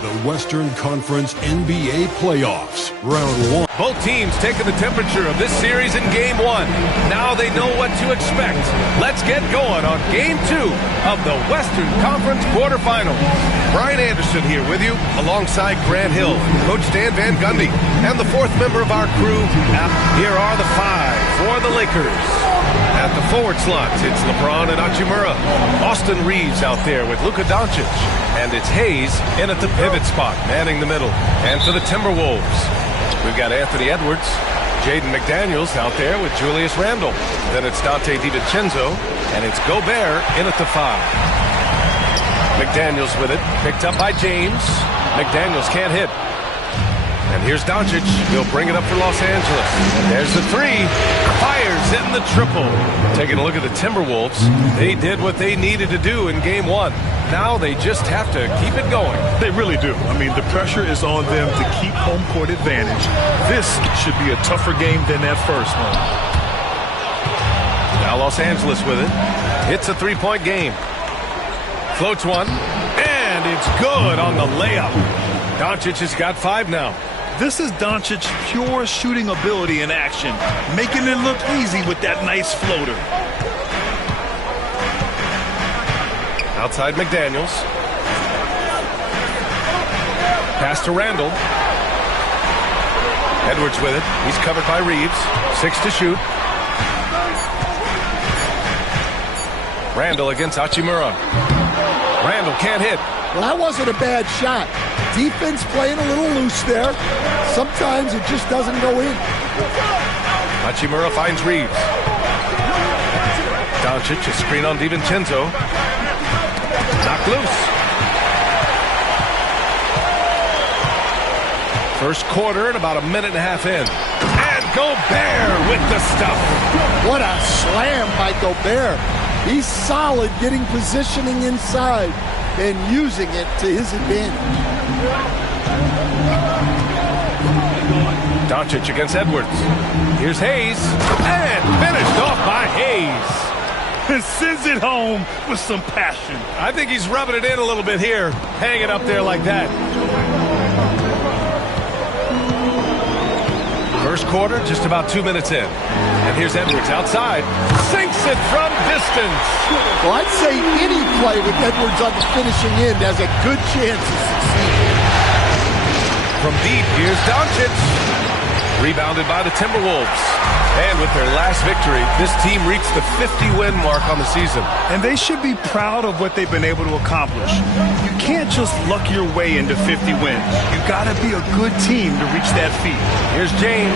The Western Conference NBA Playoffs, Round 1. Both teams taking the temperature of this series in Game 1. Now they know what to expect. Let's get going on Game 2 of the Western Conference quarterfinals. Brian Anderson here with you, alongside Grant Hill, Coach Dan Van Gundy, and the fourth member of our crew. Here are the five for the Lakers. At the forward slots, it's LeBron and Hachimura. Austin Reeves out there with Luka Doncic. And it's Hayes in at the pivot spot, manning the middle. And for the Timberwolves, we've got Anthony Edwards, Jaden McDaniels out there with Julius Randle. Then it's Dante DiVincenzo, and it's Gobert in at the 5. McDaniels with it, picked up by James. McDaniels can't hit. And here's Doncic. He'll bring it up for Los Angeles. And there's the 3. Fires in the triple. Taking a look at the Timberwolves. They did what they needed to do in Game 1. Now they just have to keep it going. They really do. I mean, the pressure is on them to keep home court advantage. This should be a tougher game than that first one. Now Los Angeles with it. It's a three-point game. Floats one. And it's good on the layup. Doncic has got 5 now. This is Doncic's pure shooting ability in action, making it look easy with that nice floater. Outside McDaniels. Pass to Randle. Edwards with it. He's covered by Reeves. 6 to shoot. Randle against Hachimura. Randle can't hit. Well, that wasn't a bad shot. Defense playing a little loose there. Sometimes it just doesn't go in. Hachimura finds Reeves. Doncic, a screen on DiVincenzo. Knocked loose. First quarter and about a minute and a half in. And Gobert with the stuff. What a slam by Gobert. He's solid getting positioning inside and using it to his advantage. Doncic against Edwards. Here's Hayes. And finished off by Hayes. And sends it home with some passion. I think he's rubbing it in a little bit here. Hang it up there like that. First quarter, just about 2 minutes in. And here's Edwards outside. Sinks it from distance. Well, I'd say any play with Edwards on the finishing end has a good chance of succeeding. From deep, here's Doncic. Rebounded by the Timberwolves. And with their last victory, this team reached the 50-win mark on the season. And they should be proud of what they've been able to accomplish. You can't just luck your way into 50 wins. You got to be a good team to reach that feat. Here's James.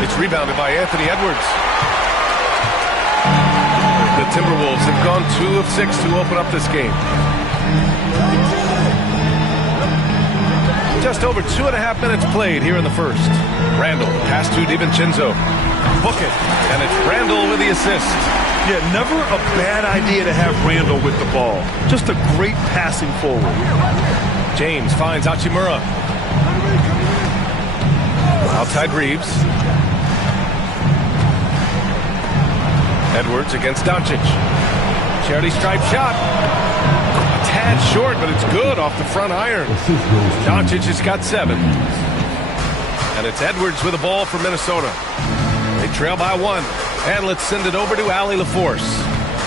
It's rebounded by Anthony Edwards. The Timberwolves have gone 2 of 6 to open up this game. Just over 2.5 minutes played here in the first. Randle, pass to DiVincenzo. Book it, and it's Randle with the assist. Yeah, never a bad idea to have Randle with the ball. Just a great passing forward. James finds Hachimura. Outside Reeves. Edwards against Doncic. Charity stripe shot. A tad short, but it's good off the front iron. Doncic has got 7. And it's Edwards with the ball for Minnesota. They trail by 1. And let's send it over to Allie LaForce.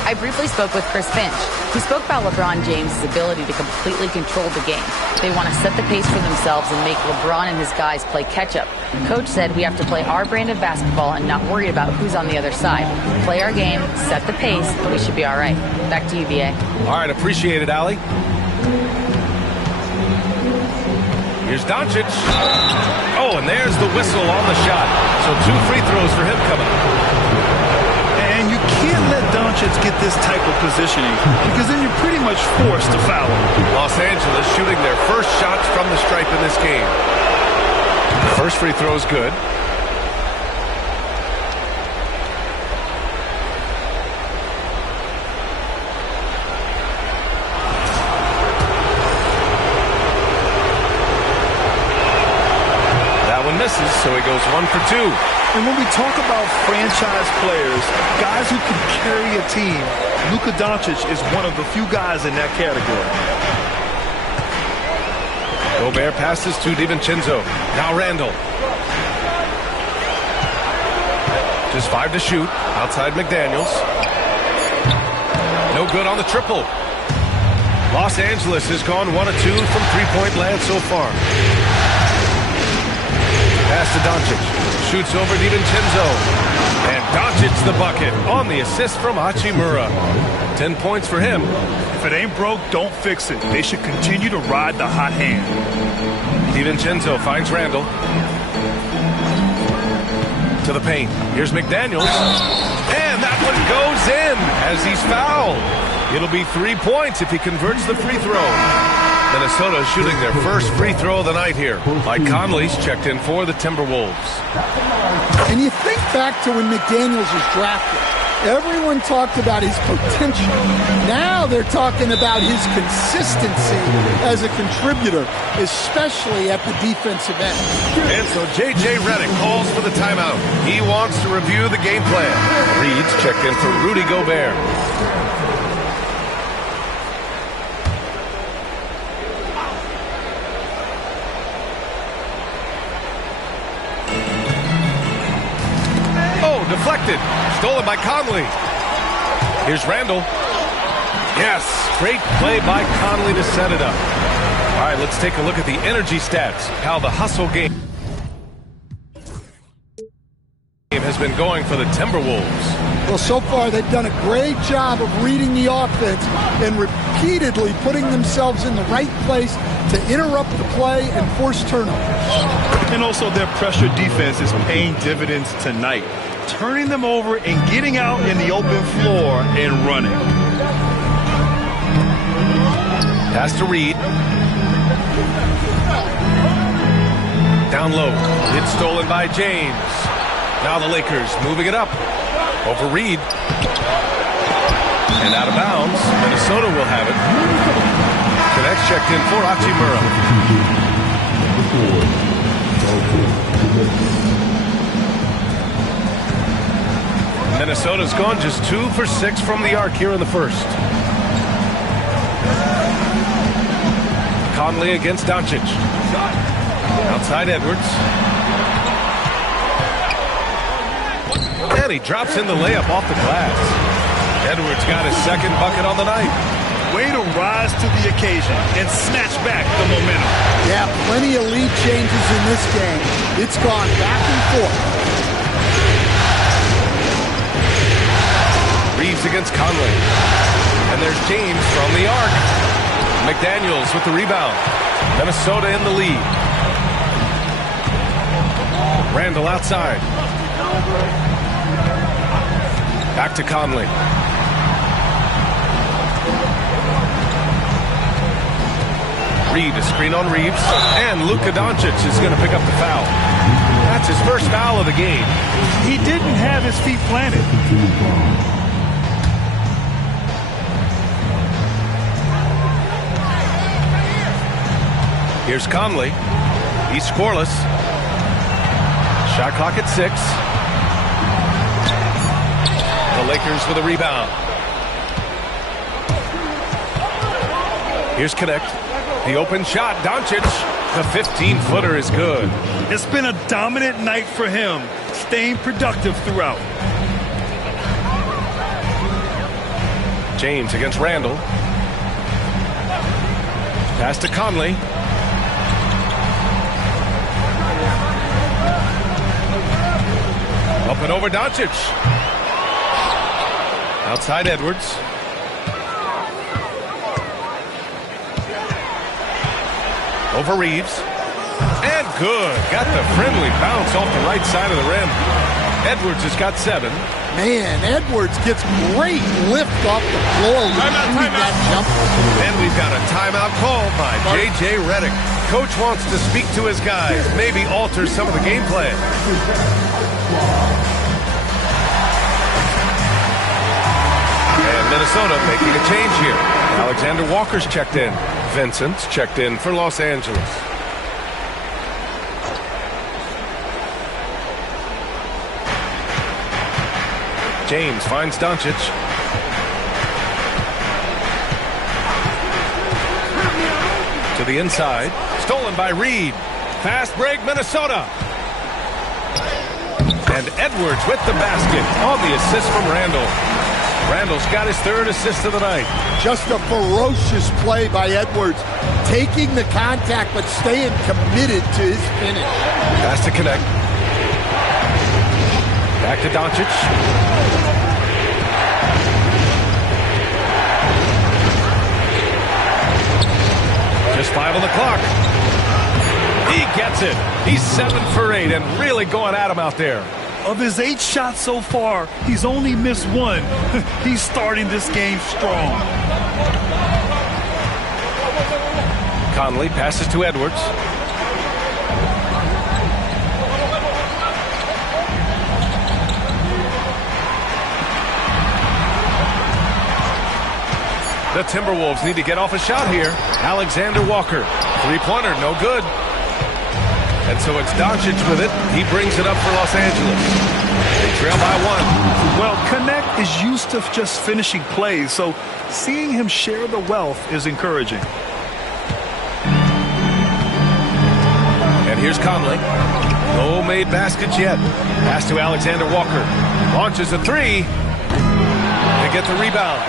I briefly spoke with Chris Finch. He spoke about LeBron James' ability to completely control the game. They want to set the pace for themselves and make LeBron and his guys play catch-up. Coach said we have to play our brand of basketball and not worry about who's on the other side. Play our game, set the pace, and we should be all right. Back to you, BA. All right, appreciate it, Allie. Here's Doncic. Oh, and there's the whistle on the shot. So 2 free throws for him coming up. And you can't let Doncic get this type of positioning because then you're pretty much forced to foul him. Los Angeles shooting their first shots from the stripe in this game. First free throw is good. That one misses, so he goes 1 for 2. And when we talk about franchise players, guys who can carry a team, Luka Doncic is one of the few guys in that category. Gobert passes to DiVincenzo. Now Randall. Just 5 to shoot. Outside McDaniels. No good on the triple. Los Angeles has gone 1 of 2 from three-point land so far. Pass to Doncic. Shoots over DiVincenzo. And Doncic the bucket on the assist from Hachimura. 10 points for him. If it ain't broke, don't fix it. They should continue to ride the hot hand. DiVincenzo finds Randall. To the paint. Here's McDaniels. And that one goes in as he's fouled. It'll be 3 points if he converts the free throw. Minnesota shooting their first free throw of the night here. Mike Conley's checked in for the Timberwolves. And you think back to when McDaniels was drafted. Everyone talked about his potential. Now they're talking about his consistency as a contributor, especially at the defensive end. And so J.J. Redick calls for the timeout. He wants to review the game plan. Reed's checked in for Rudy Gobert. Deflected. Stolen by Conley. Here's Randall. Yes. Great play by Conley to set it up. All right, let's take a look at the energy stats. How the hustle game has been going for the Timberwolves. Well, so far they've done a great job of reading the offense and repeatedly putting themselves in the right place to interrupt the play and force turnovers. And also their pressure defense is paying dividends tonight, turning them over and getting out in the open floor and running. Pass to Reed. Down low. It's stolen by James. Now the Lakers moving it up. Over Reed. And out of bounds. Minnesota will have it. Connects checked in for Hachimura. Minnesota's gone just 2 for 6 from the arc here in the first. Conley against Doncic. Outside Edwards. And he drops in the layup off the glass. Edwards got his second bucket on the night. Way to rise to the occasion and snatch back the momentum. Yeah, plenty of lead changes in this game. It's gone back and forth. Reeves against Conley. And there's James from the arc. McDaniels with the rebound. Minnesota in the lead. Randall outside. Back to Conley. Reed, a screen on Reeves. And Luka Doncic is going to pick up the foul. That's his first foul of the game. He didn't have his feet planted. Here's Conley. He's scoreless. Shot clock at 6. The Lakers with a rebound. Here's Connect. The open shot. Doncic. The 15-footer is good. It's been a dominant night for him, staying productive throughout. James against Randall. Pass to Conley. Up and over Doncic. Outside Edwards. Over Reeves. And good. Got the friendly bounce off the right side of the rim. Edwards has got 7. Man, Edwards gets great lift off the floor with that jump. And we've got a timeout called by J.J. Redick. Coach wants to speak to his guys, maybe alter some of the game plan. And Minnesota making a change here. Alexander Walker's checked in. Vincent's checked in for Los Angeles. James finds Doncic. To the inside. Stolen by Reed. Fast break, Minnesota. And Edwards with the basket on the assist from Randall. Randall's got his third assist of the night. Just a ferocious play by Edwards. Taking the contact, but staying committed to his finish. Pass to connect. Back to Doncic. Just 5 on the clock. He gets it. He's 7 for 8 and really going at him out there. Of his 8 shots so far, he's only missed 1. He's starting this game strong. Conley passes to Edwards. The Timberwolves need to get off a shot here. Alexander Walker. Three-pointer, no good. And so it's Doncic with it. He brings it up for Los Angeles. They trail by 1. Well, Connect is used to just finishing plays, so seeing him share the wealth is encouraging. And here's Conley. No made baskets yet. Pass to Alexander Walker. Launches a 3. They get the rebound.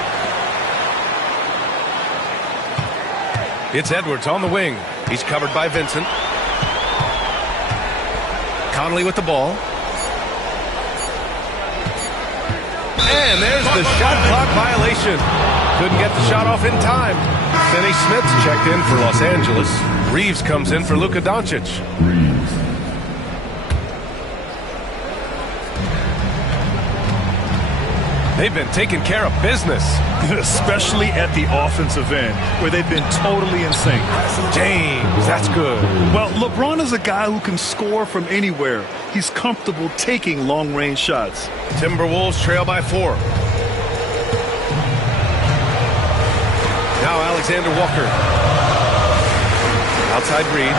It's Edwards on the wing. He's covered by Vincent. Conley with the ball. And there's the shot clock violation. Couldn't get the shot off in time. Finney Smith's checked in for Los Angeles. Reeves comes in for Luka Doncic. They've been taking care of business. Especially at the offensive end, where they've been totally in sync. James, that's good. Well, LeBron is a guy who can score from anywhere. He's comfortable taking long-range shots. Timberwolves trail by 4. Now Alexander Walker. Outside Reed.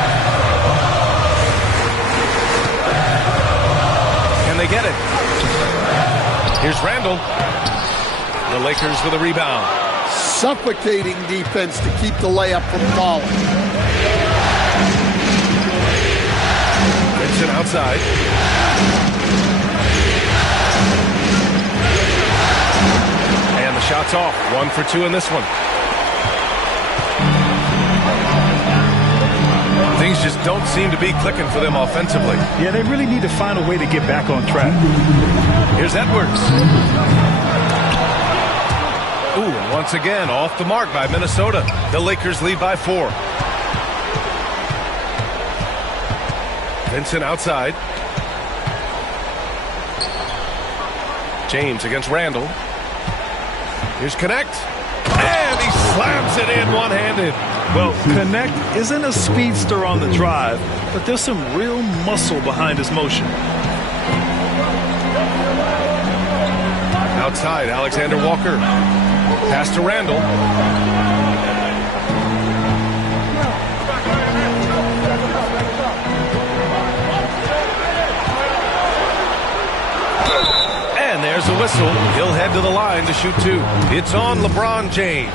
Can they get it? Here's Randall. The Lakers with a rebound. Suffocating defense to keep the layup from falling. Vincent outside. And the shot's off. 1 for 2 in this one. Things just don't seem to be clicking for them offensively. Yeah, they really need to find a way to get back on track. Here's Edwards. Ooh, and once again, off the mark by Minnesota. The Lakers lead by 4. Vincent outside. James against Randall. Here's Connect. And he slams it in one-handed. Well, Connect isn't a speedster on the drive, but there's some real muscle behind his motion. Outside, Alexander Walker. Pass to Randall. And there's a whistle. He'll head to the line to shoot 2. It's on LeBron James.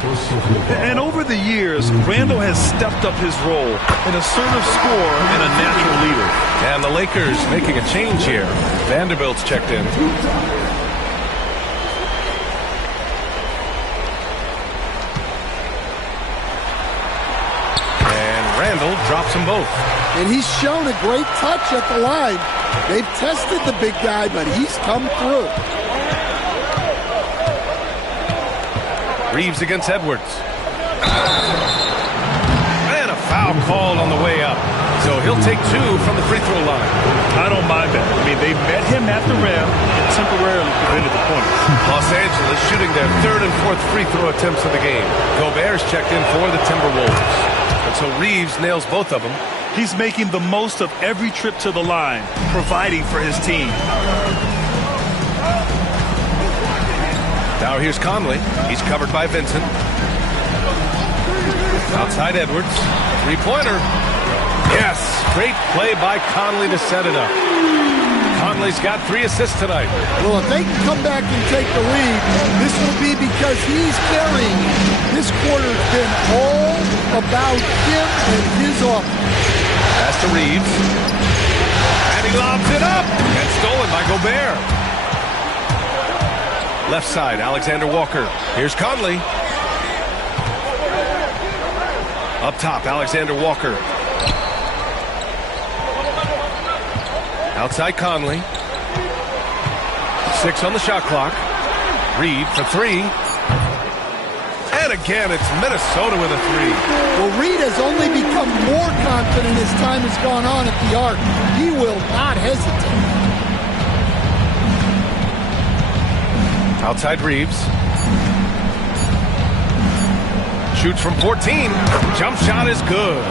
And over the years, Randall has stepped up his role, an assertive scorer and a natural leader. And the Lakers making a change here. Vanderbilt's checked in. Randall drops them both. And he's shown a great touch at the line. They've tested the big guy, but he's come through. Reeves against Edwards. And a foul called on the way up. So he'll take 2 from the free throw line. I don't mind that. I mean, they met him at the rim and temporarily prevented the points. Los Angeles shooting their 3rd and 4th free throw attempts of the game. Gobert's checked in for the Timberwolves. And so Reeves nails both of them. He's making the most of every trip to the line, providing for his team. Now here's Conley. He's covered by Vincent. Outside Edwards. Three-pointer. Yes, great play by Conley to set it up. Conley's got 3 assists tonight. Well, if they can come back and take the lead, this will be because he's carrying. This quarter's been all about him and his offense. Pass to Reeves. And he lobs it up. And stolen by Gobert. Left side, Alexander Walker. Here's Conley. Up top, Alexander Walker. Outside Conley. 6 on the shot clock. Reed for 3. And again, it's Minnesota with a 3. Well, Reed has only become more confident as time has gone on at the arc. He will not hesitate. Outside Reeves. Shoots from 14. Jump shot is good.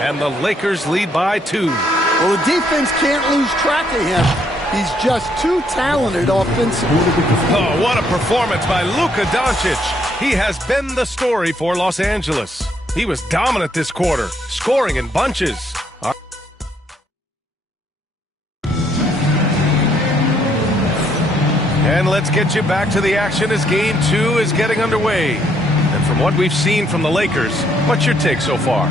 And the Lakers lead by 2. Well, the defense can't lose track of him. He's just too talented offensively. Oh, what a performance by Luka Doncic. He has been the story for Los Angeles. He was dominant this quarter, scoring in bunches. And let's get you back to the action as Game 2 is getting underway. And from what we've seen from the Lakers, what's your take so far?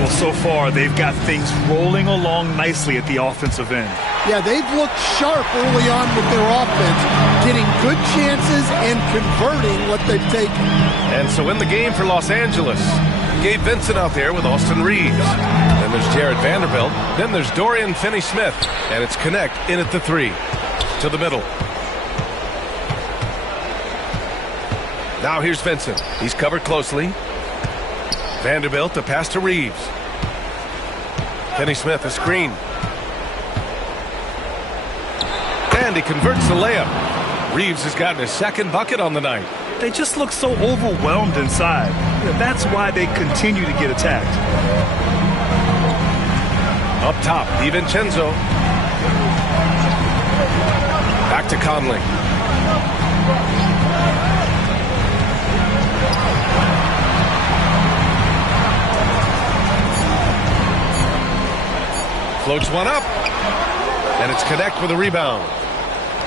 Well, so far, they've got things rolling along nicely at the offensive end. Yeah, they've looked sharp early on with their offense, getting good chances and converting what they've taken. And so in the game for Los Angeles, Gabe Vincent out there with Austin Reeves. Then there's Jared Vanderbilt. Then there's Dorian Finney-Smith. And it's Connect in at the 3. To the middle. Now here's Vincent. He's covered closely. Vanderbilt, the pass to Reeves. Finney-Smith, a screen. And he converts the layup. Reeves has gotten his second bucket on the night. They just look so overwhelmed inside. That's why they continue to get attacked. Up top, DiVincenzo. Back to Conley. Floats one up. And it's Connect with a rebound.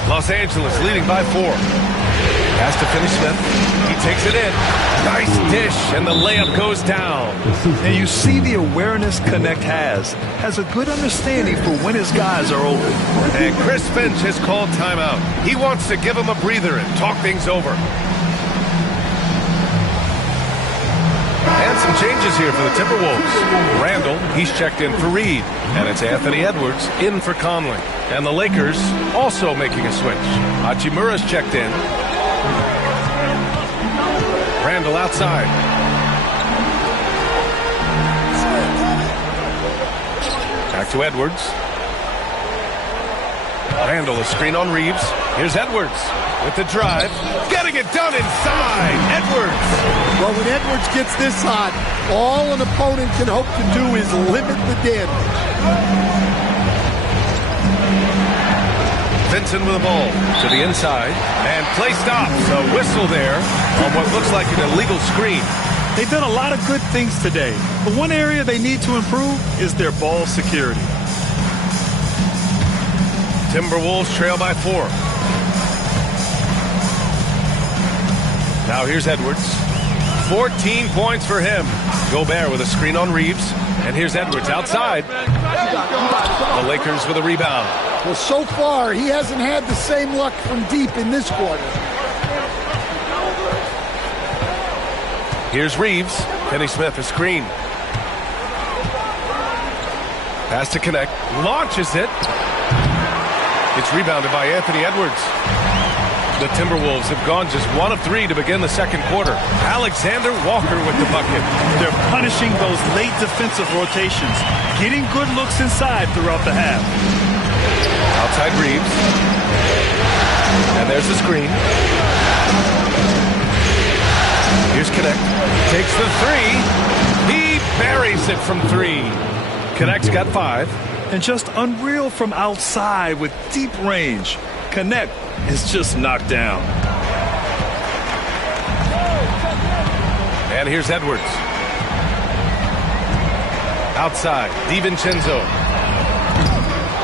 Los Angeles leading by 4. Pass to Finney-Smith. He takes it in. Nice dish, and the layup goes down. And you see the awareness Connect has a good understanding for when his guys are open. And Chris Finch has called timeout. He wants to give him a breather and talk things over. And some changes here for the Timberwolves. Randall, he's checked in for Reed. And it's Anthony Edwards in for Conley. And the Lakers also making a switch. Hachimura's checked in. Randall outside. Back to Edwards. Randall, a screen on Reeves. Here's Edwards with the drive. Getting it done inside. Edwards. Well, when Edwards gets this hot, all an opponent can hope to do is limit the damage. Vincent with the ball to the inside. And play stops. A whistle there on what looks like an illegal screen. They've done a lot of good things today. But one area they need to improve is their ball security. Timberwolves trail by 4. Now here's Edwards. 14 points for him. Gobert with a screen on Reeves. And here's Edwards outside. The Lakers with a rebound. Well, so far, he hasn't had the same luck from deep in this quarter. Here's Reeves. Finney-Smith, a screen. Pass to Connect. Launches it. It's rebounded by Anthony Edwards. The Timberwolves have gone just 1 of 3 to begin the second quarter. Alexander Walker with the bucket. They're punishing those late defensive rotations, getting good looks inside throughout the half. Outside Reeves. And there's the screen. Here's Connect. Takes the 3. He buries it from 3. Connect's got 5. And just unreal from outside with deep range. Connect is just knocked down. And here's Edwards. Outside, DiVincenzo.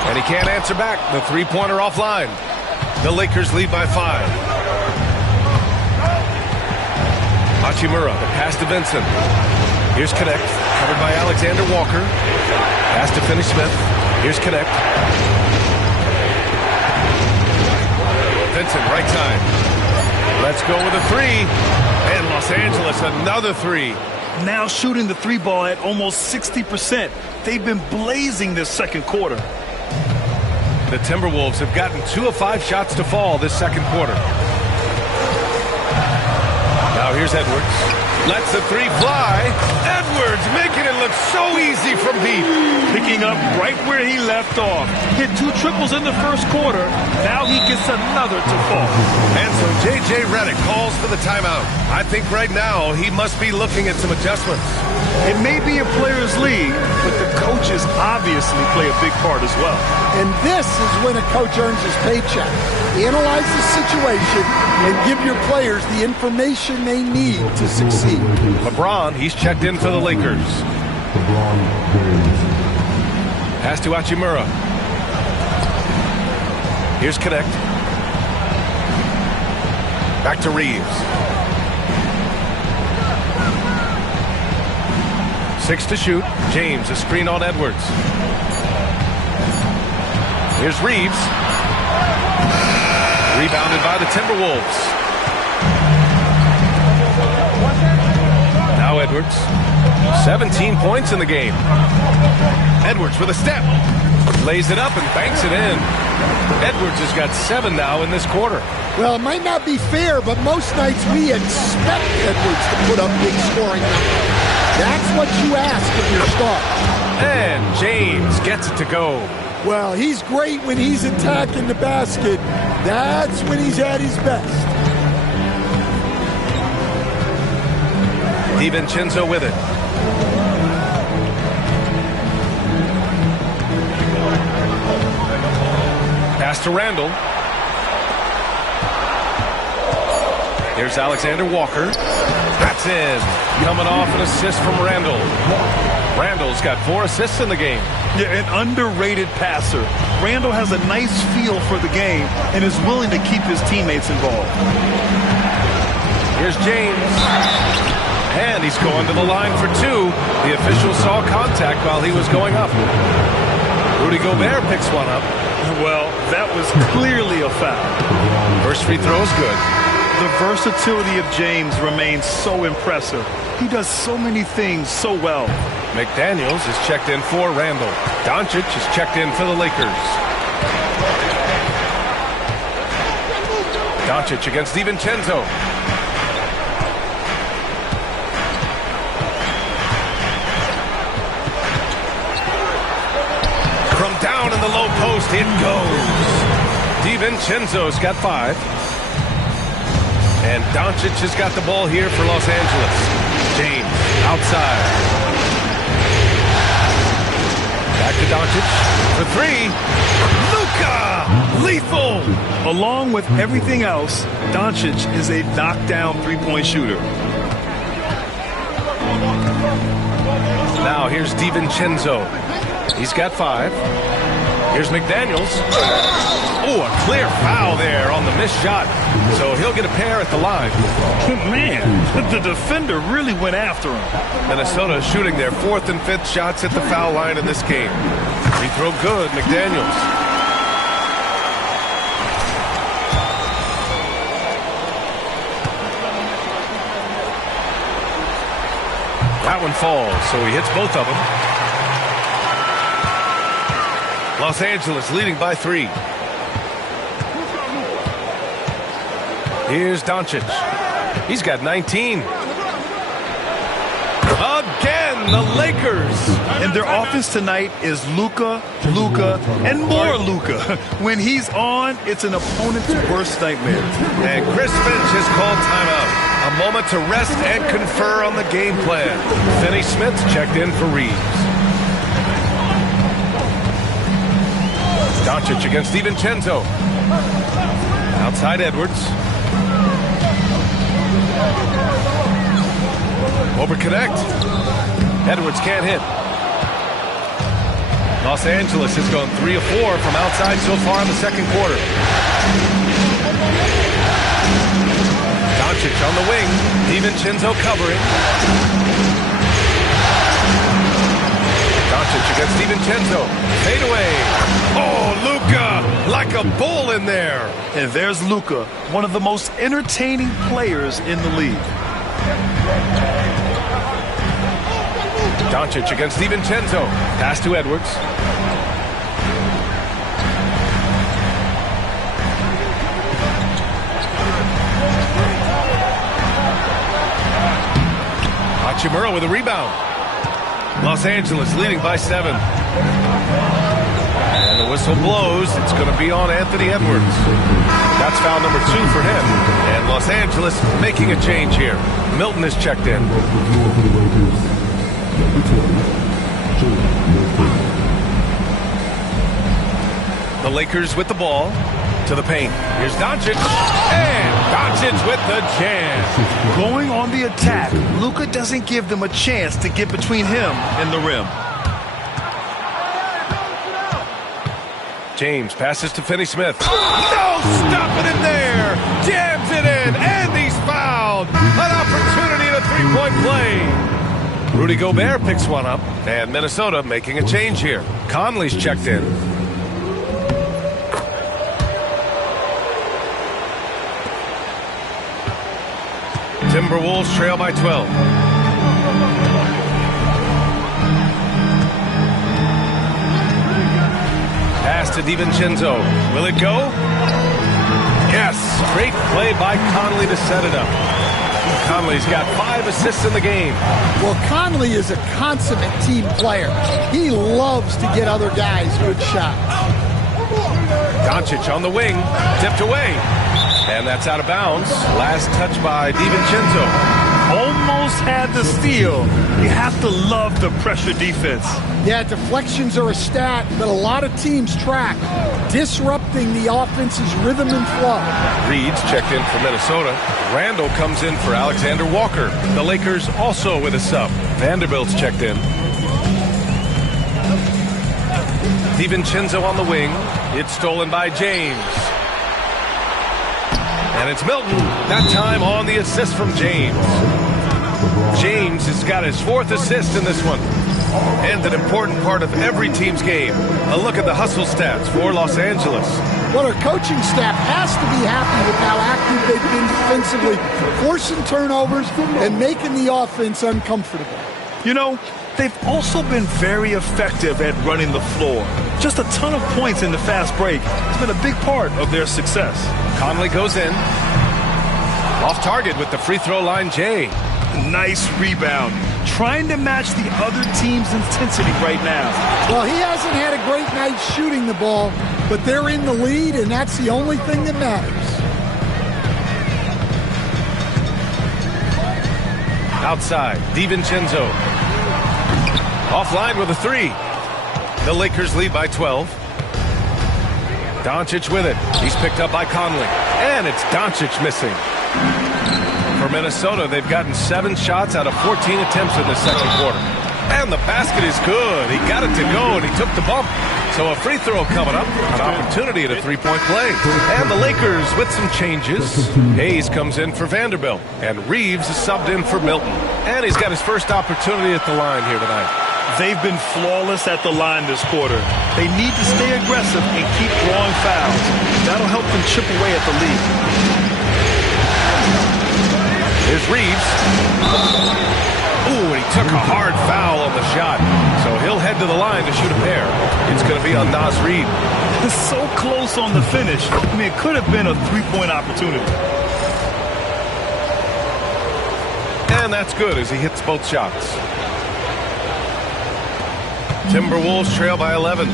And he can't answer back. The three-pointer offline. The Lakers lead by 5. Hachimura, the pass to Vincent. Here's Connect, covered by Alexander Walker. Pass to Finney-Smith. Here's Connect. Vincent, right side. Let's go with a three. And Los Angeles, another three. Now shooting the three ball at almost 60%. They've been blazing this second quarter. The Timberwolves have gotten 2 of 5 shots to fall this second quarter. Now here's Edwards. Lets the three fly. Edwards making it look so easy from deep. Picking up right where he left off. Hit 2 triples in the first quarter. Now he gets another to fall. And so J.J. Redick calls for the timeout. I think right now he must be looking at some adjustments. It may be a player's league, but the coaches obviously play a big part as well. And this is when a coach earns his paycheck. Analyze the situation and give your players the information they need to succeed. LeBron, he's checked in for the Lakers. Pass to Hachimura. Here's Connect. Back to Reeves. 6 to shoot. James, a screen on Edwards. Here's Reeves. Rebounded by the Timberwolves. Now Edwards. 17 points in the game. Edwards with a step. Lays it up and banks it in. Edwards has got 7 now in this quarter. Well, it might not be fair, but most nights we expect Edwards to put up big scoring numbers. That's what you ask of your star. And James gets it to go. Well, he's great when he's attacking the basket. That's when he's at his best. DiVincenzo with it. Pass to Randall. Here's Alexander Walker. That's in. Coming off an assist from Randall. Randall's got 4 assists in the game. Yeah, an underrated passer. Randall has a nice feel for the game and is willing to keep his teammates involved. Here's James. And he's going to the line for 2. The official saw contact while he was going up. Rudy Gobert picks one up. Well, that was clearly a foul. First free throw is good. The versatility of James remains so impressive. He does so many things so well. McDaniels is checked in for Randall. Doncic is checked in for the Lakers. Doncic against DiVincenzo. From down in the low post, it goes. DiVincenzo's got 5. And Doncic has got the ball here for Los Angeles. James, outside. Back to Doncic for 3. Luka! Lethal! Along with everything else, Doncic is a knockdown three-point shooter. Now here's DiVincenzo. He's got 5. Here's McDaniels. Oh, a clear foul there on the missed shot. So he'll get a pair at the line. Man, the defender really went after him. Minnesota shooting their 4th and 5th shots at the foul line in this game. Free throw good, McDaniels. That one falls, so he hits both of them. Los Angeles leading by 3. Here's Doncic. He's got 19. Again, the Lakers. And their offense tonight is Luka, and more Luka. When he's on, it's an opponent's worst nightmare. And Chris Finch has called timeout. A moment to rest and confer on the game plan. Finney-Smith's checked in for Reeves. Doncic against DiVincenzo. Outside Edwards. Over connect. Edwards can't hit. Los Angeles has gone 3 of 4 from outside so far in the second quarter. Doncic on the wing. DiVincenzo covering. against DiVincenzo. Fade away. Oh, Luka, like a bull in there. And there's Luka, one of the most entertaining players in the league. Doncic against DiVincenzo. Pass to Edwards. Hachimura with a rebound. Los Angeles leading by 7. And the whistle blows. It's going to be on Anthony Edwards. That's foul number 2 for him. And Los Angeles making a change here. Milton is checked in. The Lakers with the ball to the paint. Here's Doncic. And Doncic with the jam. Going on the attack, Luka doesn't give them a chance to get between him and the rim. James passes to Finney-Smith. No, stop it in there. Jams it in, and he's fouled. An opportunity at a three-point play. Rudy Gobert picks one up, and Minnesota making a change here. Conley's checked in. Timberwolves trail by 12. Pass to DiVincenzo. Will it go? Yes. Great play by Conley to set it up. Conley's got 5 assists in the game. Well, Conley is a consummate team player. He loves to get other guys good shots. Doncic on the wing. Tipped away. And that's out of bounds. Last touch by DiVincenzo. Almost had the steal. You have to love the pressure defense. Yeah, deflections are a stat that a lot of teams track, disrupting the offense's rhythm and flow. Reed's checked in for Minnesota. Randall comes in for Alexander Walker. The Lakers also with a sub. Vanderbilt's checked in. DiVincenzo on the wing. It's stolen by James. And it's Milton. That time on the assist from James. James has got his 4th assist in this one. And an important part of every team's game. A look at the hustle stats for Los Angeles. Well, our coaching staff has to be happy with how active they've been defensively, forcing turnovers and making the offense uncomfortable. You know, they've also been very effective at running the floor. Just a ton of points in the fast break has been a big part of their success. Conley goes in. Off target with the free throw line, Jay. Nice rebound. Trying to match the other team's intensity right now. Well, he hasn't had a great night shooting the ball, but they're in the lead, and that's the only thing that matters. Outside, DiVincenzo. Offline with a 3. The Lakers lead by 12. Doncic with it. He's picked up by Conley. And it's Doncic missing. For Minnesota, they've gotten 7 shots out of 14 attempts in the second quarter. And the basket is good. He got it to go, and he took the bump. So a free throw coming up. An opportunity at a three-point play. And the Lakers with some changes. Hayes comes in for Vanderbilt. And Reeves is subbed in for Milton. And he's got his first opportunity at the line here tonight. They've been flawless at the line this quarter. They need to stay aggressive and keep drawing fouls. That'll help them chip away at the lead. Here's Reeves. Ooh, and he took a hard foul on the shot. So he'll head to the line to shoot a pair. It's going to be on Naz Reid. It's so close on the finish. I mean, it could have been a three-point opportunity. And that's good as he hits both shots. Timberwolves trail by 11.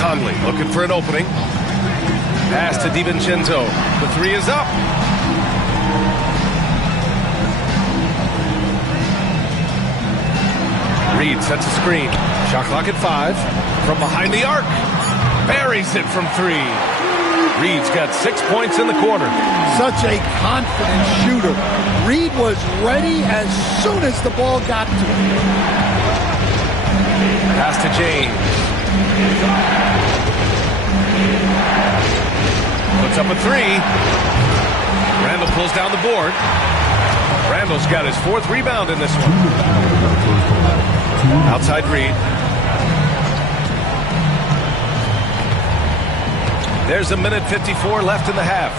Conley looking for an opening. Pass to DiVincenzo. The 3 is up. Reed sets a screen. Shot clock at 5. From behind the arc. Buries it from 3. Reed's got 6 points in the quarter. Such a confident shooter. Reed was ready as soon as the ball got to him. Pass to James. Puts up a 3. Randall pulls down the board. Randall's got his 4th rebound in this one. Outside Reed. There's a minute 54 left in the half.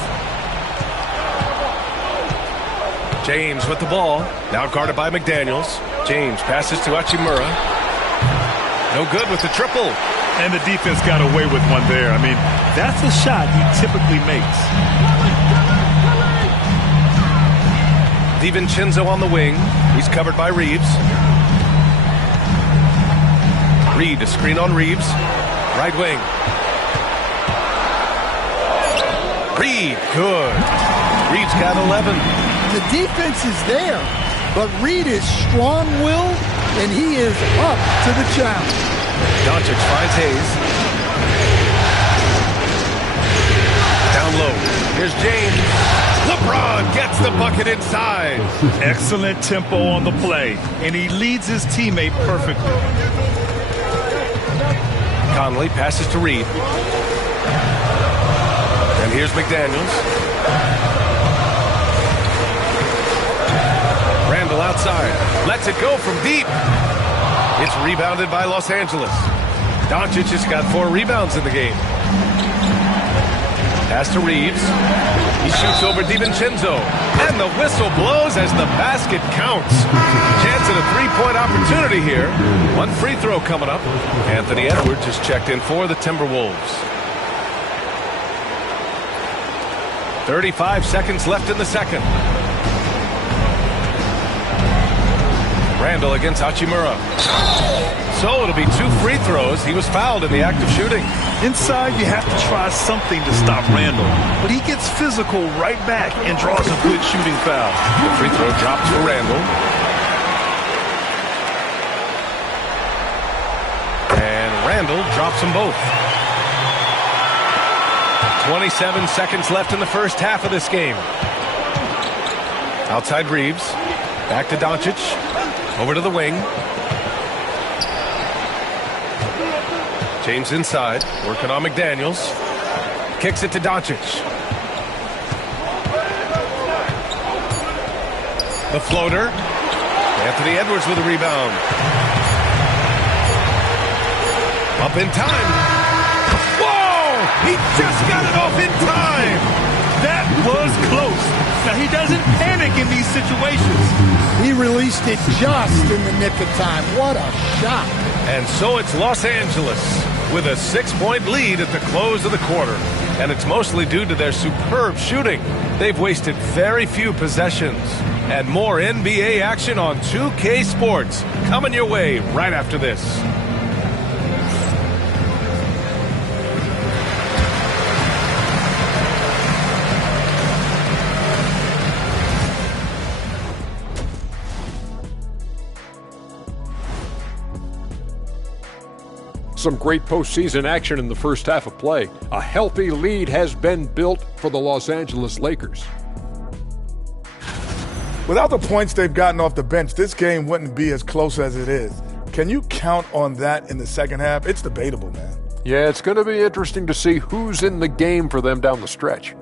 James with the ball. Now guarded by McDaniels. James passes to Hachimura. No good with the triple. And the defense got away with one there. I mean, that's a shot he typically makes. DiVincenzo on the wing. He's covered by Reeves. Reed, a screen on Reeves. Right wing. Reed, good. Reed's got 11. The defense is there, but Reed is strong-willed, and he is up to the challenge. Doncic finds Hayes. Down low. Here's James. LeBron gets the bucket inside. Excellent tempo on the play, and he leads his teammate perfectly. Conley passes to Reed. And here's McDaniels. Randall outside. Lets it go from deep. It's rebounded by Los Angeles. Doncic has got 4 rebounds in the game. Pass to Reeves. He shoots over DiVincenzo. And the whistle blows as the basket counts. Chance at a 3-point opportunity here. 1 free throw coming up. Anthony Edwards is checked in for the Timberwolves. 35 seconds left in the second. Randall against Hachimura. So it'll be 2 free throws. He was fouled in the act of shooting. Inside, you have to try something to stop Randall. But he gets physical right back and draws a good shooting foul. The free throw drops for Randall. And Randall drops them both. 27 seconds left in the first half of this game. Outside Reeves. Back to Doncic. Over to the wing. James inside. Working on McDaniels. Kicks it to Doncic. The floater. Anthony Edwards with a rebound. Up in time. He just got it off in time. That was close. Now, he doesn't panic in these situations. He released it just in the nick of time. What a shot. And so it's Los Angeles with a 6-point lead at the close of the quarter. And it's mostly due to their superb shooting. They've wasted very few possessions. And more NBA action on 2K Sports coming your way right after this. Some great postseason action in the first half of play. A healthy lead has been built for the Los Angeles Lakers. Without the points they've gotten off the bench, this game wouldn't be as close as it is. Can you count on that in the second half? It's debatable, man. Yeah, it's going to be interesting to see who's in the game for them down the stretch.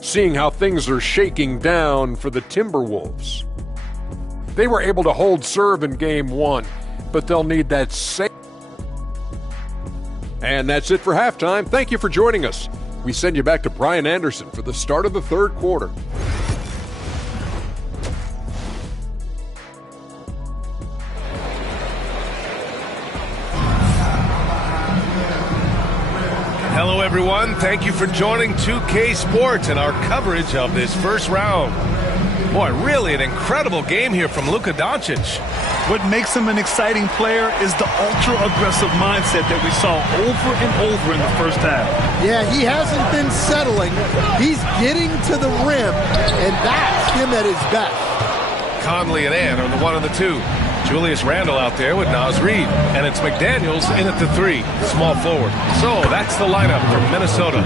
Seeing how things are shaking down for the Timberwolves. They were able to hold serve in Game 1. But they'll need that same. And that's it for halftime. Thank you for joining us. We send you back to Brian Anderson for the start of the third quarter. Hello, everyone. Thank you for joining 2K Sports and our coverage of this first round. Boy, really an incredible game here from Luka Doncic. What makes him an exciting player is the ultra-aggressive mindset that we saw over and over in the first half. Yeah, he hasn't been settling. He's getting to the rim, and that's him at his best. Conley and Ant are the 1 and the 2. Julius Randle out there with Naz Reid. And it's McDaniels in at the 3, small forward. So that's the lineup from Minnesota.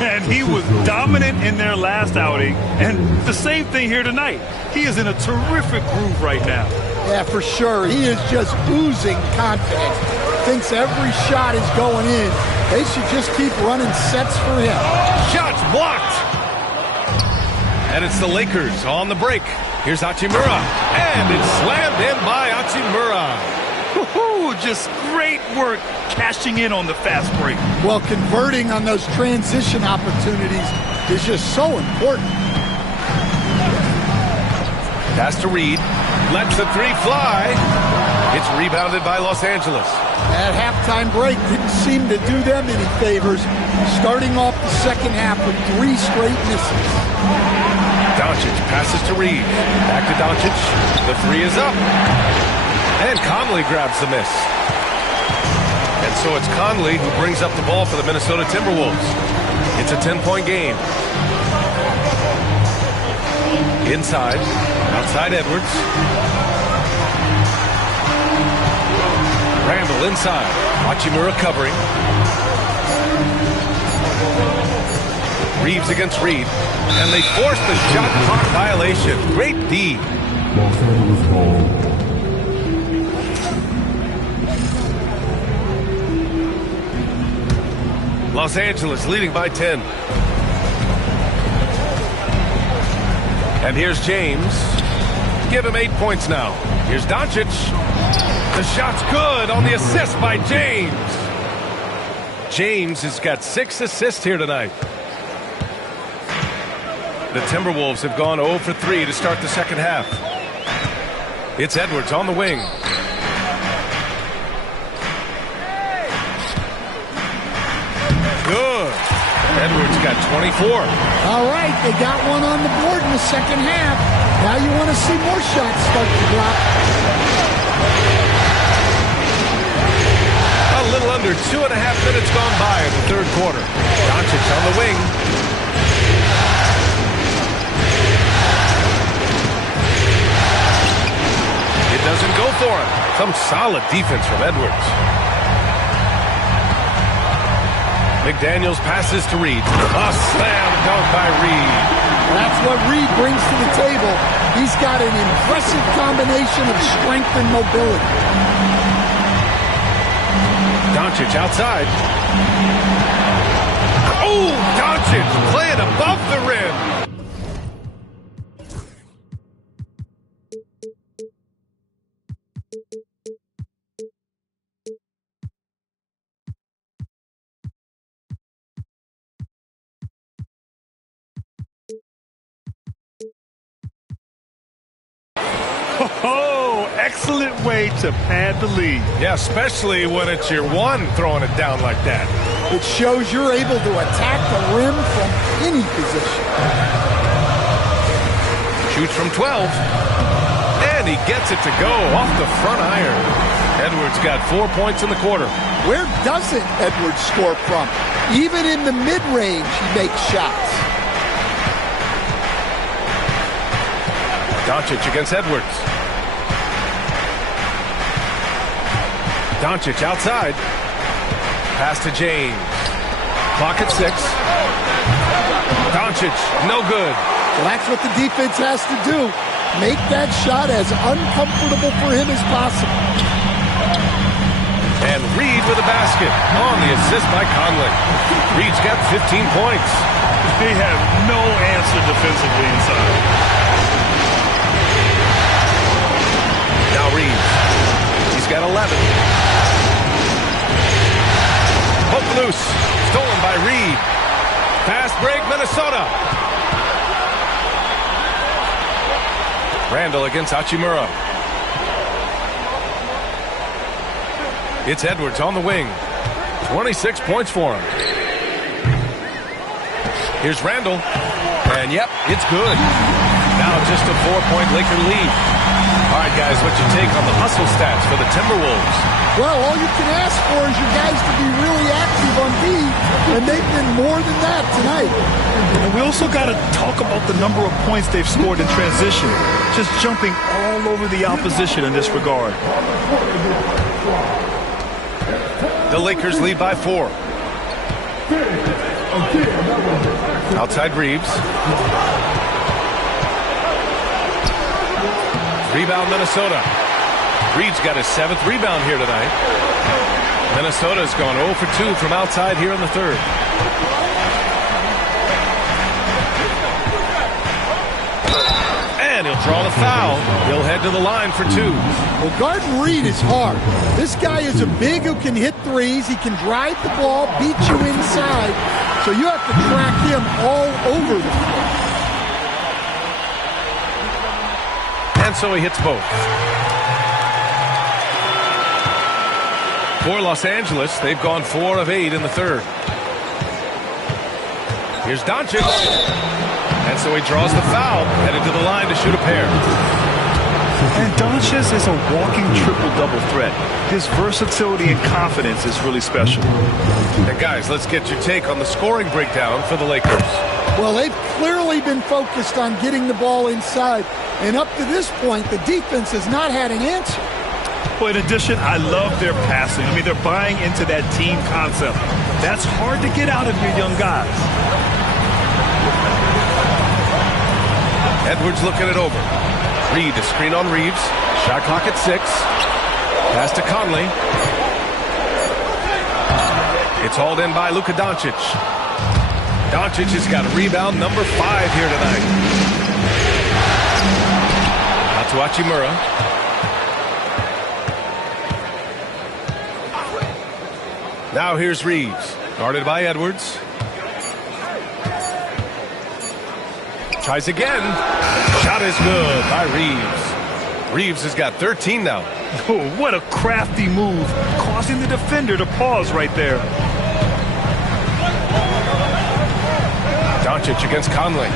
And he was dominant in their last outing. And the same thing here tonight. He is in a terrific groove right now. Yeah, for sure. He is just oozing confidence. Thinks every shot is going in. They should just keep running sets for him. Shots blocked. And it's the Lakers on the break. Here's Hachimura. And it's slammed in by Hachimura. Just great work cashing in on the fast break. Well, converting on those transition opportunities is just so important. Pass to Reed. Lets the three fly. It's rebounded by Los Angeles. That halftime break didn't seem to do them any favors, starting off the second half with 3 straight misses. Doncic passes to Reed. Back to Doncic. The three is up. And Conley grabs the miss. And so it's Conley who brings up the ball for the Minnesota Timberwolves. It's a 10-point game. Inside. Outside Edwards. Randall inside. Hachimura covering. Reeves against Reed. And they force the shot clock violation. Great D. Los Angeles leading by 10. And here's James. Give him 8 points now. Here's Doncic. The shot's good on the assist by James. James has got 6 assists here tonight. The Timberwolves have gone 0 for 3 to start the second half. It's Edwards on the wing. Good. Edwards got 24. All right, they got one on the board in the second half. Now you want to see more shots start to drop. A little under 2.5 minutes gone by in the third quarter. Doncic on the wing. It doesn't go for him. Some solid defense from Edwards. McDaniels passes to Reed. A slam dunk by Reed. That's what Reed brings to the table. He's got an impressive combination of strength and mobility. Doncic outside. Oh, Doncic playing above the rim. Oh, excellent way to pad the lead. Yeah, especially when it's your one throwing it down like that. It shows you're able to attack the rim from any position. Shoots from 12. And he gets it to go off the front iron. Edwards got 4 points in the quarter. Where doesn't Edwards score from? Even in the mid-range, he makes shots. Doncic against Edwards. Doncic outside. Pass to James. Clock at 6. Doncic, no good. Well, that's what the defense has to do. Make that shot as uncomfortable for him as possible. And Reed with a basket on the assist by Conley. Reed's got 15 points. They have no answer defensively inside. Now Reed. He's got 11. Hook loose. Stolen by Reed. Fast break, Minnesota. Randall against Hachimura. It's Edwards on the wing. 26 points for him. Here's Randall. And yep, it's good. Now just a 4-point Laker lead. All right, guys, what's your take on the hustle stats for the Timberwolves? Well, all you can ask for is your guys to be really active on D, and they've been more than that tonight. And we also got to talk about the number of points they've scored in transition. Just jumping all over the opposition in this regard. The Lakers lead by 4. Outside Reeves. Rebound Minnesota. Reed's got his 7th rebound here tonight. Minnesota's gone 0 for 2 from outside here in the third. draw the foul. He'll head to the line for two. Well, guarding Reed is hard. This guy is a big who can hit threes. He can drive the ball, beat you inside. So you have to track him all over the floor. And so he hits both. For Los Angeles, they've gone 4 of 8 in the third. Here's Doncic. And so he draws the foul, headed to the line to shoot a pair. And Doncic is a walking triple-double threat. His versatility and confidence is really special. And guys, let's get your take on the scoring breakdown for the Lakers. Well, they've clearly been focused on getting the ball inside. And up to this point, the defense has not had an answer. Well, in addition, I love their passing. I mean, they're buying into that team concept. That's hard to get out of your young guys. Edwards looking it over. Reed, a screen on Reeves. Shot clock at 6. Pass to Conley. It's hauled in by Luka Doncic. Doncic has got a rebound number 5 here tonight. Out to Hachimura. Now here's Reeves. Guarded by Edwards. Tries again. Shot is good by Reeves. Reeves has got 13 now. Oh, what a crafty move, causing the defender to pause right there. Doncic against Conley.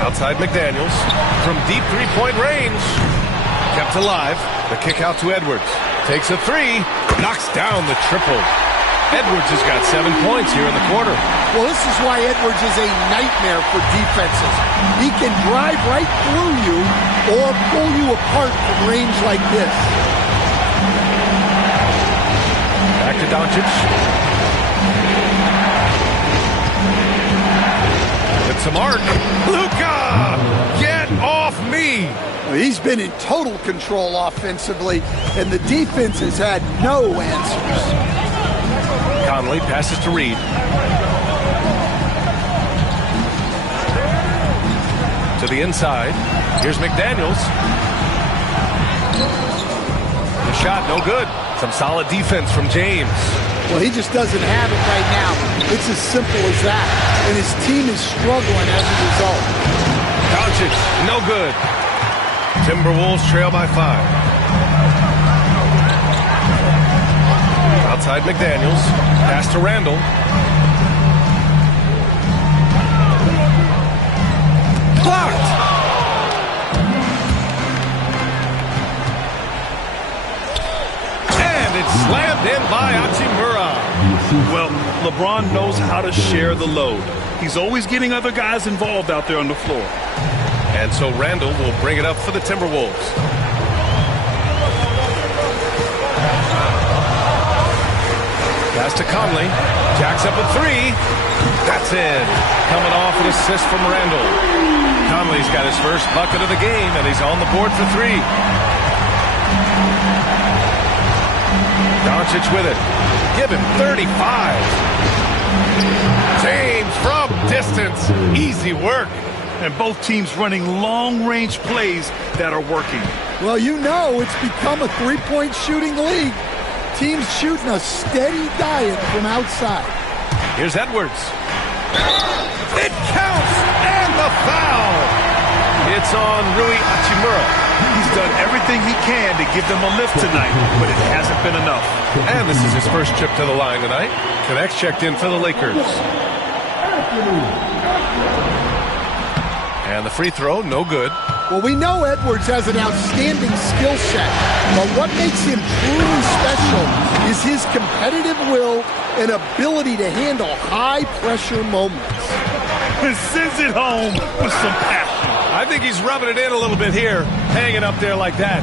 Outside McDaniels. From deep three-point range. Kept alive. The kick out to Edwards. Takes a 3. Knocks down the triple. Edwards has got 7 points here in the quarter. Well, this is why Edwards is a nightmare for defenses. He can drive right through you or pull you apart from range like this. Back to Doncic. It's a mark. Luka! Get off me! Well, he's been in total control offensively, and the defense has had no answers. Conley passes to Reed. To the inside. Here's McDaniels. The shot, no good. Some solid defense from James. Well, he just doesn't have it right now. It's as simple as that. And his team is struggling as a result. Doncic, no good. Timberwolves trail by 5. Outside McDaniels. Pass to Randall. Blocked! And it's slammed in by Hachimura. Well, LeBron knows how to share the load. He's always getting other guys involved out there on the floor. And so Randall will bring it up for the Timberwolves. Pass to Conley. Jacks up a 3. That's in. Coming off an assist from Randall. Conley's got his first bucket of the game, and he's on the board for 3. Doncic with it. Give him 35. James from distance. Easy work. And both teams running long-range plays that are working. Well, you know it's become a three-point shooting league. Teams shooting a steady diet from outside. Here's Edwards. It counts, and the foul. It's on Rui Hachimura. He's done everything he can to give them a lift tonight, but it hasn't been enough. And this is his first trip to the line tonight. Connects checked in for the Lakers. And the free throw, no good. Well, we know Edwards has an outstanding skill set, but what makes him truly special is his competitive will and ability to handle high-pressure moments. And sends it home with some passion. I think he's rubbing it in a little bit here, hanging up there like that.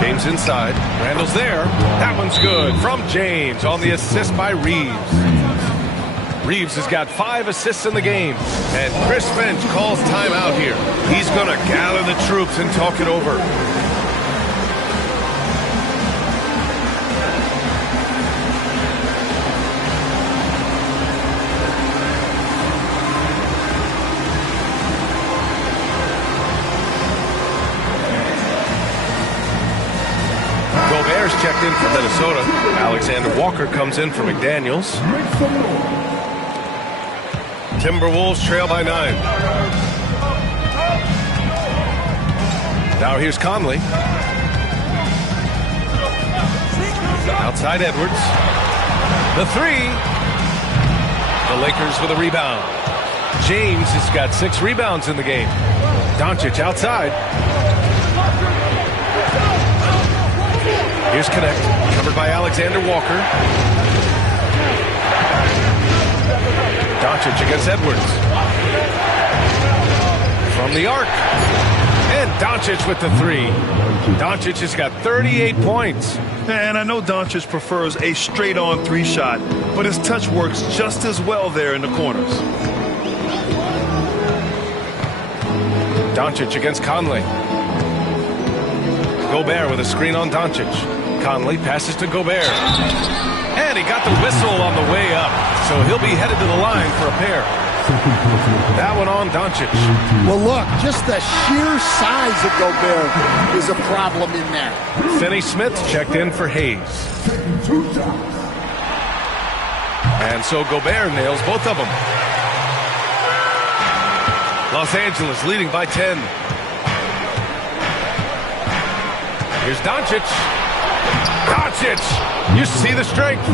James inside. Randall's there. That one's good from James on the assist by Reeves. Reeves has got 5 assists in the game. And Chris Finch calls timeout here. He's going to gather the troops and talk it over. checked in for Minnesota. Alexander Walker comes in for McDaniels. Timberwolves trail by 9. Now here's Conley. Outside Edwards. The three. The Lakers with a rebound. James has got 6 rebounds in the game. Doncic outside. Here's Connect, covered by Alexander Walker. Doncic against Edwards. From the arc. And Doncic with the 3. Doncic has got 38 points. And I know Doncic prefers a straight-on 3 shot, but his touch works just as well there in the corners. Doncic against Conley. Gobert with a screen on Doncic. Conley passes to Gobert. And he got the whistle on the way up, so he'll be headed to the line for a pair. That one on Doncic. Well, look, just the sheer size of Gobert is a problem in there. Finney Smith checked in for Hayes. And so Gobert nails both of them. Los Angeles leading by 10. Here's Doncic. Doncic! You see the strength.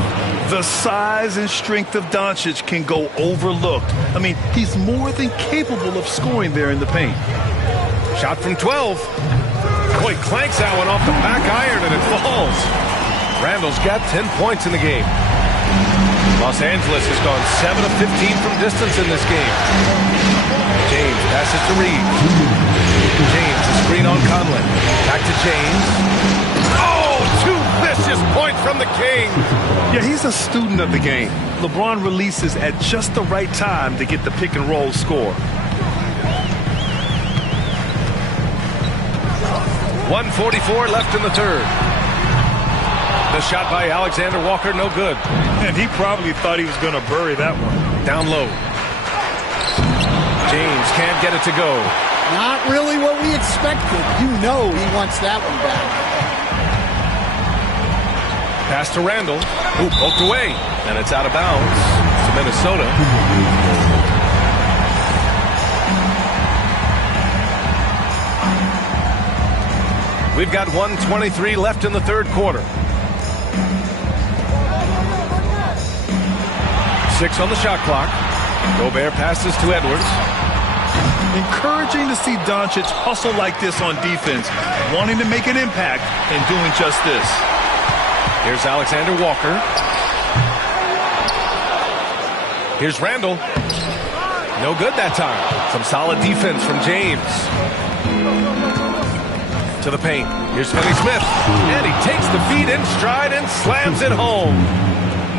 The size and strength of Doncic can go overlooked. I mean, he's more than capable of scoring there in the paint. Shot from 12. Boy, clanks that one off the back iron and it falls. Randall's got 10 points in the game. Los Angeles has gone 7 of 15 from distance in this game. James passes to Reed. James, a screen on Conley. Back to James. Oh, 2 vicious points from the King. Yeah, he's a student of the game. LeBron releases at just the right time to get the pick and roll score. 1:44 left in the third. The shot by Alexander Walker, no good. And he probably thought he was going to bury that one. Down low. James can't get it to go. Not really what we expected. You know he wants that one back. Pass to Randall, who poked away, and it's out of bounds to Minnesota. We've got 1:23 left in the third quarter. 6 on the shot clock. Gobert passes to Edwards. Encouraging to see Doncic hustle like this on defense, wanting to make an impact and doing just this. Here's Alexander Walker. Here's Randall. No good that time. Some solid defense from James. To the paint. Here's Finney Smith. And he takes the feed in stride and slams it home.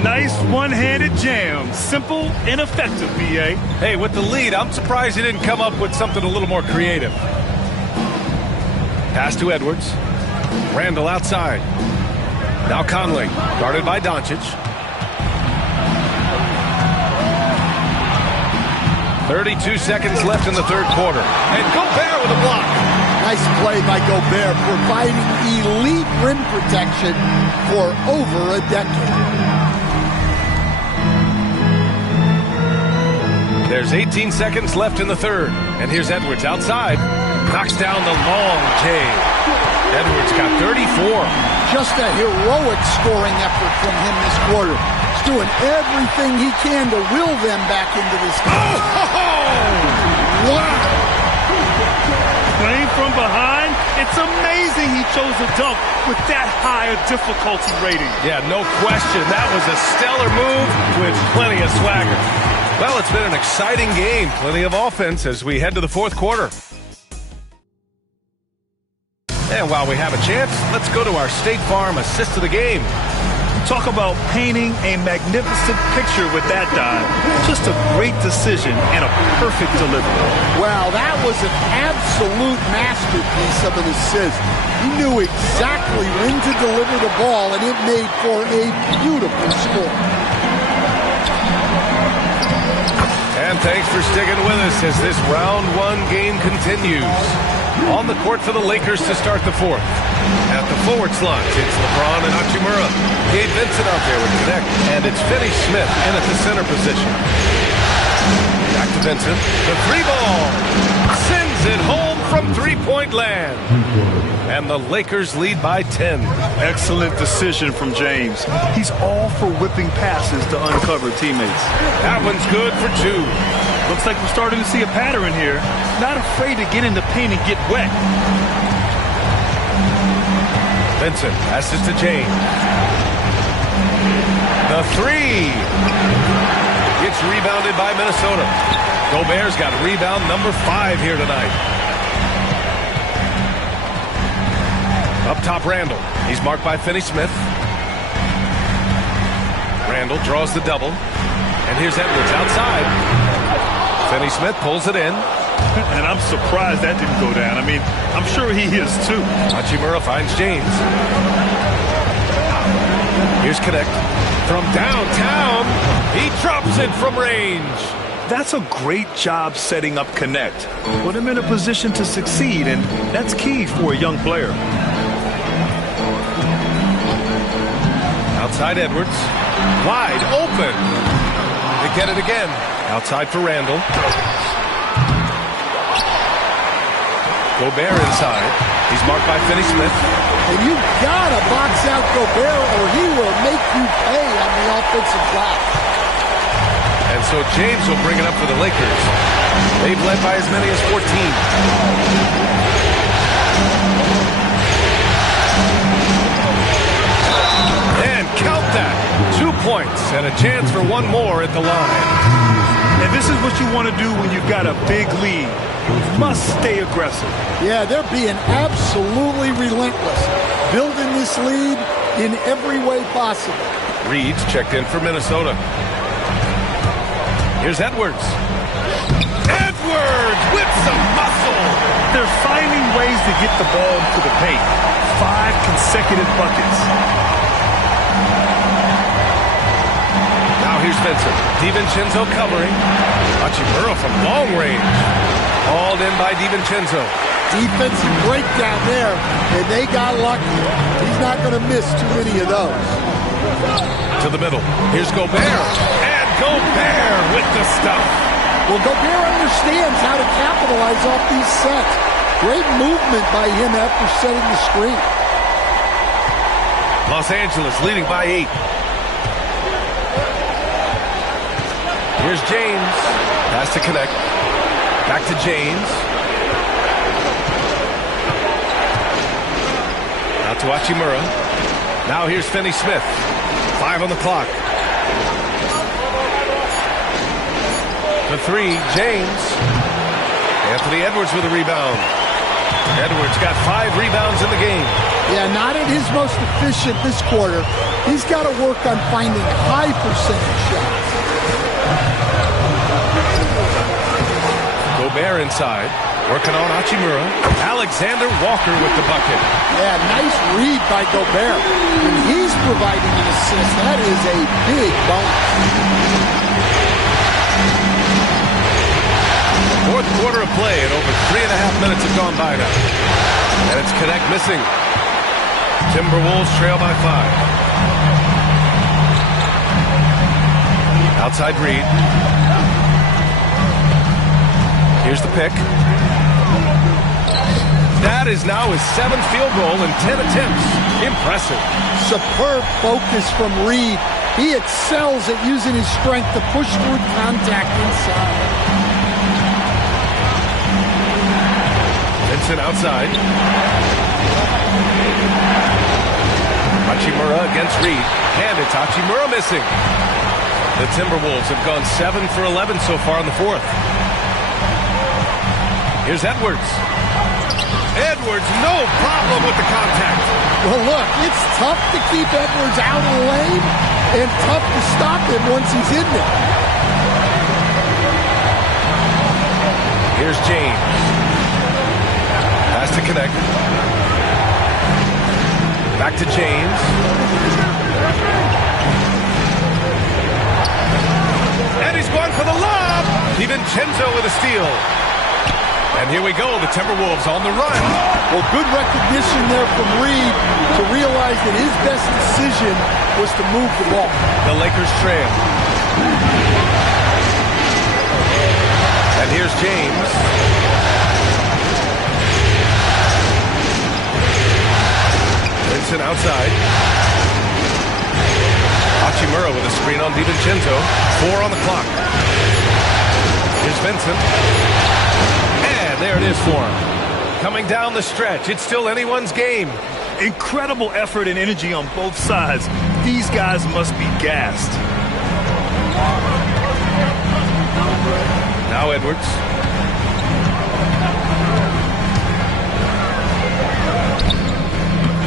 Nice one-handed jam. Simple and effective, B.A. Hey, with the lead, I'm surprised he didn't come up with something a little more creative. Pass to Edwards. Randall outside. Now Conley, guarded by Doncic. 32 seconds left in the third quarter. And Gobert with a block. Nice play by Gobert, providing elite rim protection for over a decade. There's 18 seconds left in the third. And here's Edwards outside. Knocks down the long J. Edwards got 34. Just a heroic scoring effort from him this quarter. He's doing everything he can to will them back into this game. Oh! Wow! Playing from behind, it's amazing he chose a dunk with that high a difficulty rating. Yeah, no question. That was a stellar move with plenty of swagger. Well, it's been an exciting game. Plenty of offense as we head to the fourth quarter. And while we have a chance, let's go to our State Farm assist of the game. Talk about painting a magnificent picture with that dive. Just a great decision and a perfect delivery. Wow, that was an absolute masterpiece of an assist. He knew exactly when to deliver the ball, and it made for a beautiful score. And thanks for sticking with us as this round one game continues. On the court for the Lakers to start the fourth. At the forward slot, it's LeBron and Hachimura. Gabe Vincent out there with connect. And it's Finney Smith in at the center position. Back to Vincent. The three ball. Sends it home from three-point land. And the Lakers lead by 10. Excellent decision from James. He's all for whipping passes to uncover teammates. That one's good for two. Looks like we're starting to see a pattern here. Not afraid to get in the paint and get wet. Vincent passes to James. The three. It's rebounded by Minnesota. Gobert's got rebound number 5 here tonight. Up top, Randall. He's marked by Finney Smith. Randall draws the double. And here's Edwards outside. Finney Smith pulls it in. And I'm surprised that didn't go down. I mean, I'm sure he is too. Hachimura finds James. Here's Connect. From downtown, he drops it from range. That's a great job setting up Connect. Put him in a position to succeed, and that's key for a young player. Outside Edwards. Wide open. They get it again. Outside for Randall. Gobert inside. He's marked by Finney Smith. And you've got to box out Gobert or he will make you pay on the offensive glass. And so James will bring it up for the Lakers. They've led by as many as 14. And count that. 2 points and a chance for one more at the line. And this is what you want to do when you've got a big lead. You must stay aggressive. Yeah, they're being absolutely relentless. Building this lead in every way possible. Reed's checked in for Minnesota. Here's Edwards. Edwards with some muscle. They're finding ways to get the ball to the paint. 5 consecutive buckets. Now here's Vincent. DiVincenzo covering. Hachimura from long range. Hauled in by DiVincenzo. Defensive breakdown there, and they got lucky. He's not going to miss too many of those. To the middle. Here's Gobert. And Gobert with the stuff. Well, Gobert understands how to capitalize off these sets. Great movement by him after setting the screen. Los Angeles leading by 8. Here's James. Has to connect. Back to James. Out to Hachimura. Now here's Finney Smith. 5 on the clock. The 3, James. Anthony Edwards with a rebound. Edwards got 5 rebounds in the game. Yeah, not at his most efficient this quarter. He's got to work on finding high percentage shots. Gobert inside, working on Hachimura. Alexander Walker with the bucket. Yeah, nice read by Gobert. When he's providing an assist, that is a big bonus. Fourth quarter of play, and over 3.5 minutes have gone by now. And it's Connect missing. Timberwolves trail by 5. Outside Reed. Here's the pick. That is now his 7th field goal in 10 attempts. Impressive. Superb focus from Reed. He excels at using his strength to push through contact inside. Vincent outside. Hachimura against Reed. And it's Hachimura missing. The Timberwolves have gone 7 for 11 so far in the 4th. Here's Edwards. Edwards, no problem with the contact. Well, look, it's tough to keep Edwards out of the lane and tough to stop him once he's in there. Here's James. Has to connect. Back to James. And he's going for the lob. DiVincenzo with a steal. And here we go, the Timberwolves on the run. Well, good recognition there from Reed to realize that his best decision was to move the ball. The Lakers trail. And here's James. Vincent outside. Hachimura with a screen on DiVincenzo. 4 on the clock. Here's Vincent. And there it is for him. Coming down the stretch. It's still anyone's game. Incredible effort and energy on both sides. These guys must be gassed. Now Edwards.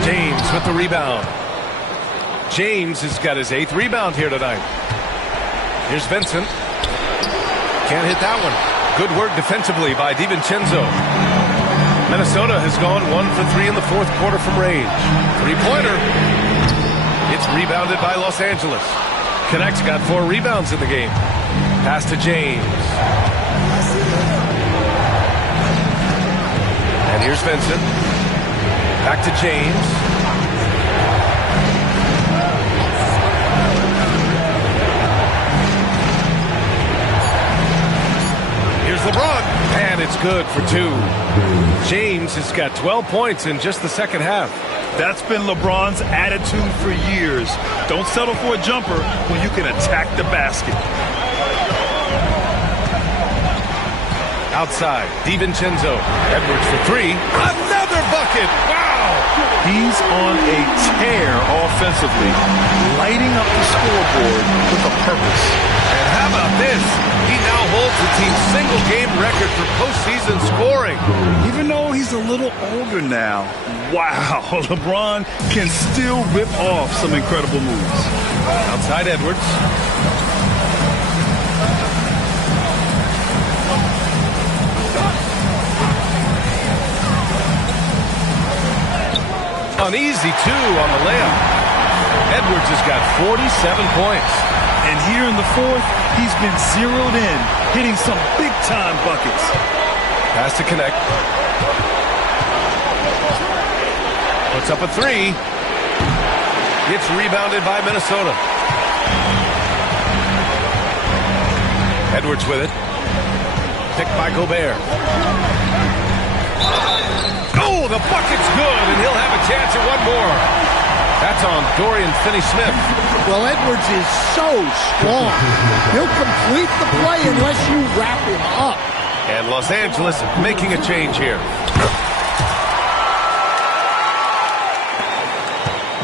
James with the rebound. James has got his 8th rebound here tonight. Here's Vincent. Can't hit that one. Good work defensively by DiVincenzo. Minnesota has gone 1 for 3 in the 4th quarter from range. 3-pointer. It's rebounded by Los Angeles. Connect's got 4 rebounds in the game. Pass to James. And here's Vincent. Back to James. Here's LeBron. And it's good for 2. James has got 12 points in just the second half. That's been LeBron's attitude for years. Don't settle for a jumper when you can attack the basket. Outside, DiVincenzo. Edwards for 3. Another bucket! Wow! He's on a tear offensively, lighting up the scoreboard with a purpose. And how about this? He now holds the team's single-game record for postseason scoring. Even though he's a little older now, wow, LeBron can still rip off some incredible moves. Outside Edwards. An easy 2 on the layup. Edwards has got 47 points. And here in the 4th, he's been zeroed in, hitting some big-time buckets. Pass to Connect. Puts up a 3. It's rebounded by Minnesota. Edwards with it. Picked by Gobert. Oh, the bucket's good, and he'll have a chance at one more. That's on Dorian Finney-Smith. Well, Edwards is so strong. He'll complete the play unless you wrap him up. And Los Angeles making a change here.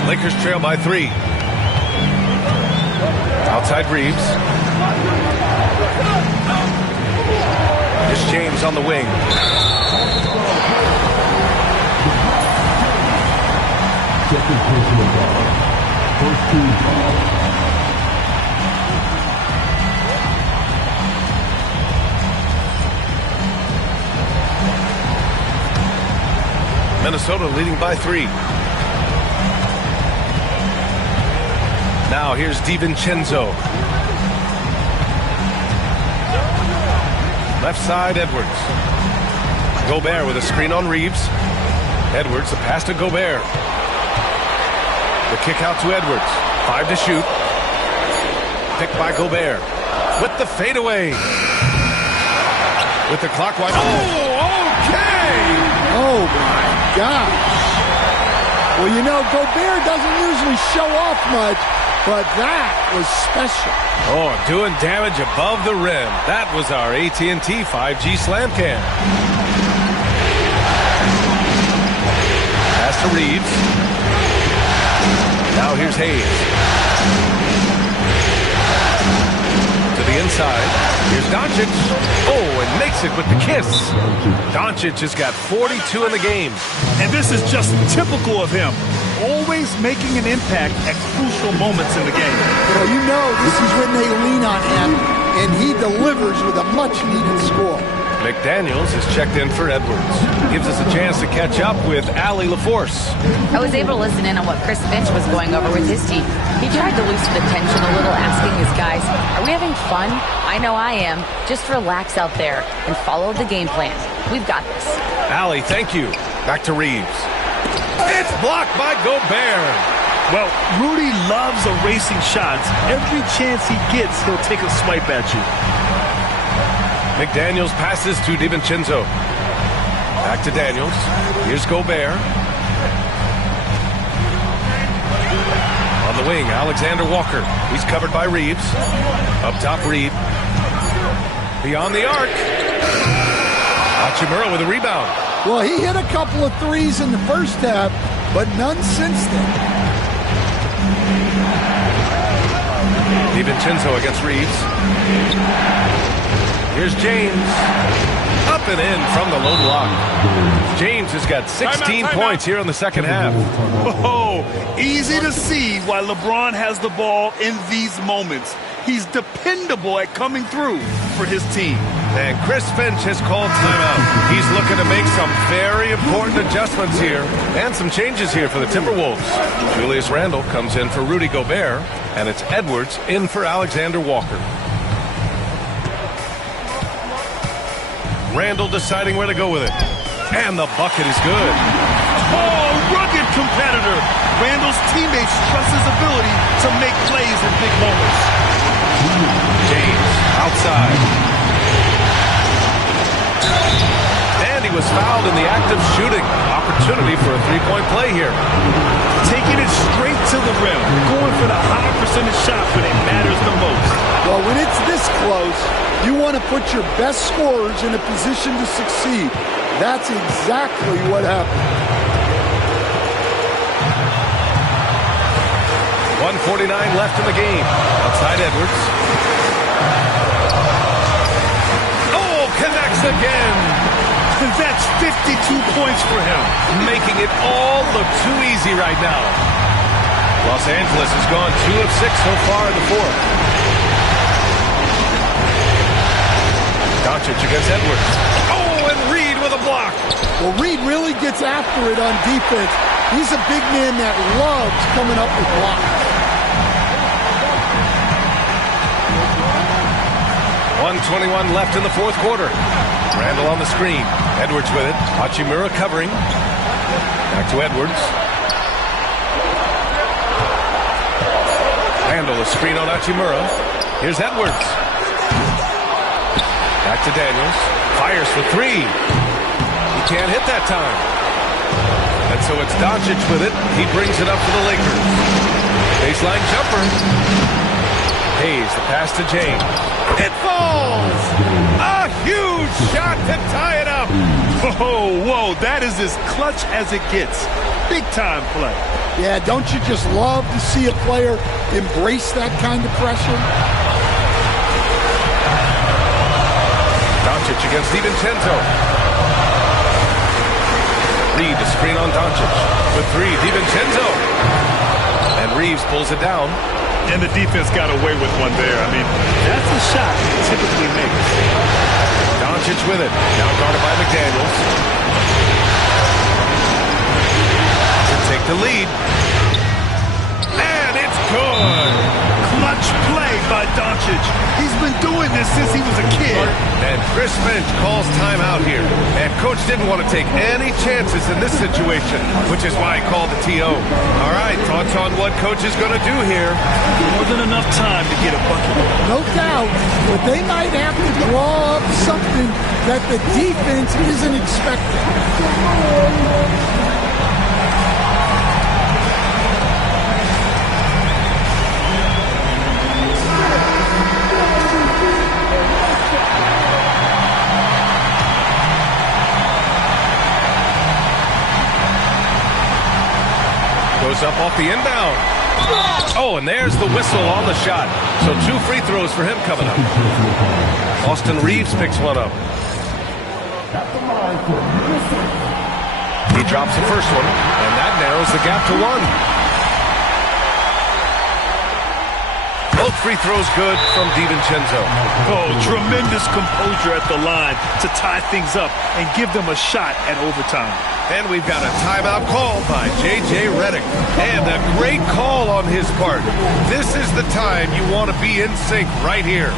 Lakers trail by 3. Outside Reeves. Here's James on the wing. Second personal foul. First team foul. Minnesota leading by 3. Now here's DiVincenzo. Left side Edwards. Gobert with a screen on Reeves. Edwards, the pass to Gobert. The kick out to Edwards. 5 to shoot. Picked by Gobert. With the fadeaway. With the clock wide. Oh, okay! Oh, my gosh. Well, you know, Gobert doesn't usually show off much, but that was special. Oh, doing damage above the rim. That was our AT&T 5G slam cam. Pass to Reeves. Now here's Hayes. To the inside. Here's Doncic. Oh, and makes it with the kiss. Doncic has got 42 in the game. And this is just typical of him. Always making an impact at crucial moments in the game. Well, you know, this is when they lean on him, and he delivers with a much-needed score. McDaniels is checked in for Edwards. Gives us a chance to catch up with Allie LaForce. I was able to listen in on what Chris Finch was going over with his team. He tried to loosen the tension a little, asking his guys, are we having fun? I know I am. Just relax out there and follow the game plan. We've got this. Allie, thank you. Back to Reeves. It's blocked by Gobert. Well, Rudy loves erasing shots. Every chance he gets, he'll take a swipe at you. McDaniels passes to DiVincenzo. Back to Daniels. Here's Gobert. On the wing, Alexander Walker. He's covered by Reeves. Up top, Reed. Beyond the arc. Hachimura with a rebound. Well, he hit a couple of threes in the first half, but none since then. DiVincenzo against Reeves. Here's James. Up and in from the low block. James has got 16 points here in the second half. Oh, easy to see why LeBron has the ball in these moments. He's dependable at coming through for his team. And Chris Finch has called timeout. He's looking to make some very important adjustments here and some changes here for the Timberwolves. Julius Randle comes in for Rudy Gobert, and it's Edwards in for Alexander Walker. Randle deciding where to go with it. And the bucket is good. Oh, rugged competitor. Randle's teammates trust his ability to make plays in big moments. James outside. And he was fouled in the act of shooting. Opportunity for a three-point play here. Taking it straight to the rim. Going for the high percentage shot when it matters the most. Well, when it's this close, you want to put your best scorers in a position to succeed. That's exactly what happened. 1:49 left in the game. Outside Edwards. Oh, connects again. That's 52 points for him. Making it all look too easy right now. Los Angeles has gone 2 of 6 so far in the fourth. Doncic against Edwards. Oh, and Reed with a block. Well, Reed really gets after it on defense. He's a big man that loves coming up with blocks. 1:21 left in the fourth quarter. Randle on the screen. Edwards with it. Hachimura covering. Back to Edwards. Randle, a screen on Hachimura. Here's Edwards. Back to Daniels. Fires for three. He can't hit that time. And so it's Doncic with it. He brings it up for the Lakers. Baseline jumper. Hayes, the pass to James. It falls! A huge shot to tie it up. Whoa, that is as clutch as it gets. Big time play. Yeah, don't you just love to see a player embrace that kind of pressure? Doncic against DiVincenzo. Reed, a screen on Doncic. With three, DiVincenzo. And Reeves pulls it down. And the defense got away with one there. I mean, that's a shot he typically makes. Doncic with it. Now guarded by McDaniels. To take the lead. And it's good. Clutch play by Doncic. He's been doing this since he was a kid. And Chris Finch calls timeout here. And coach didn't want to take any chances in this situation, which is why he called the TO. All right, thoughts on what coach is going to do here? More than enough time to get a bucket. No doubt, but they might have to draw up something that the defense isn't expecting. Goes up off the inbound. Oh, and there's the whistle on the shot. So 2 free throws for him coming up. Austin Reeves picks one up. He drops the first one, and that narrows the gap to 1. Both free throws good from DiVincenzo. Oh, tremendous composure at the line to tie things up and give them a shot at overtime. And we've got a timeout call by J.J. Redick. And a great call on his part. This is the time you want to be in sync right here.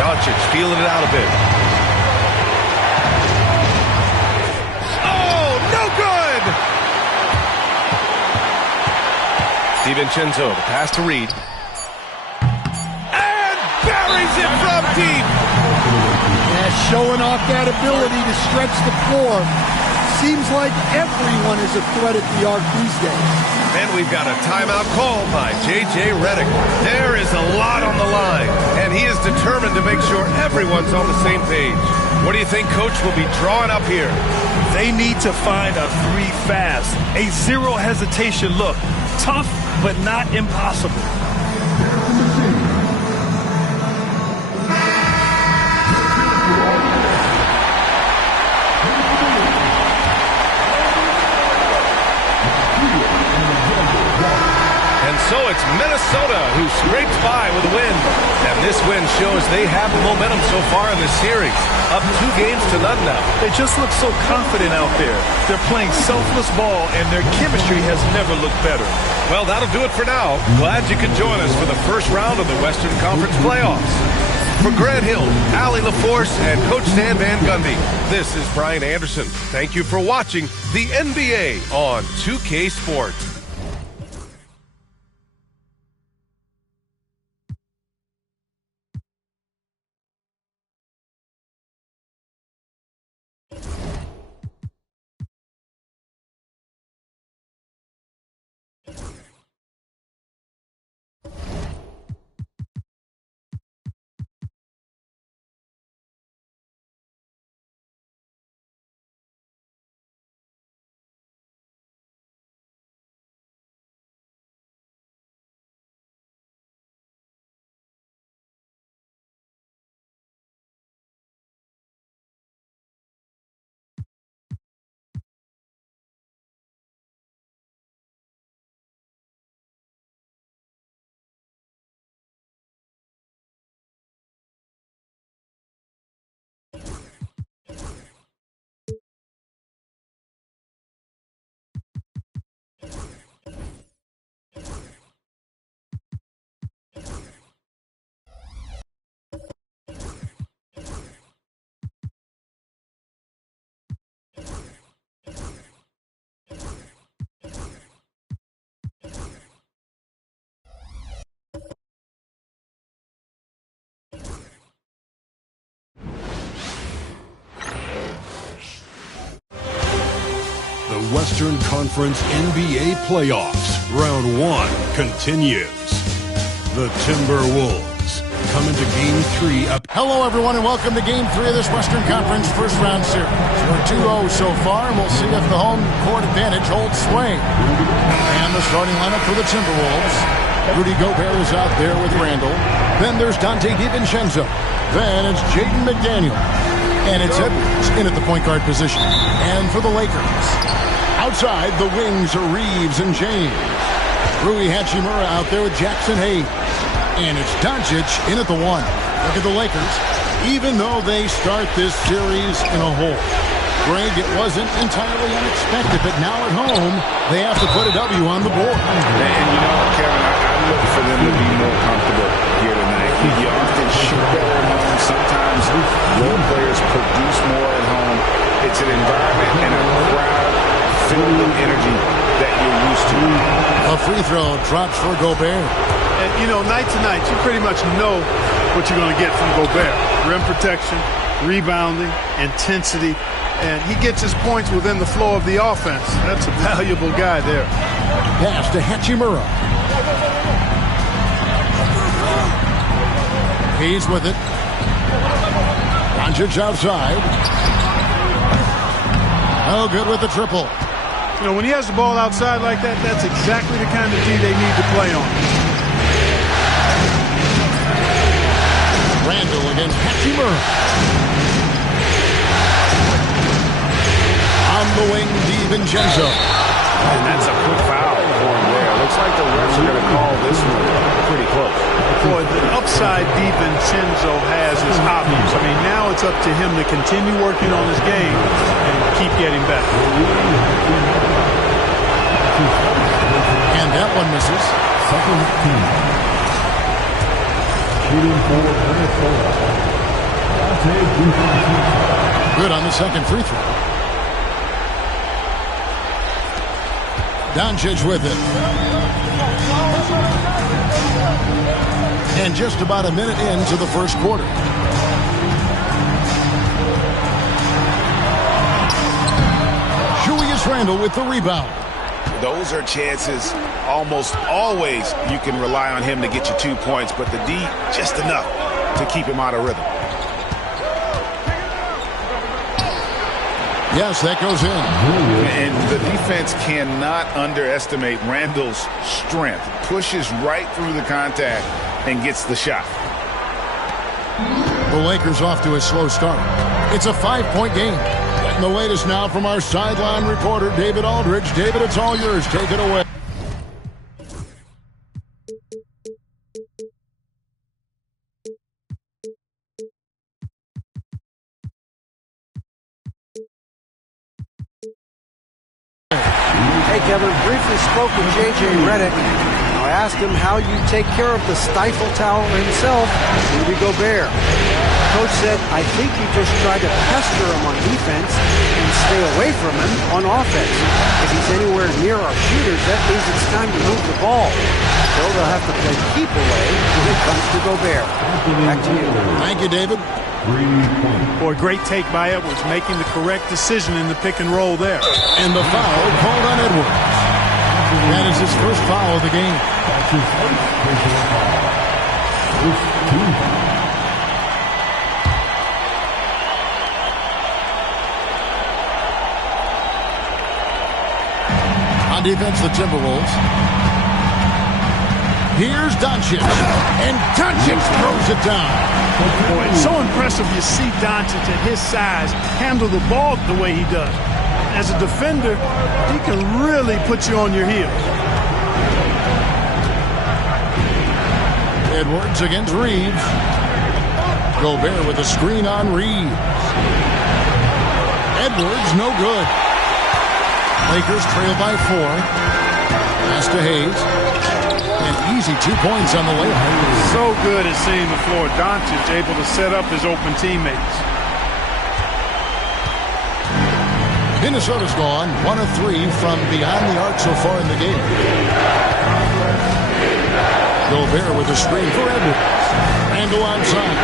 Doncic feeling it out a bit. Oh, no good! DiVincenzo, the pass to Reed. And buries it from deep! Yeah, showing off that ability to stretch the floor. Seems like everyone is a threat at the arc these days. And we've got a timeout call by J.J. Redick. There is a lot on the line, and he is determined to make sure everyone's on the same page. What do you think Coach will be drawing up here? They need to find a three fast, a zero hesitation look. Tough, but not impossible. So it's Minnesota who scrapes by with a win. And this win shows they have the momentum so far in this series. Up 2 games to none now. They just look so confident out there. They're playing selfless ball, and their chemistry has never looked better. Well, that'll do it for now. Glad you could join us for the first round of the Western Conference playoffs. For Grant Hill, Allie LaForce, and Coach Stan Van Gundy, this is Brian Anderson. Thank you for watching the NBA on 2K Sports. The Western Conference NBA Playoffs, Round 1 continues. The Timberwolves coming to Game 3 up. Hello, everyone, and welcome to Game 3 of this Western Conference first-round series. We're 2-0 so far, and we'll see if the home court advantage holds sway. And the starting lineup for the Timberwolves. Rudy Gobert is out there with Randall. Then there's Dante DiVincenzo. Then it's Jaden McDaniel. And it's Edwards in at the point guard position. And for the Lakers, outside the wings are Reeves and James. Rui Hachimura out there with Jackson Hayes. And it's Doncic in at the 1. Look at the Lakers. Even though they start this series in a hole, Greg, it wasn't entirely unexpected, but now at home, they have to put a W on the board. And you know, Kevin, I look for them to be more comfortable here tonight. You often shoot better at home. Sometimes role players produce more at home. It's an environment and a crowd filled with energy that you're used to. A free throw drops for Gobert. And, you know, night to night, you pretty much know what you're going to get from Gobert. Rim protection, rebounding, intensity. And he gets his points within the flow of the offense. That's a valuable guy there. Pass to Hachimura. He's with it. Doncic outside. Oh, good with the triple. You know, when he has the ball outside like that, that's exactly the kind of D they need to play on. Randall Randall against Hachimura. On the wing, DiVincenzo. And that's a quick foul for him there. Looks like the refs are going to call this one pretty close. Boy, the upside DiVincenzo has is obvious. I mean, now it's up to him to continue working on his game and keep getting better. And that one misses. Second team. Shooting for Minnesota. Good on the second free throw. Doncic with it. And just about a minute into the first quarter. Julius Randle with the rebound. Those are chances almost always you can rely on him to get you 2 points, but the D just enough to keep him out of rhythm. Yes, that goes in. And the defense cannot underestimate Randall's strength. Pushes right through the contact and gets the shot. The Lakers off to a slow start. It's a 5-point game. Getting the latest now from our sideline reporter, David Aldridge. David, it's all yours. Take it away. Hey, Kevin, briefly spoke with J.J. Redick. I asked him how you take care of the stifle tower himself, Rudy Gobert. Coach said, I think you just try to pester him on defense and stay away from him on offense. If he's anywhere near our shooters, that means it's time to move the ball. So they'll have to play keep away when it comes to Gobert. Back to you. Thank you, David. Boy, great take by Edwards, making the correct decision in the pick and roll there. And the foul called on Edwards. That is his first foul of the game. On defense, the Timberwolves. Here's Doncic. And Doncic throws it down. Boy, it's so impressive you see Doncic at his size handle the ball the way he does. As a defender, he can really put you on your heels. Edwards against Reeves. Gobert with a screen on Reeves. Edwards, no good. Lakers trail by 4. Pass to Hayes. And easy 2 points on the layup. So good at seeing the floor. Doncic able to set up his open teammates. Minnesota's gone 1 of 3 from beyond the arc so far in the game. Gobert with a screen for Edwards. Randall onside.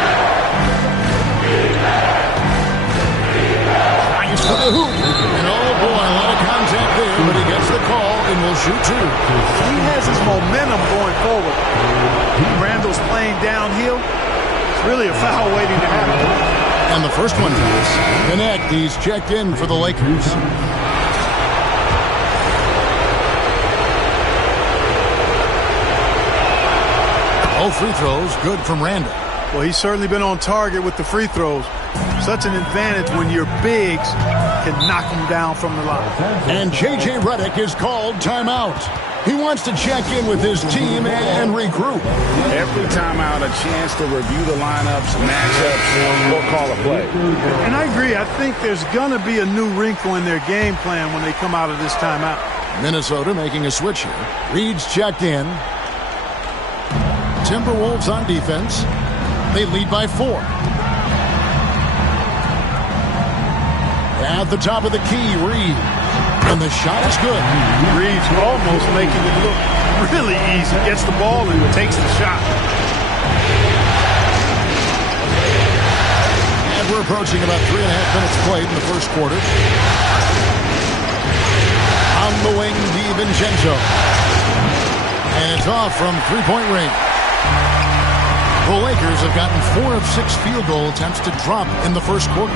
Tries for the hoop. And oh boy, a lot of contact there, but he gets the call and will shoot 2. He has his momentum going forward. Randall's playing downhill. It's really a foul waiting to happen. And the first one is connect. He's checked in for the Lakers. All free throws good from Randall. Well, he's certainly been on target with the free throws. Such an advantage when your bigs can knock them down from the line. And J.J. Redick is called timeout. He wants to check in with his team and regroup. Every timeout, a chance to review the lineups, matchups, or call a play. And I agree. I think there's going to be a new wrinkle in their game plan when they come out of this timeout. Minnesota making a switch here. Reed's checked in. Timberwolves on defense. They lead by 4. At the top of the key, Reed. And the shot is good. Reed's almost making it look really easy. Gets the ball and takes the shot. And we're approaching about 3.5 minutes played in the first quarter. On the wing, DiVincenzo. And it's off from three-point range. The Lakers have gotten 4 of 6 field goal attempts to drop in the first quarter.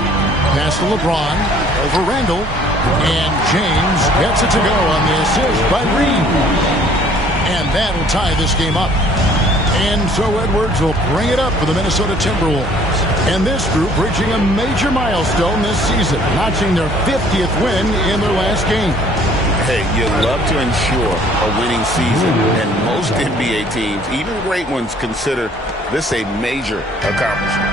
Pass to LeBron, over Randall, and James gets it to go on the assist by Reed. And that'll tie this game up. And so Edwards will bring it up for the Minnesota Timberwolves. And this group reaching a major milestone this season, notching their 50th win in their last game. Hey, you love to ensure a winning season, and most NBA teams, even great ones, consider this a major accomplishment.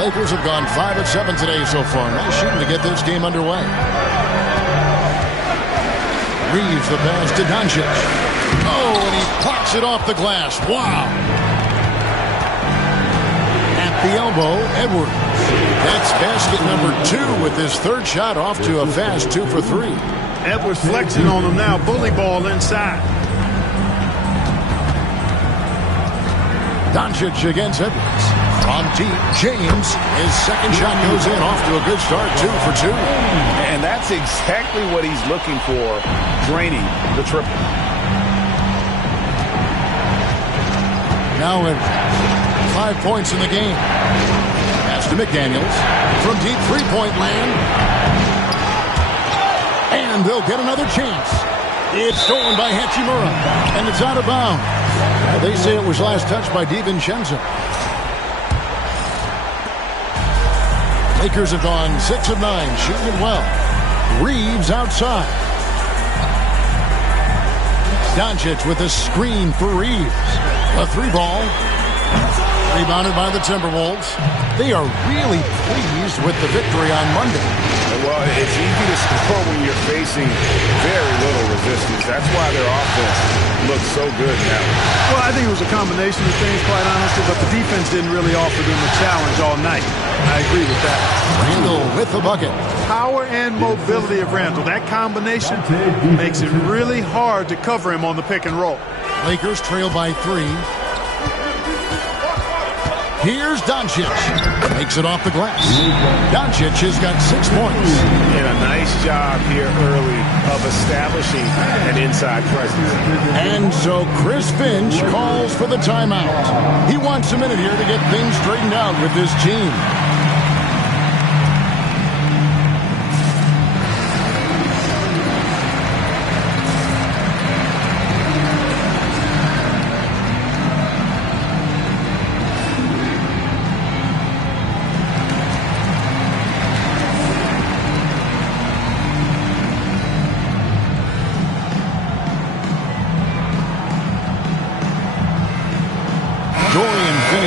Lakers have gone 5 of 7 today so far. Nice shooting to get this game underway. Reeves the pass to Doncic. Oh, and he plucks it off the glass. Wow. At the elbow, Edwards. That's basket number 2 with his third shot off to a fast 2 for 3. Edwards flexing on him now. Bully ball inside. Doncic against Edwards. From deep, James. His second shot goes in, off to a good start, 2 for 2. And that's exactly what he's looking for, draining the triple. Now with 5 points in the game. Pass to McDaniels. From deep three-point land. And they'll get another chance. It's stolen by Hachimura. And it's out of bounds. They say it was last touched by DiVincenzo. Lakers have gone 6 of 9, shooting it well. Reeves outside. Doncic with a screen for Reeves. A 3-ball. Rebounded by the Timberwolves. They are really pleased with the victory on Monday. Well, it's easy to score when you're facing very little resistance. That's why their offense looks so good now. Well, I think it was a combination of things, quite honestly, but the defense didn't really offer them a challenge all night. I agree with that. Randall with the bucket. Power and mobility of Randall. That combination makes it really hard to cover him on the pick and roll. Lakers trail by 3. Here's Doncic. Makes it off the glass. Doncic has got 6 points. And a nice job here early of establishing an inside presence. And so Chris Finch calls for the timeout. He wants a minute here to get things straightened out with his team.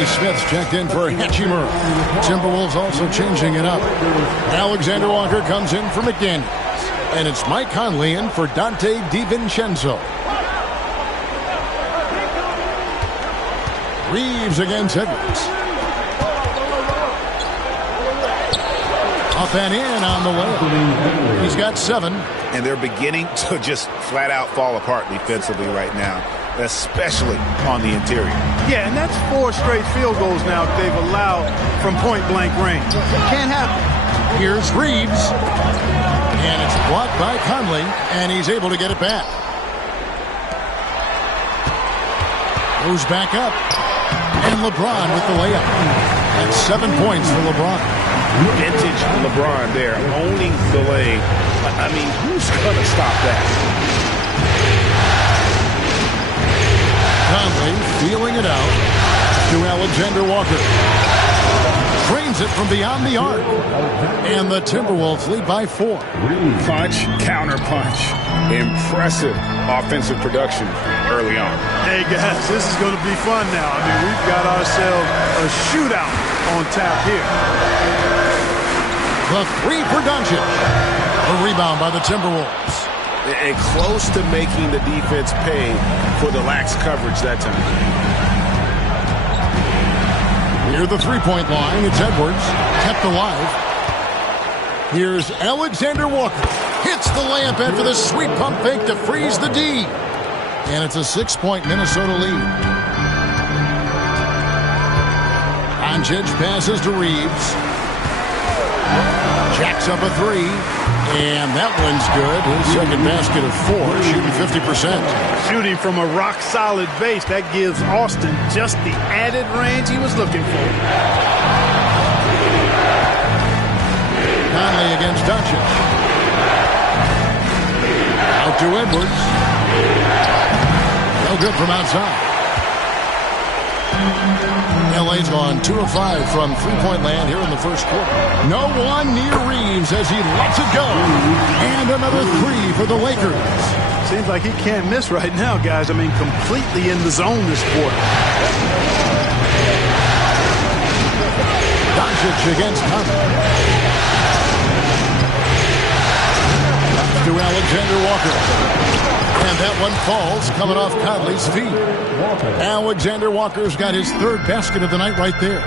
Smith's checked in for Hachimura. Timberwolves also changing it up. Alexander Walker comes in for McDaniels. And it's Mike Conley in for Dante DiVincenzo. Reeves against Edwards. Up and in on the layup. He's got 7. And they're beginning to just flat out fall apart defensively right now, especially on the interior. Yeah, and that's 4 straight field goals now they've allowed from point-blank range. Can't happen. Here's Reeves. And it's blocked by Conley, and he's able to get it back. Goes back up. And LeBron with the layup. That's 7 points for LeBron. Vintage LeBron there, owning the lane. I mean, who's going to stop that? Conley feeling it out to Alexander Walker. Trains it from beyond the arc. And the Timberwolves lead by 4. Punch, counter punch. Impressive offensive production early on. Hey, guys, this is going to be fun now. I mean, we've got ourselves a shootout on tap here. The 3 for Doncic. A rebound by the Timberwolves. And close to making the defense pay for the lax coverage that time. Near the 3-point line, it's Edwards, kept alive. Here's Alexander Walker. Hits the layup after the sweet pump fake to freeze the D. And it's a 6-point Minnesota lead. Doncic passes to Reeves. Jacks up a 3. And that one's good. His second basket of 4, shooting 50%. Shooting from a rock-solid base. That gives Austin just the added range he was looking for. Conley against Doncic. Out to Edwards. No good from outside. LA's gone 2 of 5 from three-point land here in the first quarter. No one near Reeves as he lets it go. And another three for the Lakers. Seems like he can't miss right now, guys. I mean, completely in the zone this quarter. Doncic against Conley. To Alexander Walker. And that one falls coming off Conley's feet. Alexander Walker's got his third basket of the night right there.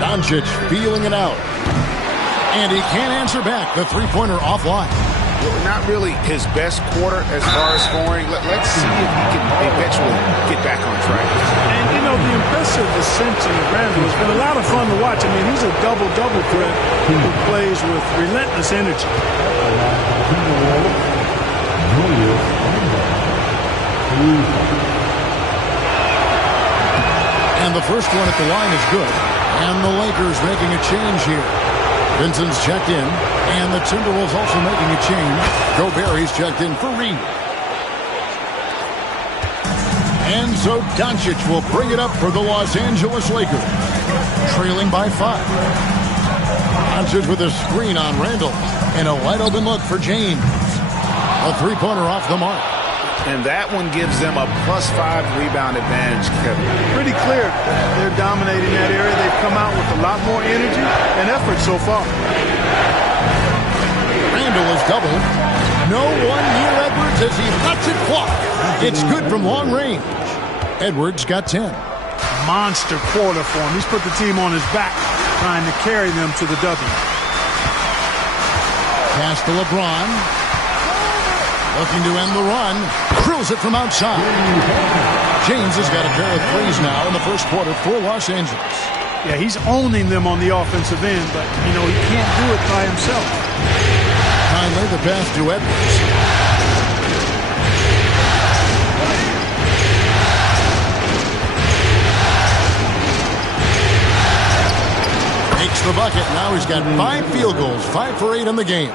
Doncic feeling it out. And he can't answer back. The three-pointer offline. Not really his best quarter as far as scoring. Let's see if he can eventually get back on track. And, you know, the impressive ascension of Randall has been a lot of fun to watch. I mean, he's a double-double threat who plays with relentless energy. And the first one at the line is good. And the Lakers making a change here. Vincent's checked in, and the Timberwolves also making a change. Gobert's checked in for Reed. And so Doncic will bring it up for the Los Angeles Lakers, trailing by 5. Doncic with a screen on Randall, and a wide-open look for James. A three-pointer off the mark. And that one gives them a +5 rebound advantage, Kevin. Pretty clear they're dominating that area. They've come out with a lot more energy and effort so far. Randall is doubled. No one near Edwards as he lets it fly. It's good from long range. Edwards got 10. Monster quarter for him. He's put the team on his back, trying to carry them to the W. Pass to LeBron. Looking to end the run. Drills it from outside. James has got a pair of threes now in the first quarter for Los Angeles. Yeah, he's owning them on the offensive end, but, you know, he can't do it by himself. Finally, the pass to Edwards. Makes the bucket. Now he's got 5 field goals, 5 for 8 in the game.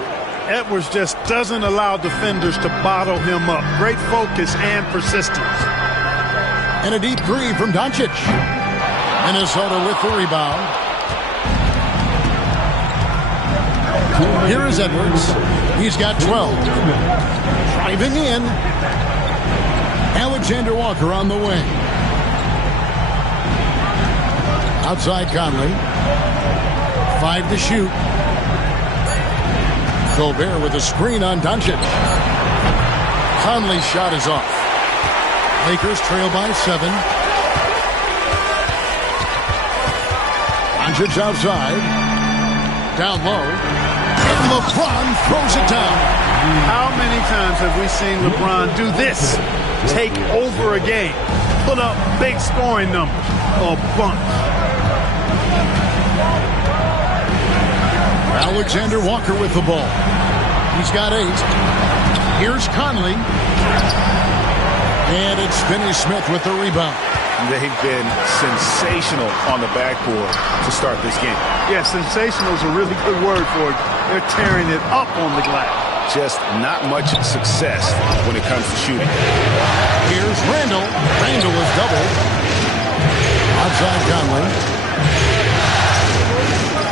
Edwards just doesn't allow defenders to bottle him up. Great focus and persistence. And a deep three from Doncic. Minnesota with the rebound. Here is Edwards. He's got 12. Driving in. Alexander Walker on the wing. Outside Conley. 5 to shoot. Gobert with a screen on Doncic. Conley's shot is off. Lakers trail by 7. Doncic outside. Down low. And LeBron throws it down. How many times have we seen LeBron do this? Take over a game. Put up big scoring numbers. A bunch. Alexander Walker with the ball. He's got 8. Here's Conley. And it's Finney Smith with the rebound. They've been sensational on the backboard to start this game. Yeah, sensational is a really good word for it. They're tearing it up on the glass. Just not much success when it comes to shooting. Here's Randall. Randall is doubled. Outside Conley.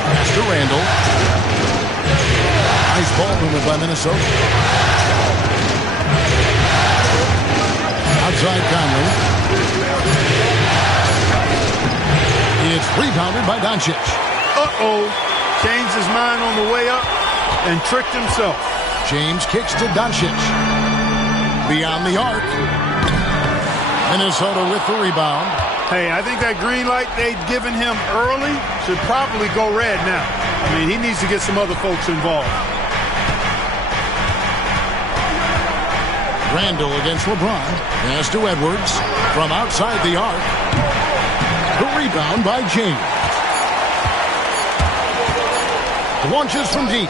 Pass to Randall. Nice ball movement by Minnesota. Outside Conley. It's rebounded by Doncic. Uh-oh. Changed his mind on the way up and tricked himself. James kicks to Doncic. Beyond the arc. Minnesota with the rebound. Hey, I think that green light they'd given him early should probably go red now. I mean, he needs to get some other folks involved. Randall against LeBron. Pass to Edwards. From outside the arc. The rebound by James. Launches from deep.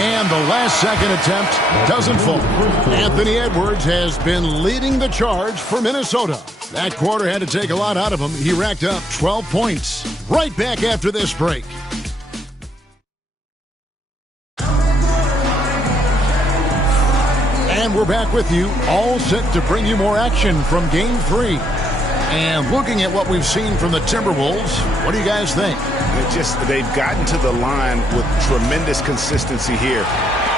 And the last second attempt doesn't fall. Anthony Edwards has been leading the charge for Minnesota. That quarter had to take a lot out of him. He racked up 12 points. Right back after this break. And we're back with you, all set to bring you more action from Game 3. And looking at what we've seen from the Timberwolves, what do you guys think? They've gotten to the line with tremendous consistency here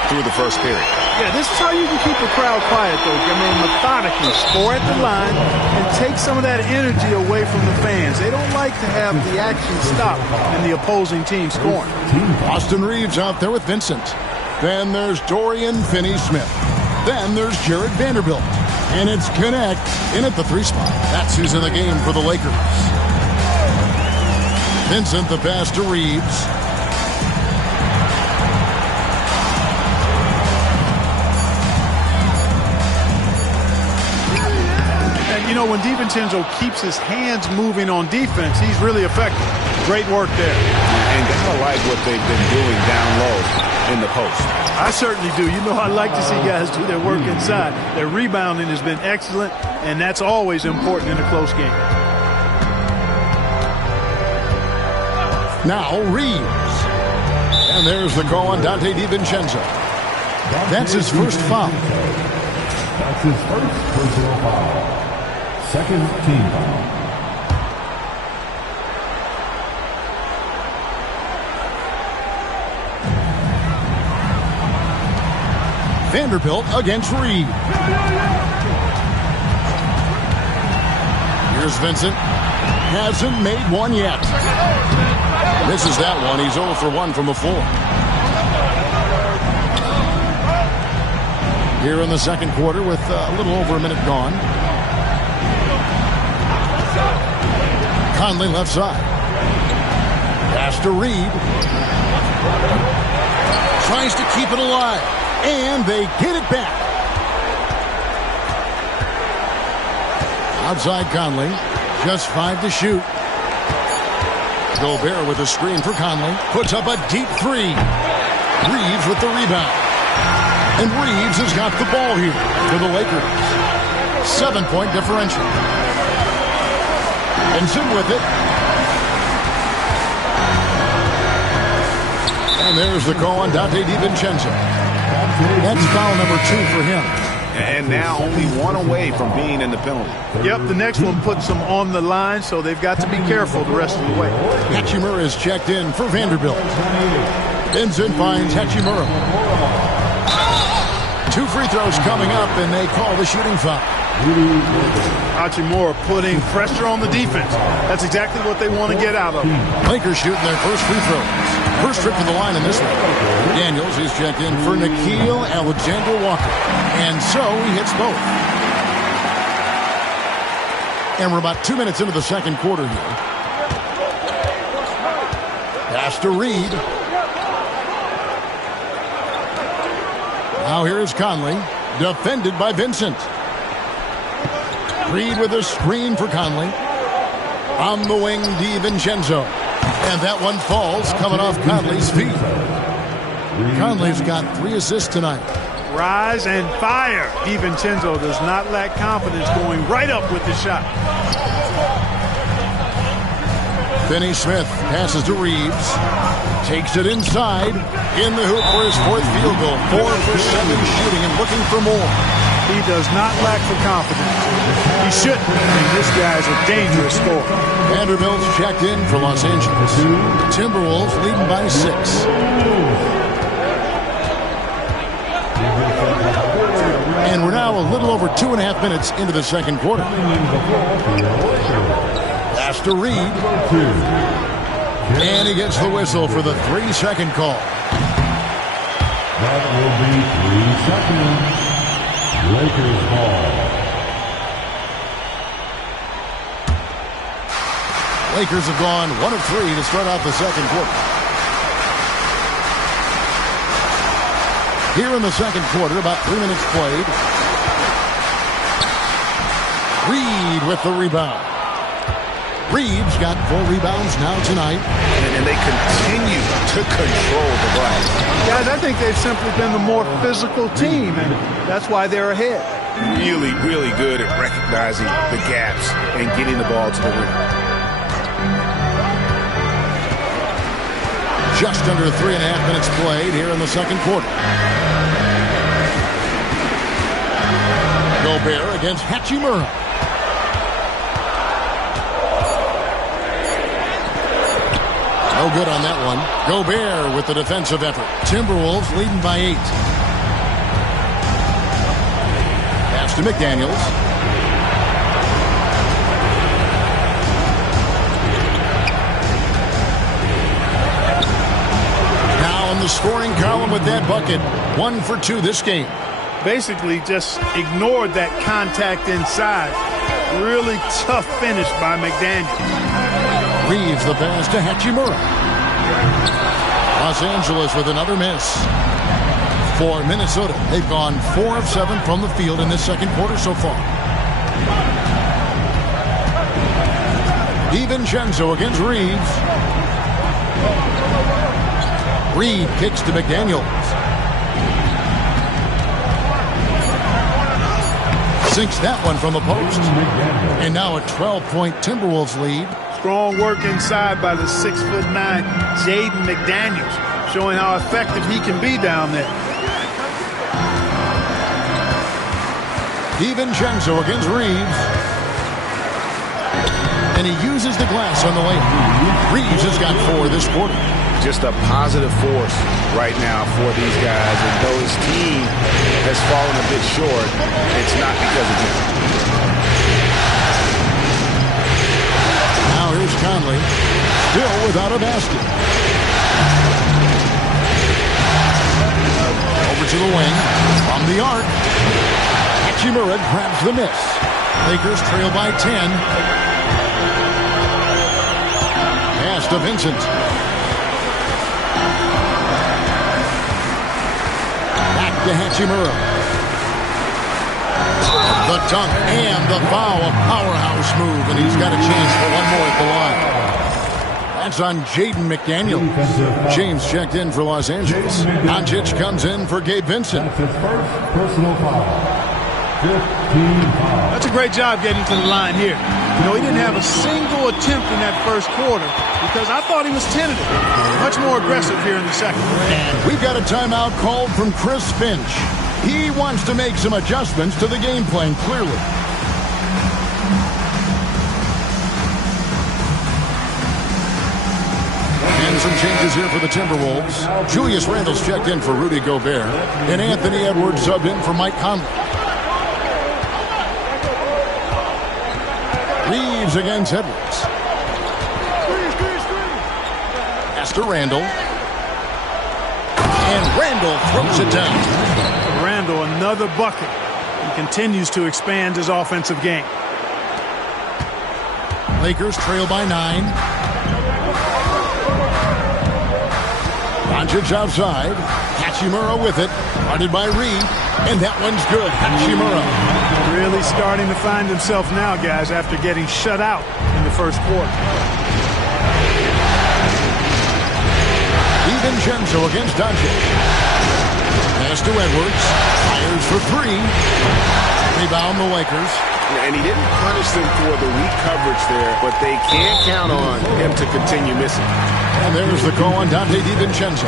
through the first period. Yeah, this is how you can keep a crowd quiet, though. I mean, methodically score at the line and take some of that energy away from the fans. They don't like to have the action stop and the opposing team scoring. Austin Reeves out there with Vincent. Then there's Dorian Finney-Smith. Then there's Jared Vanderbilt. And it's Connect in at the 3 spot. That's who's in the game for the Lakers. Vincent the pass to Reeves. And, you know, when DiVincenzo keeps his hands moving on defense, he's really effective. Great work there. And gotta like what they've been doing down low in the post. I certainly do. You know, I like to see guys do their work inside. Their rebounding has been excellent, and that's always important in a close game. Now Reeves. And there's the call on Dante DiVincenzo. That's his first foul. That's his first personal foul. Second team foul. Vanderbilt against Reed. Here's Vincent. Hasn't made one yet. Misses that one. He's 0 for 1 from the floor. Here in the second quarter with a little over a minute gone. Conley left side. Pass to Reed. Tries to keep it alive. And they get it back. Outside Conley. Just 5 to shoot. Gobert with a screen for Conley. Puts up a deep 3. Reeves with the rebound. And Reeves has got the ball here for the Lakers. 7-point differential. Vincent with it. And there's the call on Dante DiVincenzo. That's foul number 2 for him. And now only 1 away from being in the penalty. Yep, the next one puts them on the line, so they've got to be careful the rest of the way. Hachimura is checked in for Vanderbilt. Vincent finds Hachimura. 2 free throws coming up, and they call the shooting foul. Hachimura putting pressure on the defense. That's exactly what they want to get out of it. Lakers shooting their first free throws. First trip to the line in this one. Daniels is checked in for Nickeil Alexander-Walker. And so he hits both. And we're about 2 minutes into the second quarter here. Pass to Reed. Now here is Conley. Defended by Vincent. Reed with a screen for Conley. On the wing, DiVincenzo. And that one falls, coming off Conley's feet. Conley's got 3 assists tonight. Rise and fire. DiVincenzo does not lack confidence, going right up with the shot. Finney-Smith passes to Reeves. Takes it inside. In the hoop for his 4th field goal. 4 for 7 shooting and looking for more. He does not lack the confidence. He shouldn't. And this guy's a dangerous scorer. Vanderbilt's checked in for Los Angeles. Timberwolves leading by 6. And we're now a little over 2.5 minutes into the second quarter. Pass to Reed. And he gets the whistle for the 3-second call. That will be 3 seconds. Lakers ball. Lakers have gone 1 of 3 to start out the second quarter. Here in the second quarter, about 3 minutes played. Reed with the rebound. Reeves got 4 rebounds now tonight. And they continue to control the glass. Guys, I think they've simply been the more physical team, and that's why they're ahead. Really, really good at recognizing the gaps and getting the ball to the rim. Just under 3.5 minutes played here in the second quarter. Gobert against Hachimura. No good on that one. Gobert with the defensive effort. Timberwolves leading by 8. Pass to McDaniels. Now in the scoring column with that bucket. 1 for 2 this game. Basically just ignored that contact inside. Really tough finish by McDaniels. Reeves the pass to Hachimura. Los Angeles with another miss. For Minnesota, they've gone 4 of 7 from the field in this second quarter so far. DiVincenzo against Reeves. Reed kicks to McDaniels. Sinks that one from the post. And now a 12-point Timberwolves lead. Strong work inside by the 6'9" Jaden McDaniels, showing how effective he can be down there. DiVincenzo against Reeves. And he uses the glass on the layup. Reeves has got 4 this quarter. Just a positive force right now for these guys. And though his team has fallen a bit short, it's not because of him. Now here's Conley, still without a basket. Over to the wing, from the arc. Hachimura grabs the miss. Lakers trail by 10. Pass to Vincent. Back to Hachimura. The dunk and the foul, a powerhouse move, and he's got a chance for one more at the line. That's on Jaden McDaniel. James checked in for Los Angeles. Doncic comes in for Gabe Vincent. That's his first personal foul. 15 foul. That's a great job getting to the line here. You know, he didn't have a single attempt in that first quarter because I thought he was tentative. Much more aggressive here in the second. And we've got a timeout called from Chris Finch. He wants to make some adjustments to the game plan, clearly. And some changes here for the Timberwolves. Julius Randle's checked in for Rudy Gobert. And Anthony Edwards subbed in for Mike Conley. Reeves against Edwards. Pass to Randle. And Randle throws it down. Randle, another bucket. He continues to expand his offensive game. Lakers trail by 9. Doncic outside. Hachimura with it. Guarded by Reed. And that one's good. Hachimura. Really starting to find himself now, guys, after getting shut out in the first quarter. DiVincenzo against Doncic. Pass to Edwards. Fires for 3. Rebound the Lakers. And he didn't punish them for the weak coverage there, but they can't count on him to continue missing. And there's the call on Dante DiVincenzo.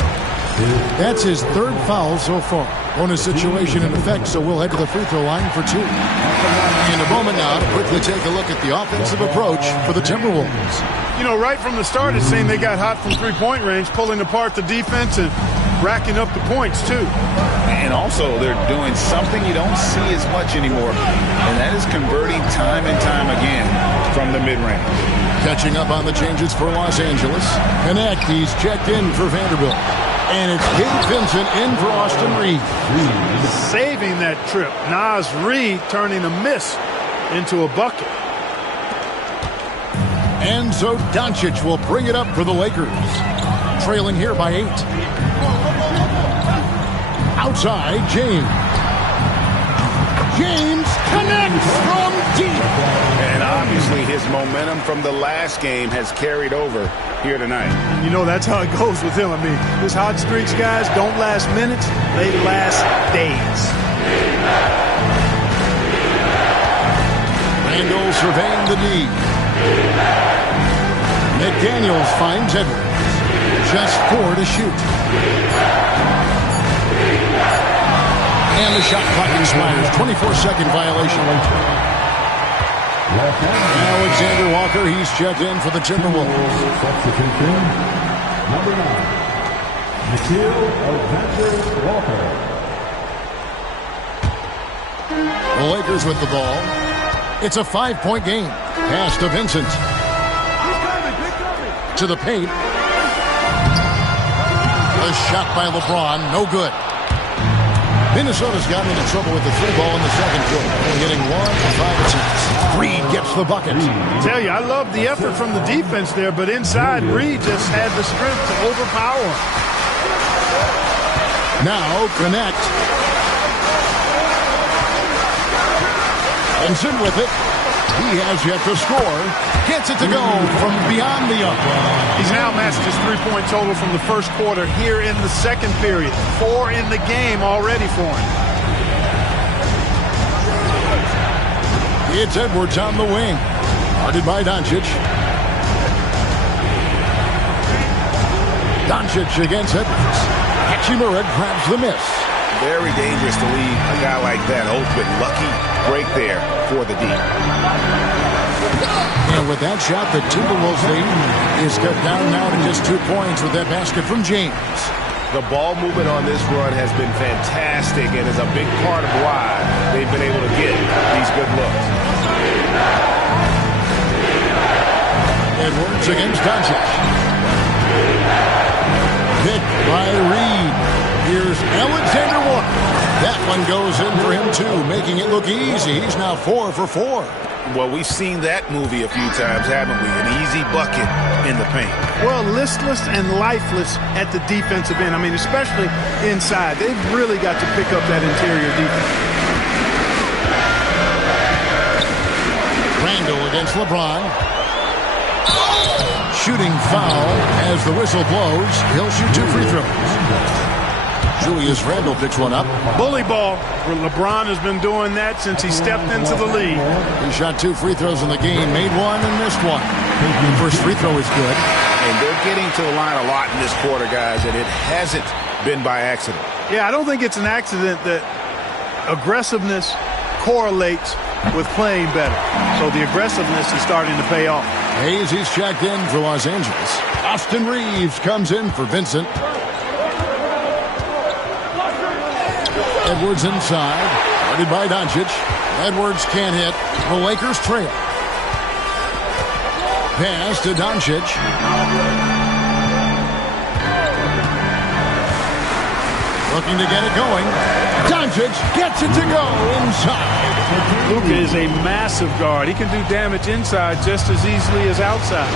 That's his 3rd foul so far. Bonus situation in effect, so we'll head to the free throw line for 2. In a moment now to quickly take a look at the offensive approach for the Timberwolves. You know, right from the start, it seemed they got hot from three-point range, pulling apart the defense and racking up the points, too. And also, they're doing something you don't see as much anymore, and that is converting time and time again from the mid-range. Catching up on the changes for Los Angeles. Connect, he's checked in for Vanderbilt. And it's Gabe Vincent in for Austin Reed. Saving that trip. Nas Reed turning a miss into a bucket. And so Doncic will bring it up for the Lakers. Trailing here by 8. Outside, James. James connects from deep. And obviously his momentum from the last game has carried over here tonight. You know, that's how it goes with him. I mean, his hot streaks, guys, don't last minutes. They last days. Randle surveying the D. McDaniels finds Edwards. Just 4 to shoot. And the the shot clock expires. 24-second violation. Alexander Walker, he's checked in for the Timberwolves. Substitution, number 9, Alexander Walker. The Lakers with the ball. It's a 5-point game. Pass to Vincent. To the paint. A shot by LeBron, no good. Minnesota's gotten into trouble with the 3-ball in the second quarter. Only hitting 1 for 5 attempts. Reed gets the bucket. I tell you, I love the effort from the defense there, but inside, Reed just had the strength to overpower him. Now, connect. Benson with it. He has yet to score. Gets it to go from beyond the arc. He's now matched his three-point total from the first quarter here in the second period. 4 in the game already for him. It's Edwards on the wing. Guarded by Doncic. Doncic against Edwards. Hachimura grabs the miss. Very dangerous to leave a guy like that open. Lucky break there for the D. And with that shot, the Timberwolves lead is cut down now to just 2 points with that basket from James. The ball movement on this run has been fantastic and is a big part of why they've been able to get these good looks. Edwards against Doncic. Hit by Reed. Here's Alexander Walker. That one goes in for him, too, making it look easy. He's now 4 for 4. Well, we've seen that movie a few times, haven't we? An easy bucket in the paint. Well, listless and lifeless at the defensive end. I mean, especially inside. They've really got to pick up that interior defense. Randall against LeBron. Shooting foul as the whistle blows. He'll shoot 2 free throws. Julius Randle picks one up. Bully ball. LeBron has been doing that since he stepped into the league. He shot 2 free throws in the game, made 1 and missed 1. The first free throw is good. And they're getting to the line a lot in this quarter, guys, and it hasn't been by accident. Yeah, I don't think it's an accident that aggressiveness correlates with playing better. So the aggressiveness is starting to pay off. Hayes, he's checked in for Los Angeles. Austin Reeves comes in for Vincent. Edwards inside, guarded by Doncic. Edwards can't hit. The Lakers trail. Pass to Doncic. Looking to get it going. Doncic gets it to go inside. Luka is a massive guard. He can do damage inside just as easily as outside.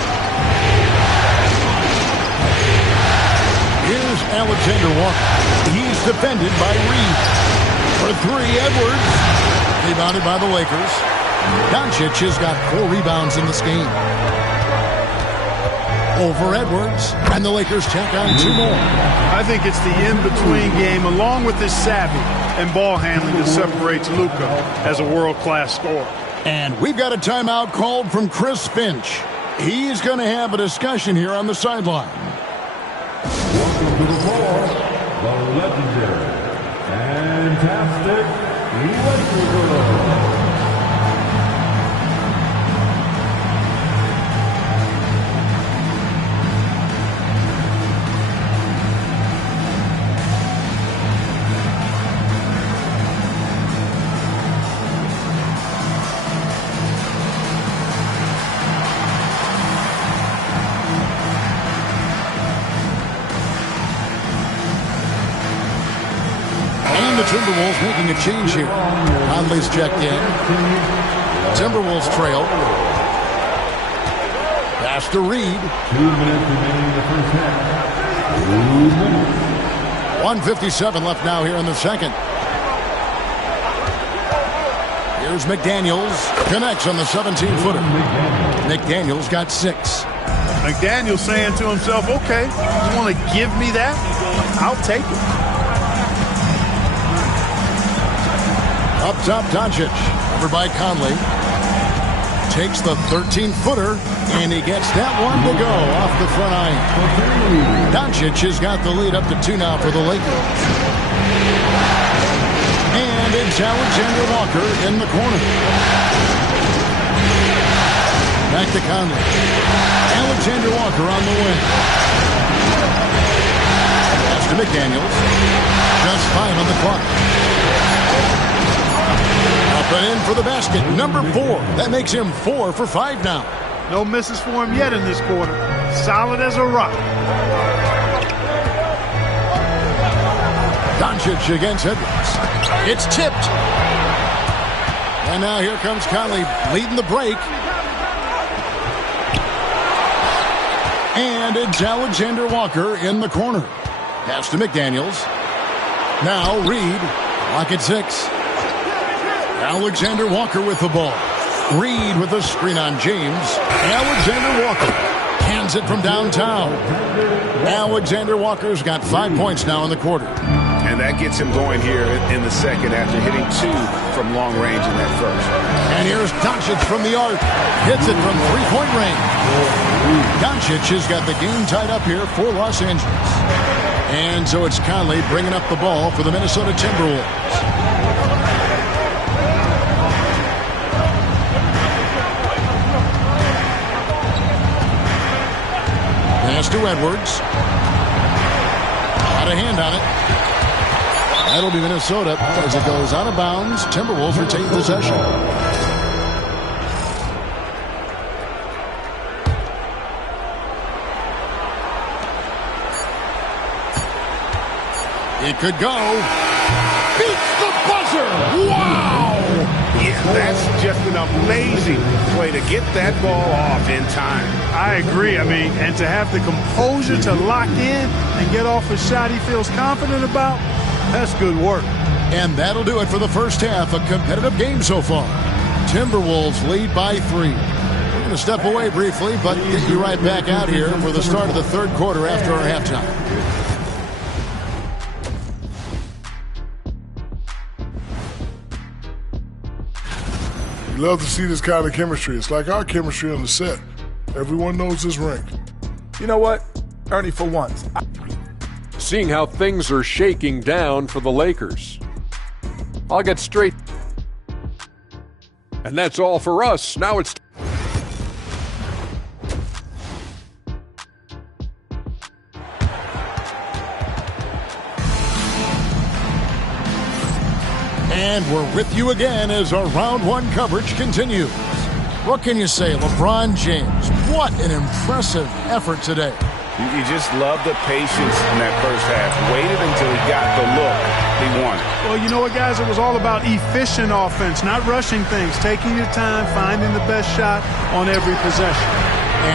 Here's Alexander Walker. He's defended by Reed. For 3, Edwards. Rebounded by the Lakers. Doncic has got 4 rebounds in this game. Over Edwards. And the Lakers tack on 2 more. I think it's the in-between game, along with his savvy and ball handling, that separates Luka as a world-class scorer. And we've got a timeout called from Chris Finch. He's going to have a discussion here on the sideline. Welcome to the floor, the legendary, fantastic Lakers. Timberwolves making a change here. Conley's checked in. Timberwolves trail. Pass to Reed. 2 minutes remaining in the first half. 2 minutes. 1:57 left now here in the second. Here's McDaniels. Connects on the 17-footer. McDaniels got 6. McDaniels saying to himself, okay, you want to give me that? I'll take it. Up top, Doncic, covered by Conley. Takes the 13-footer, and he gets that one to go off the front iron. Doncic has got the lead up to 2 now for the Lakers. And And it's Alexander Walker in the corner. Back to Conley. Alexander Walker on the wing. Pass to McDaniels. Just 5 on the clock. Up and in for the basket. Number 4. That makes him 4 for 5 now. No misses for him yet in this quarter. Solid as a rock. Doncic against Edwards. It's tipped. And now here comes Conley leading the break. And it's Alexander Walker in the corner. Pass to McDaniels. Now Reed. Lock at 6. Alexander Walker with the ball. Reed with a screen on James. Alexander Walker hands it from downtown. Alexander Walker's got 5 points now in the quarter. And that gets him going here in the second after hitting 2 from long range in that first. And here's Doncic from the arc. Hits it from 3-point range. Doncic has got the game tied up here for Los Angeles. And so it's Conley bringing up the ball for the Minnesota Timberwolves. Pass to Edwards. Got a hand on it. That'll be Minnesota as it goes out of bounds. Timberwolves retain possession. It could go. Beats the buzzer. Wow! Yeah, that's just an amazing play to get that ball off in time. I agree. I mean, and to have the composure to lock in and get off a shot he feels confident about, that's good work. And that'll do it for the first half. A competitive game so far. Timberwolves lead by 3. We're going to step away briefly, but get you right back out here for the start of the third quarter after our halftime. You love to see this kind of chemistry. It's like our chemistry on the set. Everyone knows his rank. You know what, Ernie, for once, Seeing how things are shaking down for the Lakers. I'll get straight. And that's all for us. Now it's And we're with you again as our round 1 coverage continues. What can you say, LeBron James? What an impressive effort today. You just love the patience in that first half. Waited until he got the look he wanted. Well, you know what, guys? It was all about efficient offense, not rushing things, taking your time, finding the best shot on every possession.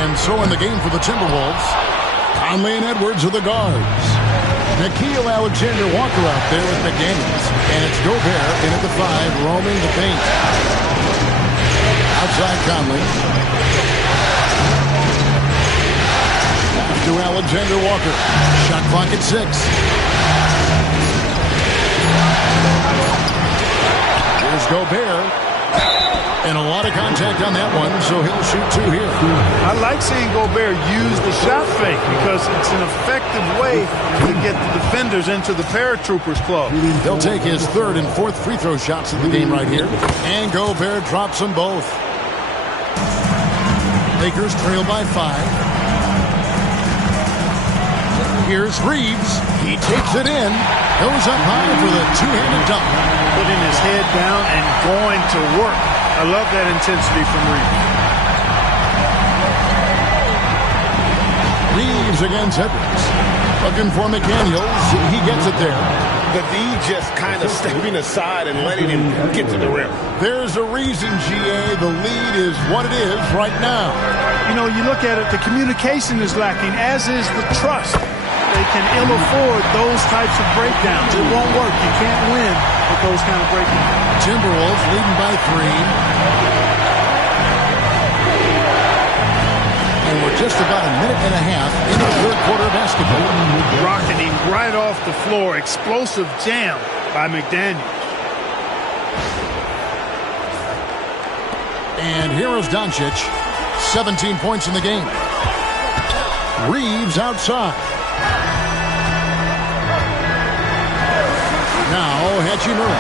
And so in the game for the Timberwolves, Conley and Edwards are the guards. Nickeil Alexander-Walker out there with McDaniels. And it's Gobert in at the 5, roaming the paint. Outside Conley. To Alexander Walker. Shot clock at 6. Here's Gobert. And a lot of contact on that one, so he'll shoot 2 here. I like seeing Gobert use the shot fake because it's an effective way to get the defenders into the paratroopers club. He'll take his 3rd and 4th free throw shots of the game right here. And Gobert drops them both. Lakers trail by 5. Here's Reeves. He takes it in. Goes up high for the 2-handed dunk. Putting his head down and going to work. I love that intensity from Reeves. Reeves against Edwards. Looking for McDaniels. He gets it there. The D just kind of stepping aside and letting him get to the rim. There's a reason, GA. The lead is what it is right now. You know, you look at it, the communication is lacking, as is the trust. They can ill afford those types of breakdowns. It won't work. You can't win with those kind of breakdowns. Timberwolves leading by 3. And we're just about a minute and a half into the third quarter of basketball. Rocketing right off the floor. Explosive jam by McDaniels. And here is Doncic. 17 points in the game. Reeves outside. Now Hachimura.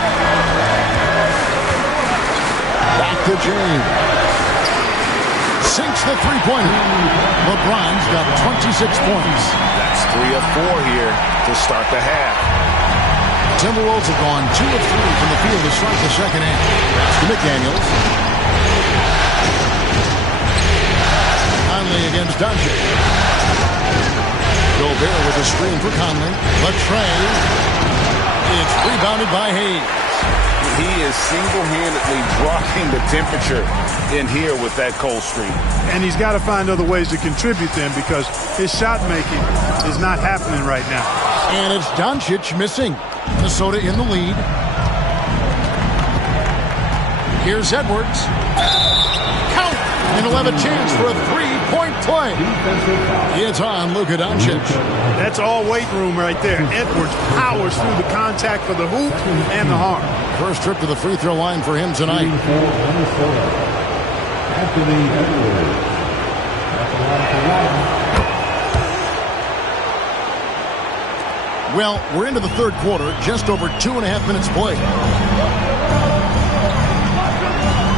Back to James. Sinks the three-pointer. LeBron's got 26 points. That's 3 of 4 here to start the half. Timberwolves have gone 2 of 3 from the field to start the second half. That's to McDaniels. Conley against Doncic. Gobert with a screen for Conley. Latrey. It's rebounded by Hayes. He is single-handedly dropping the temperature in here with that cold streak. And he's got to find other ways to contribute then because his shot making is not happening right now. And it's Doncic missing. Minnesota in the lead. Here's Edwards. Count! And he'll have a chance for a three-point play. It's on Luka Doncic. That's all weight room right there. Edwards powers through the contact for the hoop and the harm. First trip to the free throw line for him tonight. Anthony Edwards. Well, we're into the third quarter, just over 2.5 minutes played.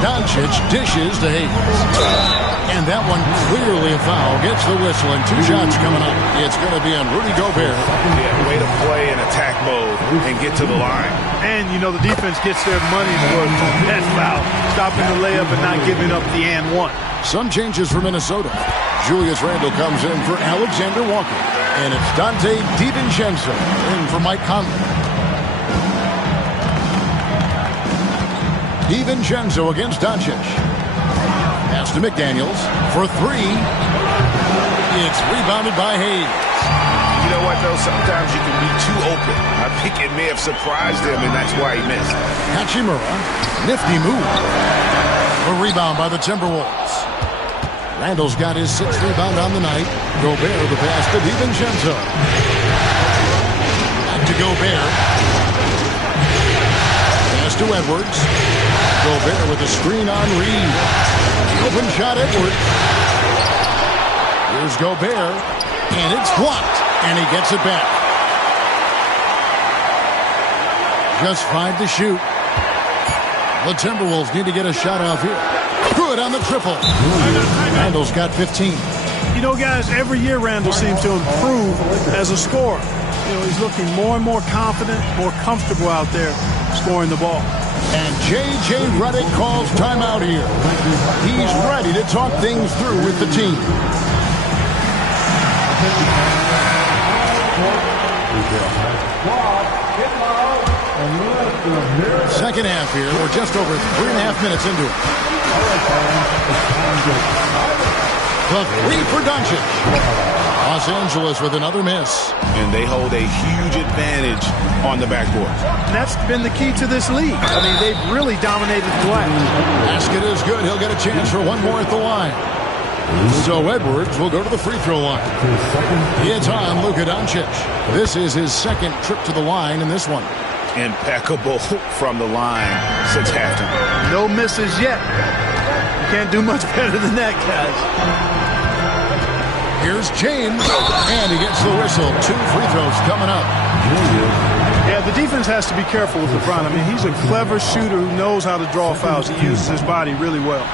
Doncic dishes to Hayes. And that one clearly a foul. Gets the whistle and 2 shots coming up. It's going to be on Rudy Gobert. Yeah, way to play in attack mode and get to the line. And, you know, the defense gets their money's worth on that foul. Stopping the layup and not giving up the and one. Some changes for Minnesota. Julius Randle comes in for Alexander Walker. And it's Dante DiVincenzo in for Mike Conley. DiVincenzo against Doncic. Pass to McDaniels for 3. It's rebounded by Hayes. You know what, though? Sometimes you can be too open. I think it may have surprised him, and that's why he missed. Hachimura, nifty move. A rebound by the Timberwolves. Randall's got his 6th rebound on the night. Gobert the pass to DiVincenzo. Back to Gobert. Pass to Edwards. Gobert with a screen on Reed. Open shot, Edwards. Here's Gobert. And it's blocked. And he gets it back. Just 5 to shoot. The Timberwolves need to get a shot off here. Good on the triple. Randall's got 15. You know, guys, every year Randall seems to improve as a scorer. You know, he's looking more and more confident, more comfortable out there scoring the ball. And J.J. Redick calls timeout here. He's ready to talk things through with the team. Second half here. We're just over 3.5 minutes into it. The 3 for Doncic. Los Angeles with another miss. And they hold a huge advantage on the backboard. And that's been the key to this league. I mean, they've really dominated the glass. Basket is good. He'll get a chance for one more at the line. So Edwards will go to the free throw line. It's on Luka Doncic. This is his 2nd trip to the line in this one. Impeccable from the line since halftime. No misses yet. You can't do much better than that, guys. Here's James, and he gets the whistle. 2 free throws coming up. Yeah, the defense has to be careful with LeBron. I mean, he's a clever shooter who knows how to draw fouls. He uses his body really well.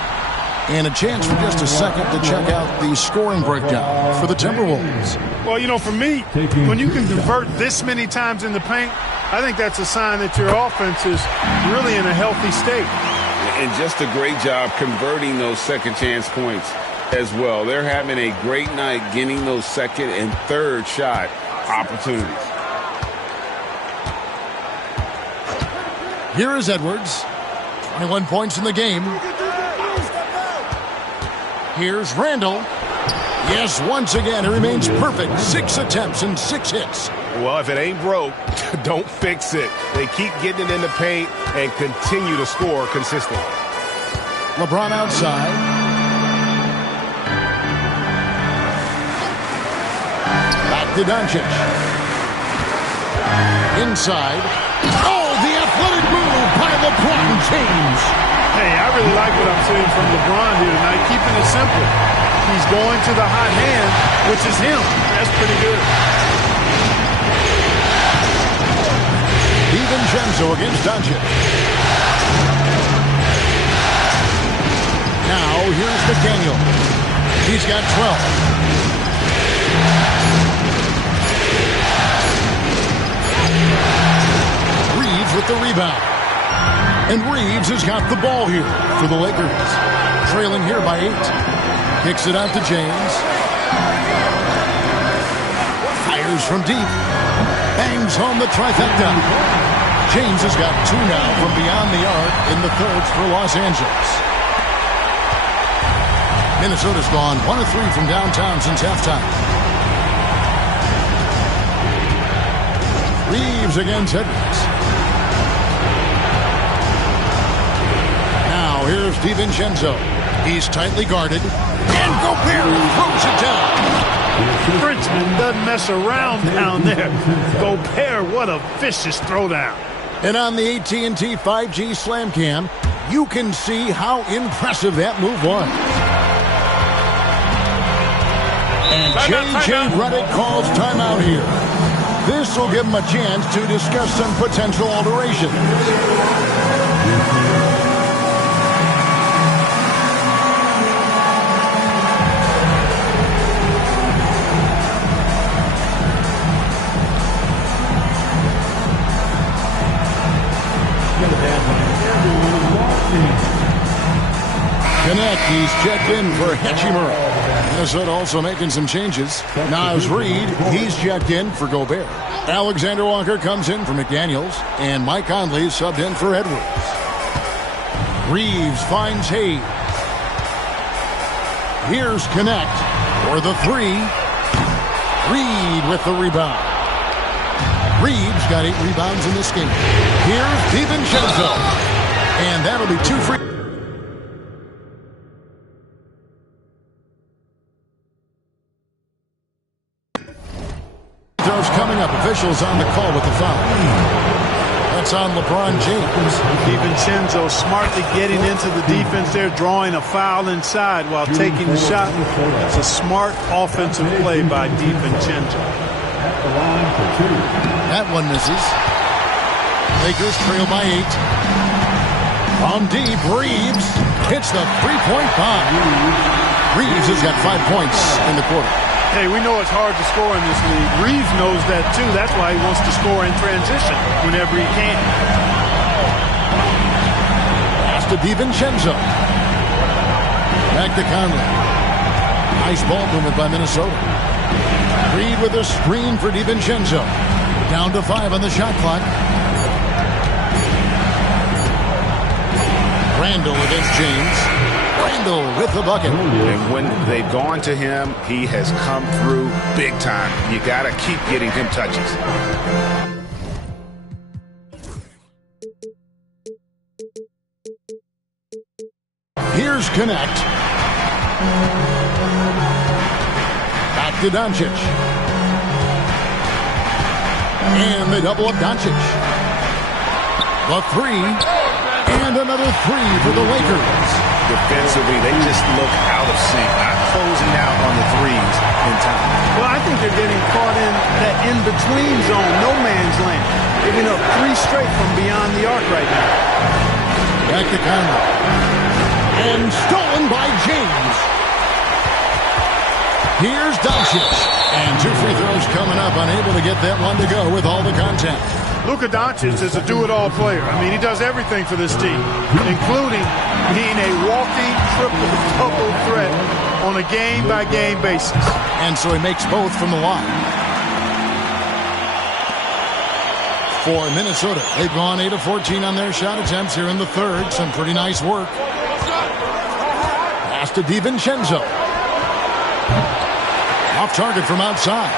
And a chance for just a second to check out the scoring breakdown for the Timberwolves. Well, you know, for me, when you can convert this many times in the paint, I think that's a sign that your offense is really in a healthy state. And just a great job converting those second chance points as well. They're having a great night getting those second and third shot opportunities. Here is Edwards. 21 points in the game. Here's Randall. Yes, once again, he remains perfect. 6 attempts and 6 hits. Well, if it ain't broke, don't fix it. They keep getting it in the paint and continue to score consistently. LeBron outside. Back to Doncic. Inside. Oh, the athletic move by LeBron James. Hey, I really like what I'm seeing from LeBron here tonight, keeping it simple. He's going to the hot hand, which is him. That's pretty good. DiVincenzo against Doncic. Now, here's McDaniel. He's got 12. Reeves with the rebound. And Reeves has got the ball here for the Lakers. Trailing here by 8. Kicks it out to James. Fires from deep. Bangs home the trifecta. James has got 2 now from beyond the arc in the thirds for Los Angeles. Minnesota's gone 1 of 3 from downtown since halftime. Reeves against Edwards. Now here's DiVincenzo. He's tightly guarded. And Gobert throws it down. Richmond doesn't mess around down there. Gobert, what a vicious throwdown. And on the AT&T 5G Slam Cam, you can see how impressive that move was. And J.J. Redick calls timeout here. This will give him a chance to discuss some potential alteration. Connect, he's checked in for Hachimura. Minnesota also making some changes. Naz Reid, he's checked in for Gobert. Alexander Walker comes in for McDaniels. And Mike Conley subbed in for Edwards. Reeves finds Hayes. Here's Connect for the 3. Reid with the rebound. Reeves got 8 rebounds in this game. Here's DiVincenzo. And that'll be 2 free. Coming up, officials on the call with the foul. That's on LeBron James. DiVincenzo smartly getting into the defense there, drawing a foul inside while taking the shot. It's a smart offensive play by DiVincenzo. That one misses. Lakers trail by 8. From deep, Reeves hits the three-point bomb. Reeves has got 5 points in the quarter. Hey, we know it's hard to score in this league. Reeves knows that, too. That's why he wants to score in transition whenever he can. Pass to DiVincenzo. Back to Conley. Nice ball movement by Minnesota. Reid with a screen for DiVincenzo. Down to 5 on the shot clock. Randall against James. Randall with the bucket. And when they've gone to him, he has come through big time. You got to keep getting him touches. Here's Connect. Back to Doncic. And they double up Doncic. The 3. And another 3 for the Lakers. Defensively, they just look out of sync, not closing out on the threes in time. Well, I think they're getting caught in that in-between zone, no man's land. Giving up 3 straight from beyond the arc right now. Back to Conley. And stolen by James. Here's Doncic. And 2 free throws coming up, unable to get that one to go with all the contact. Luka Doncic is a do-it-all player. I mean, he does everything for this team, including being a walking triple-double threat on a game-by-game basis. And so he makes both from the line. For Minnesota, they've gone 8 of 14 on their shot attempts here in the third. Some pretty nice work. Pass to DiVincenzo. Off target from outside.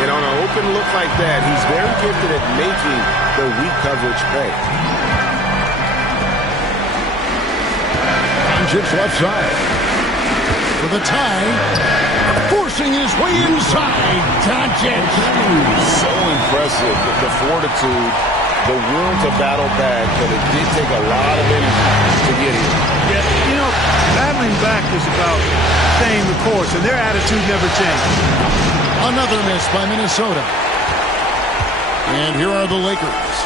And on an open look like that, he's very gifted at making the weak coverage pay. Doncic left side. For the tie. Forcing his way inside. Doncic. So impressive. The fortitude, the will to battle back, but it did take a lot of energy to get here. Yeah, you know, battling back is about staying the course, and their attitude never changed. Another miss by Minnesota. And here are the Lakers.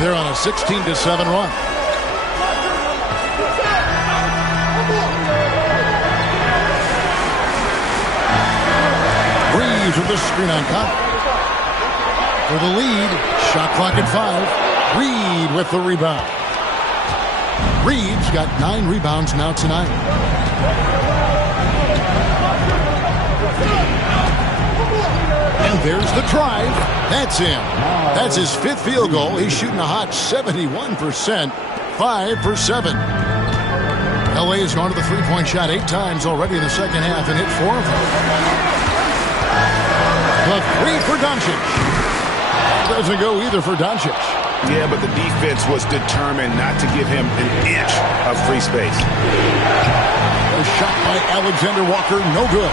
They're on a 16-7 run. Reeves with the screen on Conley. For the lead, shot clock at 5. Reed with the rebound. Reeves got 9 rebounds now tonight. And there's the drive. That's in. That's his 5th field goal. He's shooting a hot 71%. 5 for 7. LA has gone to the three-point shot 8 times already in the second half and hit 4 of them. The 3 for Doncic. Doesn't go either for Doncic. Yeah, but the defense was determined not to give him an inch of free space. A shot by Alexander Walker, no good.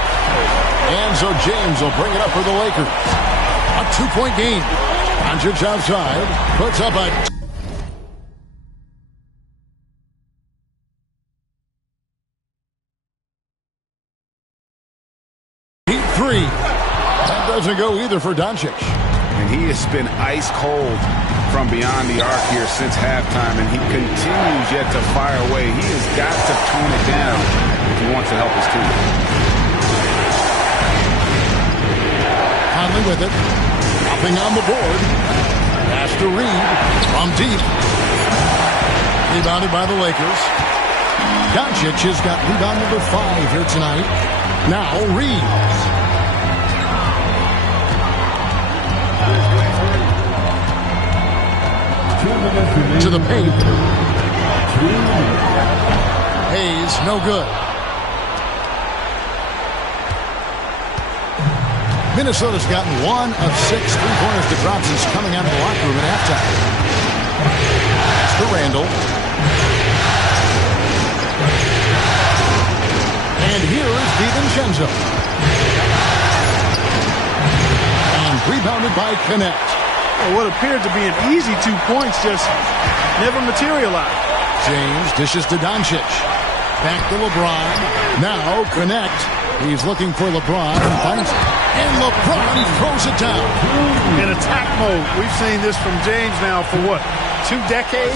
And so James will bring it up for the Lakers. A 2-point game. Doncic outside, puts up a 3. That doesn't go either for Doncic. And he has been ice cold from beyond the arc here since halftime, and he continues yet to fire away. He has got to tone it down if he wants to help his team. Conley with it. Nothing on the board. Pass to Reed from deep. Rebounded by the Lakers. Doncic has got rebound number 5 here tonight. Now Reeves. To the paint. Hayes, no good. Minnesota's gotten 1 of 6 3-pointers to drop since coming out of the locker room at halftime. It's to Randall. And here is DiVincenzo. And rebounded by Connect. What appeared to be an easy 2 points just never materialized. James dishes to Doncic. Back to LeBron. Now Connect. He's looking for LeBron and finds it. And LeBron throws it down. In attack mode. We've seen this from James now for what? 2 decades?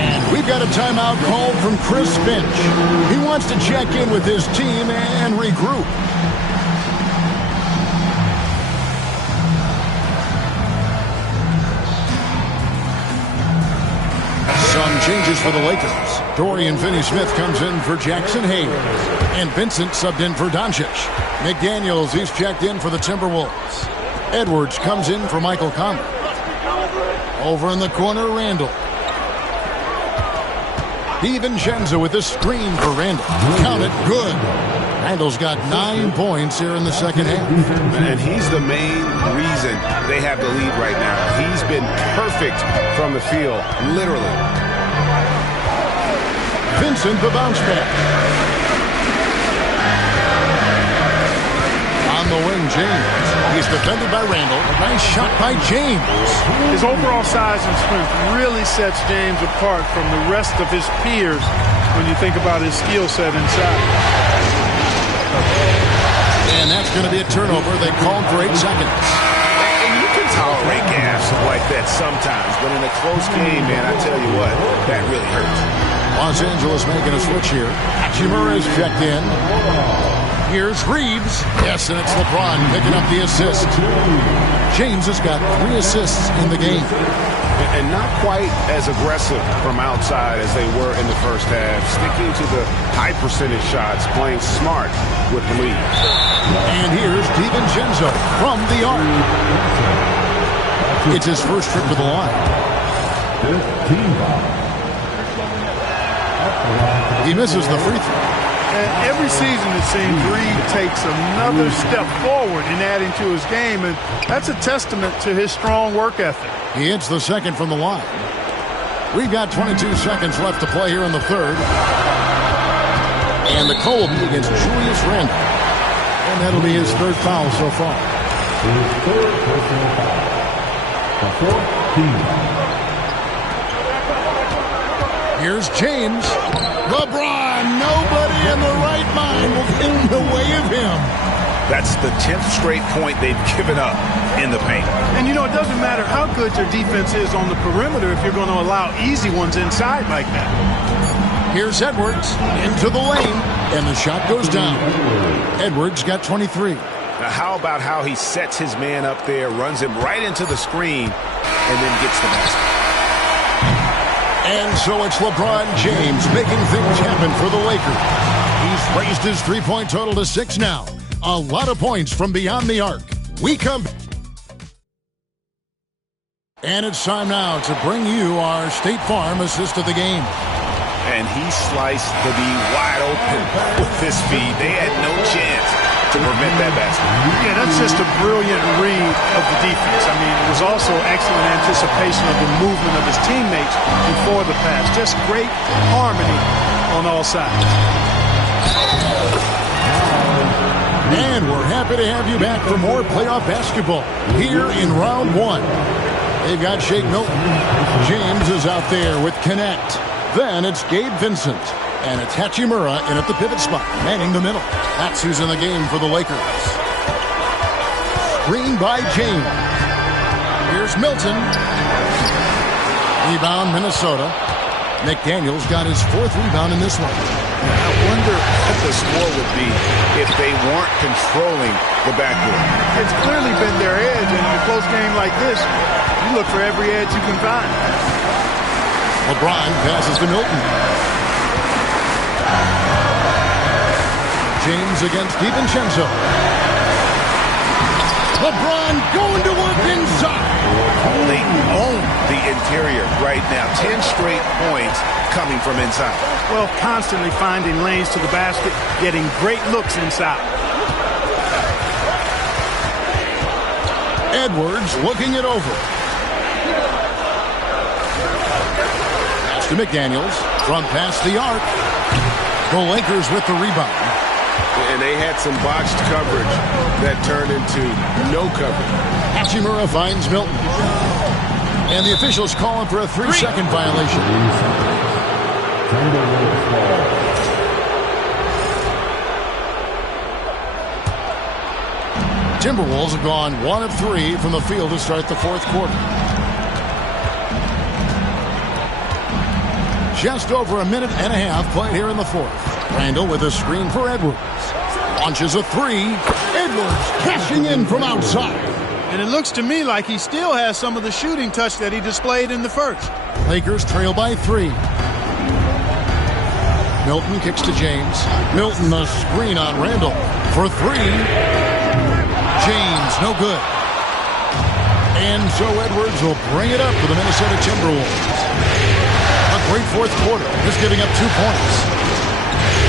And we've got a timeout called from Chris Finch. He wants to check in with his team and regroup. Some changes for the Lakers. Dorian Finney-Smith comes in for Jackson Hayes. And Vincent subbed in for Doncic. McDaniels, he's checked in for the Timberwolves. Edwards comes in for Michael Conley. Over in the corner, Randall. DiVincenzo with the screen for Randall. Count it, good. Randall's got 9 points here in the second half. And he's the main reason they have the lead right now. He's been perfect from the field, literally. Vincent, the bounce back. On the wing, James. He's defended by Randall. A nice shot by James. His overall size and strength really sets James apart from the rest of his peers when you think about his skill set inside. And that's going to be a turnover. They called for 8 seconds. And you can tolerate gas like that sometimes, but in a close game, man, I tell you what, that really hurts. Los Angeles making a switch here. Hachimura is checked in. Here's Reeves. Yes, and it's LeBron picking up the assist. James has got 3 assists in the game. And not quite as aggressive from outside as they were in the first half. Sticking to the high percentage shots, playing smart with the lead. And here's DiVincenzo from the arc. It's his first trip to the line. He misses the free throw. And every season, it seems, Reed takes another step forward in adding to his game, and that's a testament to his strong work ethic. He hits the second from the line. We've got 22 seconds left to play here in the third. And the call will be against Julius Randle. And that'll be his 3rd foul so far. His 3rd personal foul. The 4th team. Here's James. LeBron, nobody in the right mind will get in the way of him. That's the 10th straight point they've given up in the paint. And, it doesn't matter how good your defense is on the perimeter if you're going to allow easy ones inside like that. Here's Edwards into the lane, and the shot goes down. Edwards got 23. Now, how about how he sets his man up there, runs him right into the screen, and then gets the basket. And so it's LeBron James making things happen for the Lakers. He's raised his three-point total to 6 now. A lot of points from beyond the arc. We come... And it's time now to bring you our State Farm assist of the game. And he sliced the D wide open with his feed. They had no chance to prevent that basket. Yeah, that's just a brilliant read of the defense. I mean, it was also excellent anticipation of the movement of his teammates before the pass. Just great harmony on all sides. And we're happy to have you back for more playoff basketball here in round 1. They've got Shake Milton. James is out there with Connect. Then it's Gabe Vincent. And it's Hachimura in at the pivot spot, manning the middle. That's who's in the game for the Lakers. Screen by James. Here's Milton. Rebound, Minnesota. McDaniels got his 4th rebound in this one. I wonder what the score would be if they weren't controlling the backboard. It's clearly been their edge, and in a close game like this, you look for every edge you can find. LeBron passes to Milton. James against DiVincenzo. LeBron going to work inside. They own the interior right now. 10 straight points coming from inside. Well, constantly finding lanes to the basket, getting great looks inside. Edwards looking it over. Pass to McDaniels from past the arc. The Lakers with the rebound. And they had some botched coverage that turned into no coverage. Hachimura finds Milton. And the officials calling for a 3-second violation. Timberwolves have gone 1 of 3 from the field to start the 4th quarter. Just over a minute and a half played here in the 4th. Randall with a screen for Edwards. Launches a 3. Edwards cashing in from outside. And it looks to me like he still has some of the shooting touch that he displayed in the first. Lakers trail by 3. Milton kicks to James. Milton a screen on Randall for 3. James no good. And so Edwards will bring it up for the Minnesota Timberwolves. A great 4th quarter, just giving up 2 points.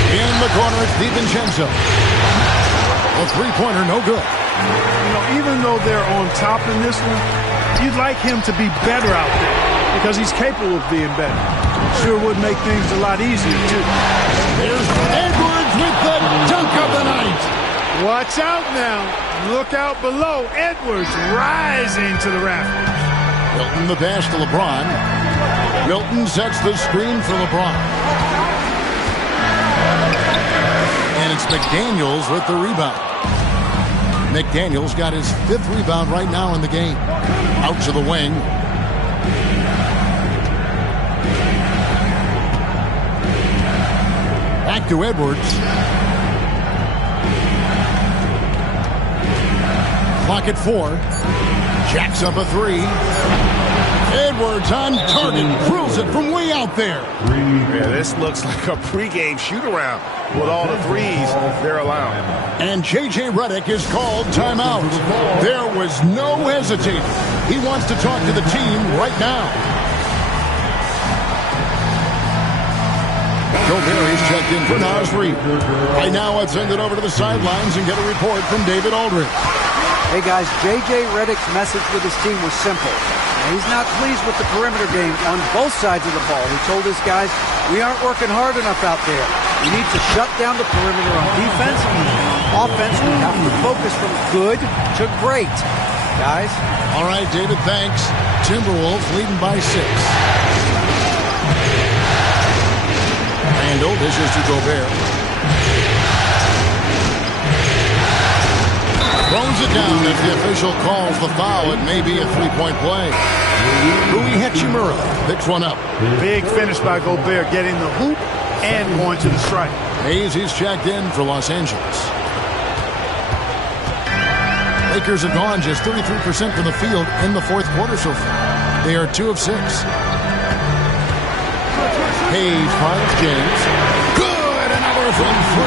In the corner, it's DiVincenzo. A 3-pointer, no good. Even though they're on top in this one, you'd like him to be better out there because he's capable of being better. Sure would make things a lot easier, too. There's Edwards with the dunk of the night. Watch out now. Look out below. Edwards rising to the rafters. Milton the pass to LeBron. Milton sets the screen for LeBron. And it's McDaniels with the rebound. McDaniels got his 5th rebound right now in the game. Out to the wing. Back to Edwards. Clock at 4. Jacks up a 3. Edwards on target. Drills it from way out there. Yeah, this looks like a pregame shoot-around with all the threes they're allowing. And J.J. Redick is called timeout. There was no hesitating. He wants to talk to the team right now. Gobert is checked in for Naz Reid. Right now, let's send it over to the sidelines and get a report from David Aldridge. Hey, guys, J.J. Redick's message with his team was simple. He's not pleased with the perimeter game on both sides of the ball. He told his guys, we aren't working hard enough out there. We need to shut down the perimeter on defense. On offense, we have to focus from good to great. Guys? All right, David, thanks. Timberwolves leading by 6. Randall dishes to Gobert. Throws it down as the official calls the foul. It may be a three-point play. Rui Hachimura picks one up. Big finish by Gobert, getting the hoop and going to the strike. Hayes, he's checked in for Los Angeles. Lakers have gone just 33% from the field in the fourth quarter so far. They are 2 of 6. Hayes finds James. Good! Another from 3.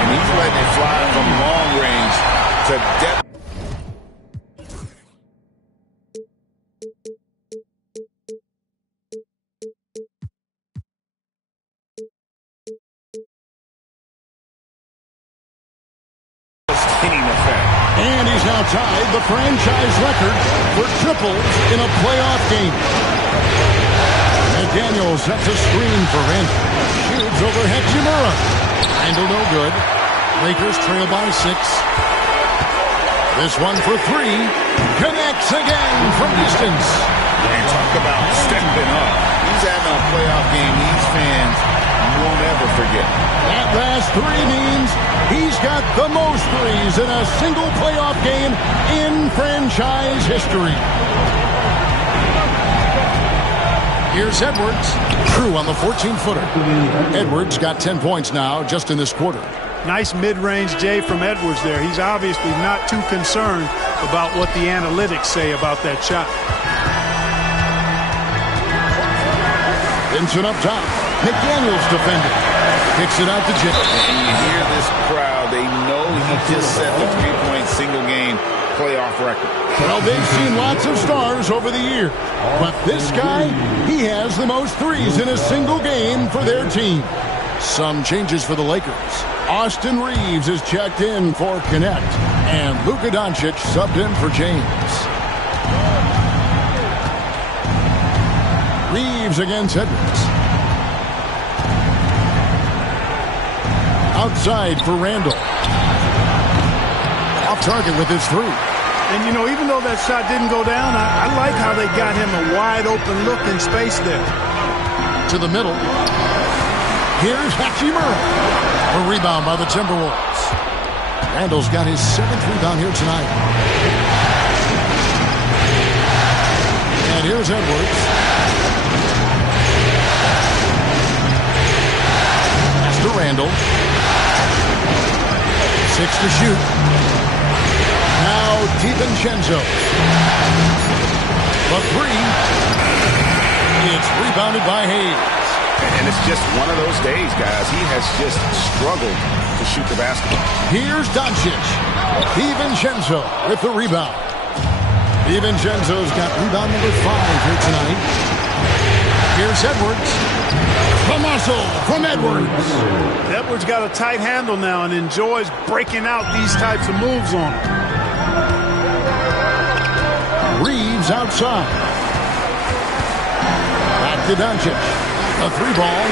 And he's letting it fly from long range to depth. And he's now tied the franchise record for triples in a playoff game. McDaniel sets a screen for Randall. Shoots over Hachimura. Randall no good. Lakers trail by 6. This one for 3. Connects again from distance. And talk about stepping up. He's having a playoff game these fans won't ever forget. That last 3 means he's got the most threes in a single playoff game in franchise history. Here's Edwards. True on the 14-footer. Edwards got 10 points now just in this quarter. Nice mid-range J from Edwards there. He's obviously not too concerned about what the analytics say about that shot. Vincent up top. McDaniel's defending. Kicks it out to Jim. And you hear this crowd. They know he just set the three-point single game playoff record. Well, they've seen lots of stars over the year. But this guy, he has the most threes in a single game for their team. Some changes for the Lakers. Austin Reeves is checked in for Connect. And Luka Doncic subbed in for James. Reeves against Edwards. Outside for Randall. Off target with his 3. And, you know, even though that shot didn't go down, I like how they got him a wide-open look in space there. To the middle. Here's Hachimura. A rebound by the Timberwolves. Randall's got his 7th rebound here tonight. And here's Edwards. Pass to Randall. 6 to shoot. Now DiVincenzo. The 3. It's rebounded by Hayes. And it's just one of those days, guys. He has just struggled to shoot the basketball. Here's Doncic. DiVincenzo with the rebound. DiVincenzo's got rebound number 5 here tonight. Here's Edwards. The muscle from Edwards. Edwards got a tight handle now and enjoys breaking out these types of moves on him. Reeves outside. Back to Doncic. A 3-ball.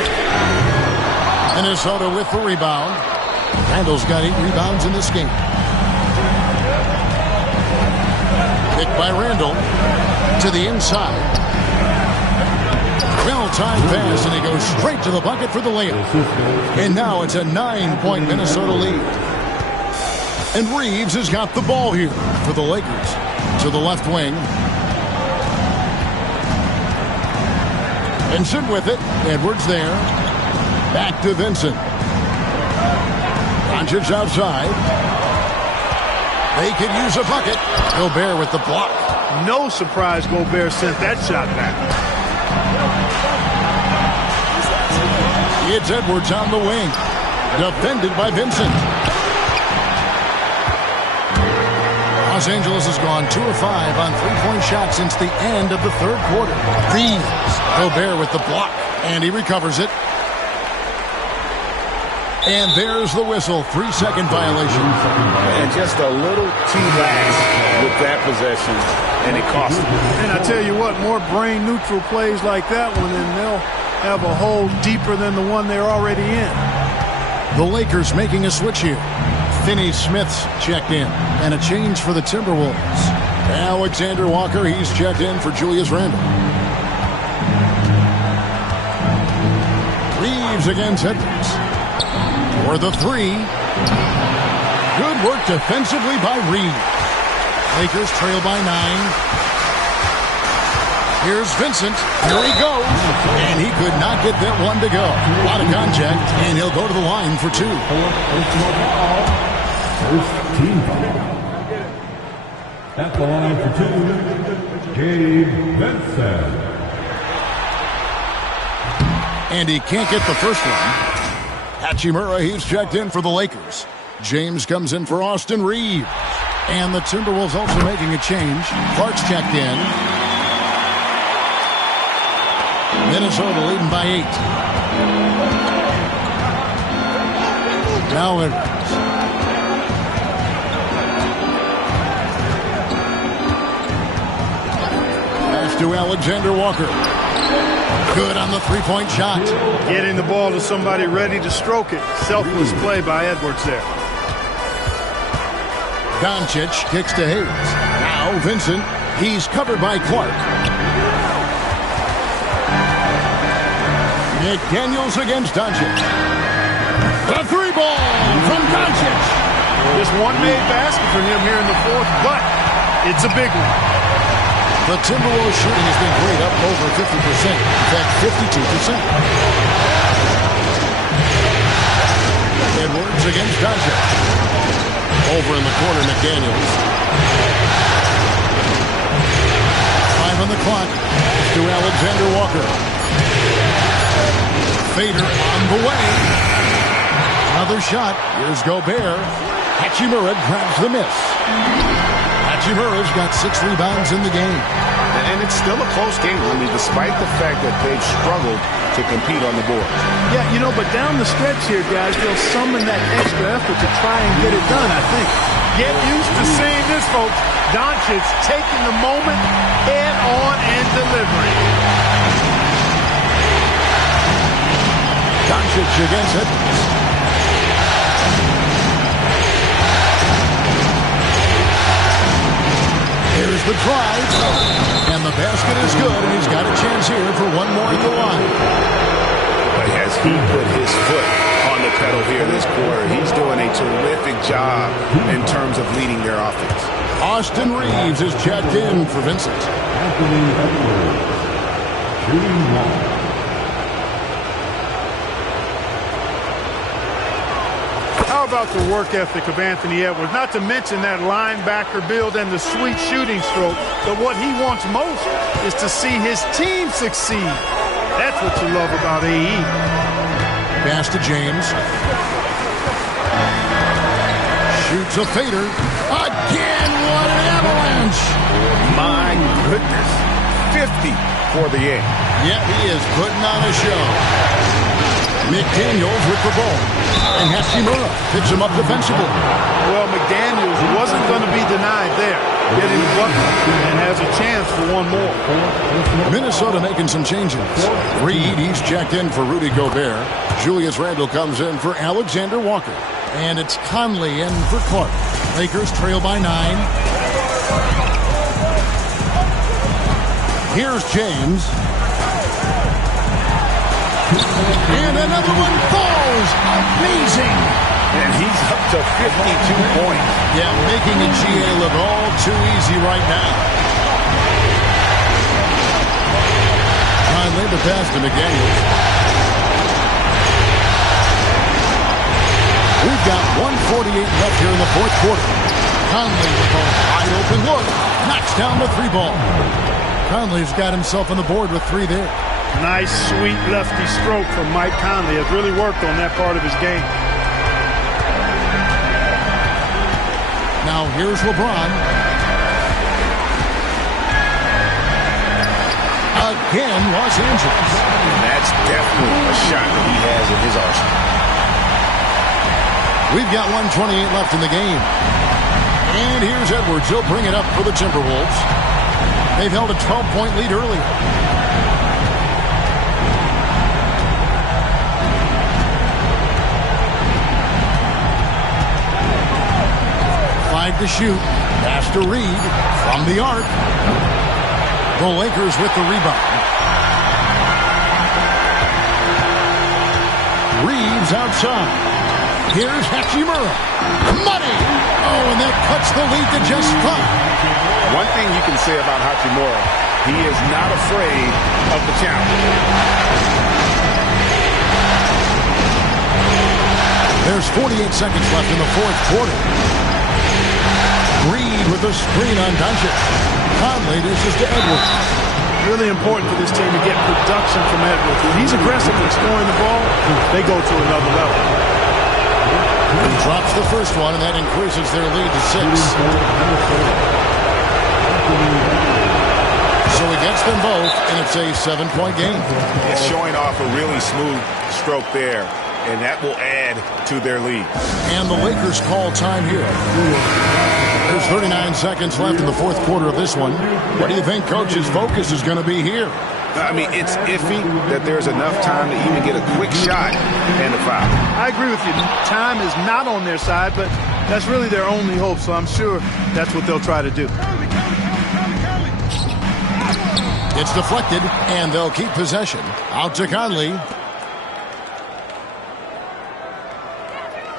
Minnesota with the rebound. Randall's got 8 rebounds in this game. Picked by Randall to the inside. Well-timed pass, and he goes straight to the bucket for the layup. And now it's a 9-point Minnesota lead. And Reeves has got the ball here for the Lakers. To the left wing. Vincent with it. Edwards there. Back to Vincent. Doncic outside. They could use a bucket. Gobert with the block. No surprise Gobert sent that shot back. It's Edwards on the wing. Defended by Vincent. Los Angeles has gone 2 of 5 on three-point shots since the end of the third quarter. Reeves. Gobert with the block. And he recovers it. And there's the whistle. 3-second violation. And just a little too lax with that possession. And it cost him. And I tell you what, more brain-neutral plays like that one, and they'll have a hole deeper than the one they're already in. The Lakers making a switch here. Finney-Smith's checked in. And a change for the Timberwolves. Alexander Walker, he's checked in for Julius Randle. Reeves against Edwards. For the 3. Good work defensively by Reed. Lakers trail by 9. Here's Vincent. Here he goes. And he could not get that one to go. A lot of contact, and he'll go to the line for 2. First team foul. At the line for 2, Gabe Vincent. And he can't get the first one. Hachimura, he's checked in for the Lakers. James comes in for Austin Reeves. And the Timberwolves also making a change. Clark's checked in. Minnesota leading by 8. Now Edwards. Pass to Alexander Walker. Good on the three-point shot. Getting the ball to somebody ready to stroke it. Selfless play by Edwards there. Doncic kicks to Hayes. Now Vincent. He's covered by Clark. McDaniels against Doncic. The 3-ball from Doncic. Just one made basket for him here in the fourth, but it's a big one. The Timberwolves shooting has been great, up over 50%. In fact, 52%. Edwards against Doncic. Over in the corner, McDaniels. 5 on the clock. To Alexander Walker. Fader on the way. Another shot. Here's Gobert. Hachimura grabs the miss. Hachimura's got 6 rebounds in the game. And it's still a close game, I mean, despite the fact that they've struggled to compete on the board. Yeah, you know, but down the stretch here, guys, they'll summon that extra effort to try and get it done, I think. Get used to seeing this, folks. Doncic taking the moment head on and delivering. Doncic against Edwards. Here's the drive. And the basket is good, and he's got a chance here for one more at the line. But as he put his foot on the pedal here this quarter, he's doing a terrific job in terms of leading their offense. Austin Reeves is checked in for Vincent. Anthony Edwards. Shooting 1. How about the work ethic of Anthony Edwards? Not to mention that linebacker build and the sweet shooting stroke. But what he wants most is to see his team succeed. That's what you love about AE. Pass to James. Shoots a fader. Again, what an avalanche. My goodness. 50 for the A. Yeah, he is putting on a show. McDaniels with the ball. And Hachimura picks him up defensively. Well, McDaniels wasn't going to be denied there. Getting the bucket and has a chance for one more. Minnesota making some changes. Reed, he's checked in for Rudy Gobert. Julius Randle comes in for Alexander Walker. And it's Conley in for Clark. Lakers trail by 9. Here's James. And another one falls. Amazing. And he's up to 52 points. Yeah, making a GA look all too easy right now. Finally, the pass to McDaniels. We've got 1:48 left here in the fourth quarter. Conley with a wide open look. Knocks down the 3-ball. Conley's got himself on the board with 3 there. Nice, sweet lefty stroke from Mike Conley. Has really worked on that part of his game. Now here's LeBron. Again, Los Angeles. And that's definitely a shot that he has in his arsenal. We've got 1:28 left in the game. And here's Edwards. He'll bring it up for the Timberwolves. They've held a 12-point lead earlier. To shoot. Pass to Reed from the arc. The Lakers with the rebound. Reeves outside. Here's Hachimura. Money! Oh, and that cuts the lead to just 5. One thing you can say about Hachimura, he is not afraid of the challenge. There's 48 seconds left in the fourth quarter. Reed with a screen on Doncic. Conley dishes to Edwards. Really important for this team to get production from Edwards. When he's aggressive in scoring the ball, they go to another level. He drops the first one, and that increases their lead to 6. So he gets them both, and it's a 7-point game. It's showing off a really smooth stroke there, and that will add to their lead. And the Lakers call time here. There's 39 seconds left in the fourth quarter of this one. What do you think Coach's focus is going to be here? I mean, it's iffy that there's enough time to even get a quick shot and a foul. I agree with you. Time is not on their side, but that's really their only hope, so I'm sure that's what they'll try to do. It's deflected, and they'll keep possession. Out to Conley.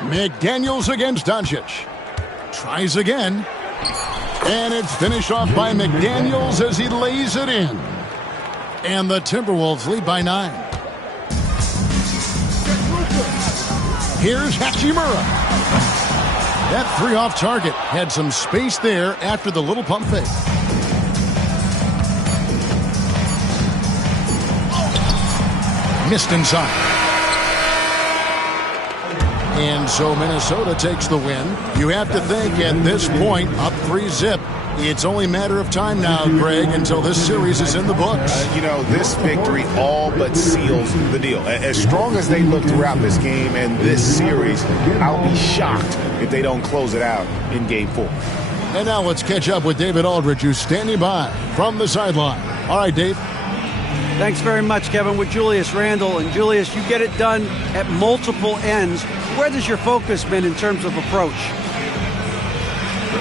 McDaniels against Doncic. Tries again. And it's finished off by McDaniels as he lays it in. And the Timberwolves lead by 9. Here's Hachimura. That 3 off target had some space there after the little pump fake. Missed inside. And so Minnesota takes the win. You have to think at this point, up 3-zip, it's only a matter of time now, Greg, until this series is in the books. This victory all but seals the deal. As strong as they look throughout this game and this series, I'll be shocked if they don't close it out in Game 4. And now let's catch up with David Aldridge, who's standing by from the sideline. All right, Dave. Thanks very much, Kevin. With Julius Randle. And Julius, you get it done at multiple ends. Where does your focus been in terms of approach?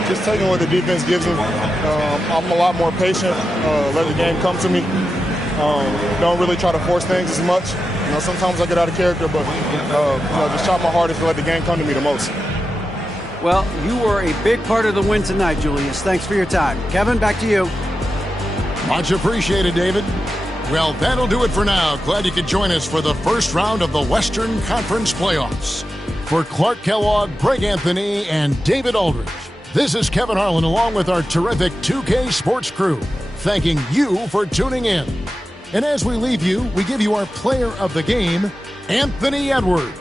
Just taking what the defense gives them. I'm a lot more patient. Let the game come to me. Don't really try to force things as much. Sometimes I get out of character, but just try my hardest to let the game come to me the most. Well, you were a big part of the win tonight, Julius. Thanks for your time. Kevin, back to you. Much appreciated, David. Well, that'll do it for now. Glad you could join us for the first round of the Western Conference Playoffs. For Clark Kellogg, Greg Anthony, and David Aldridge, this is Kevin Harlan along with our terrific 2K Sports crew, thanking you for tuning in. And as we leave you, we give you our player of the game, Anthony Edwards.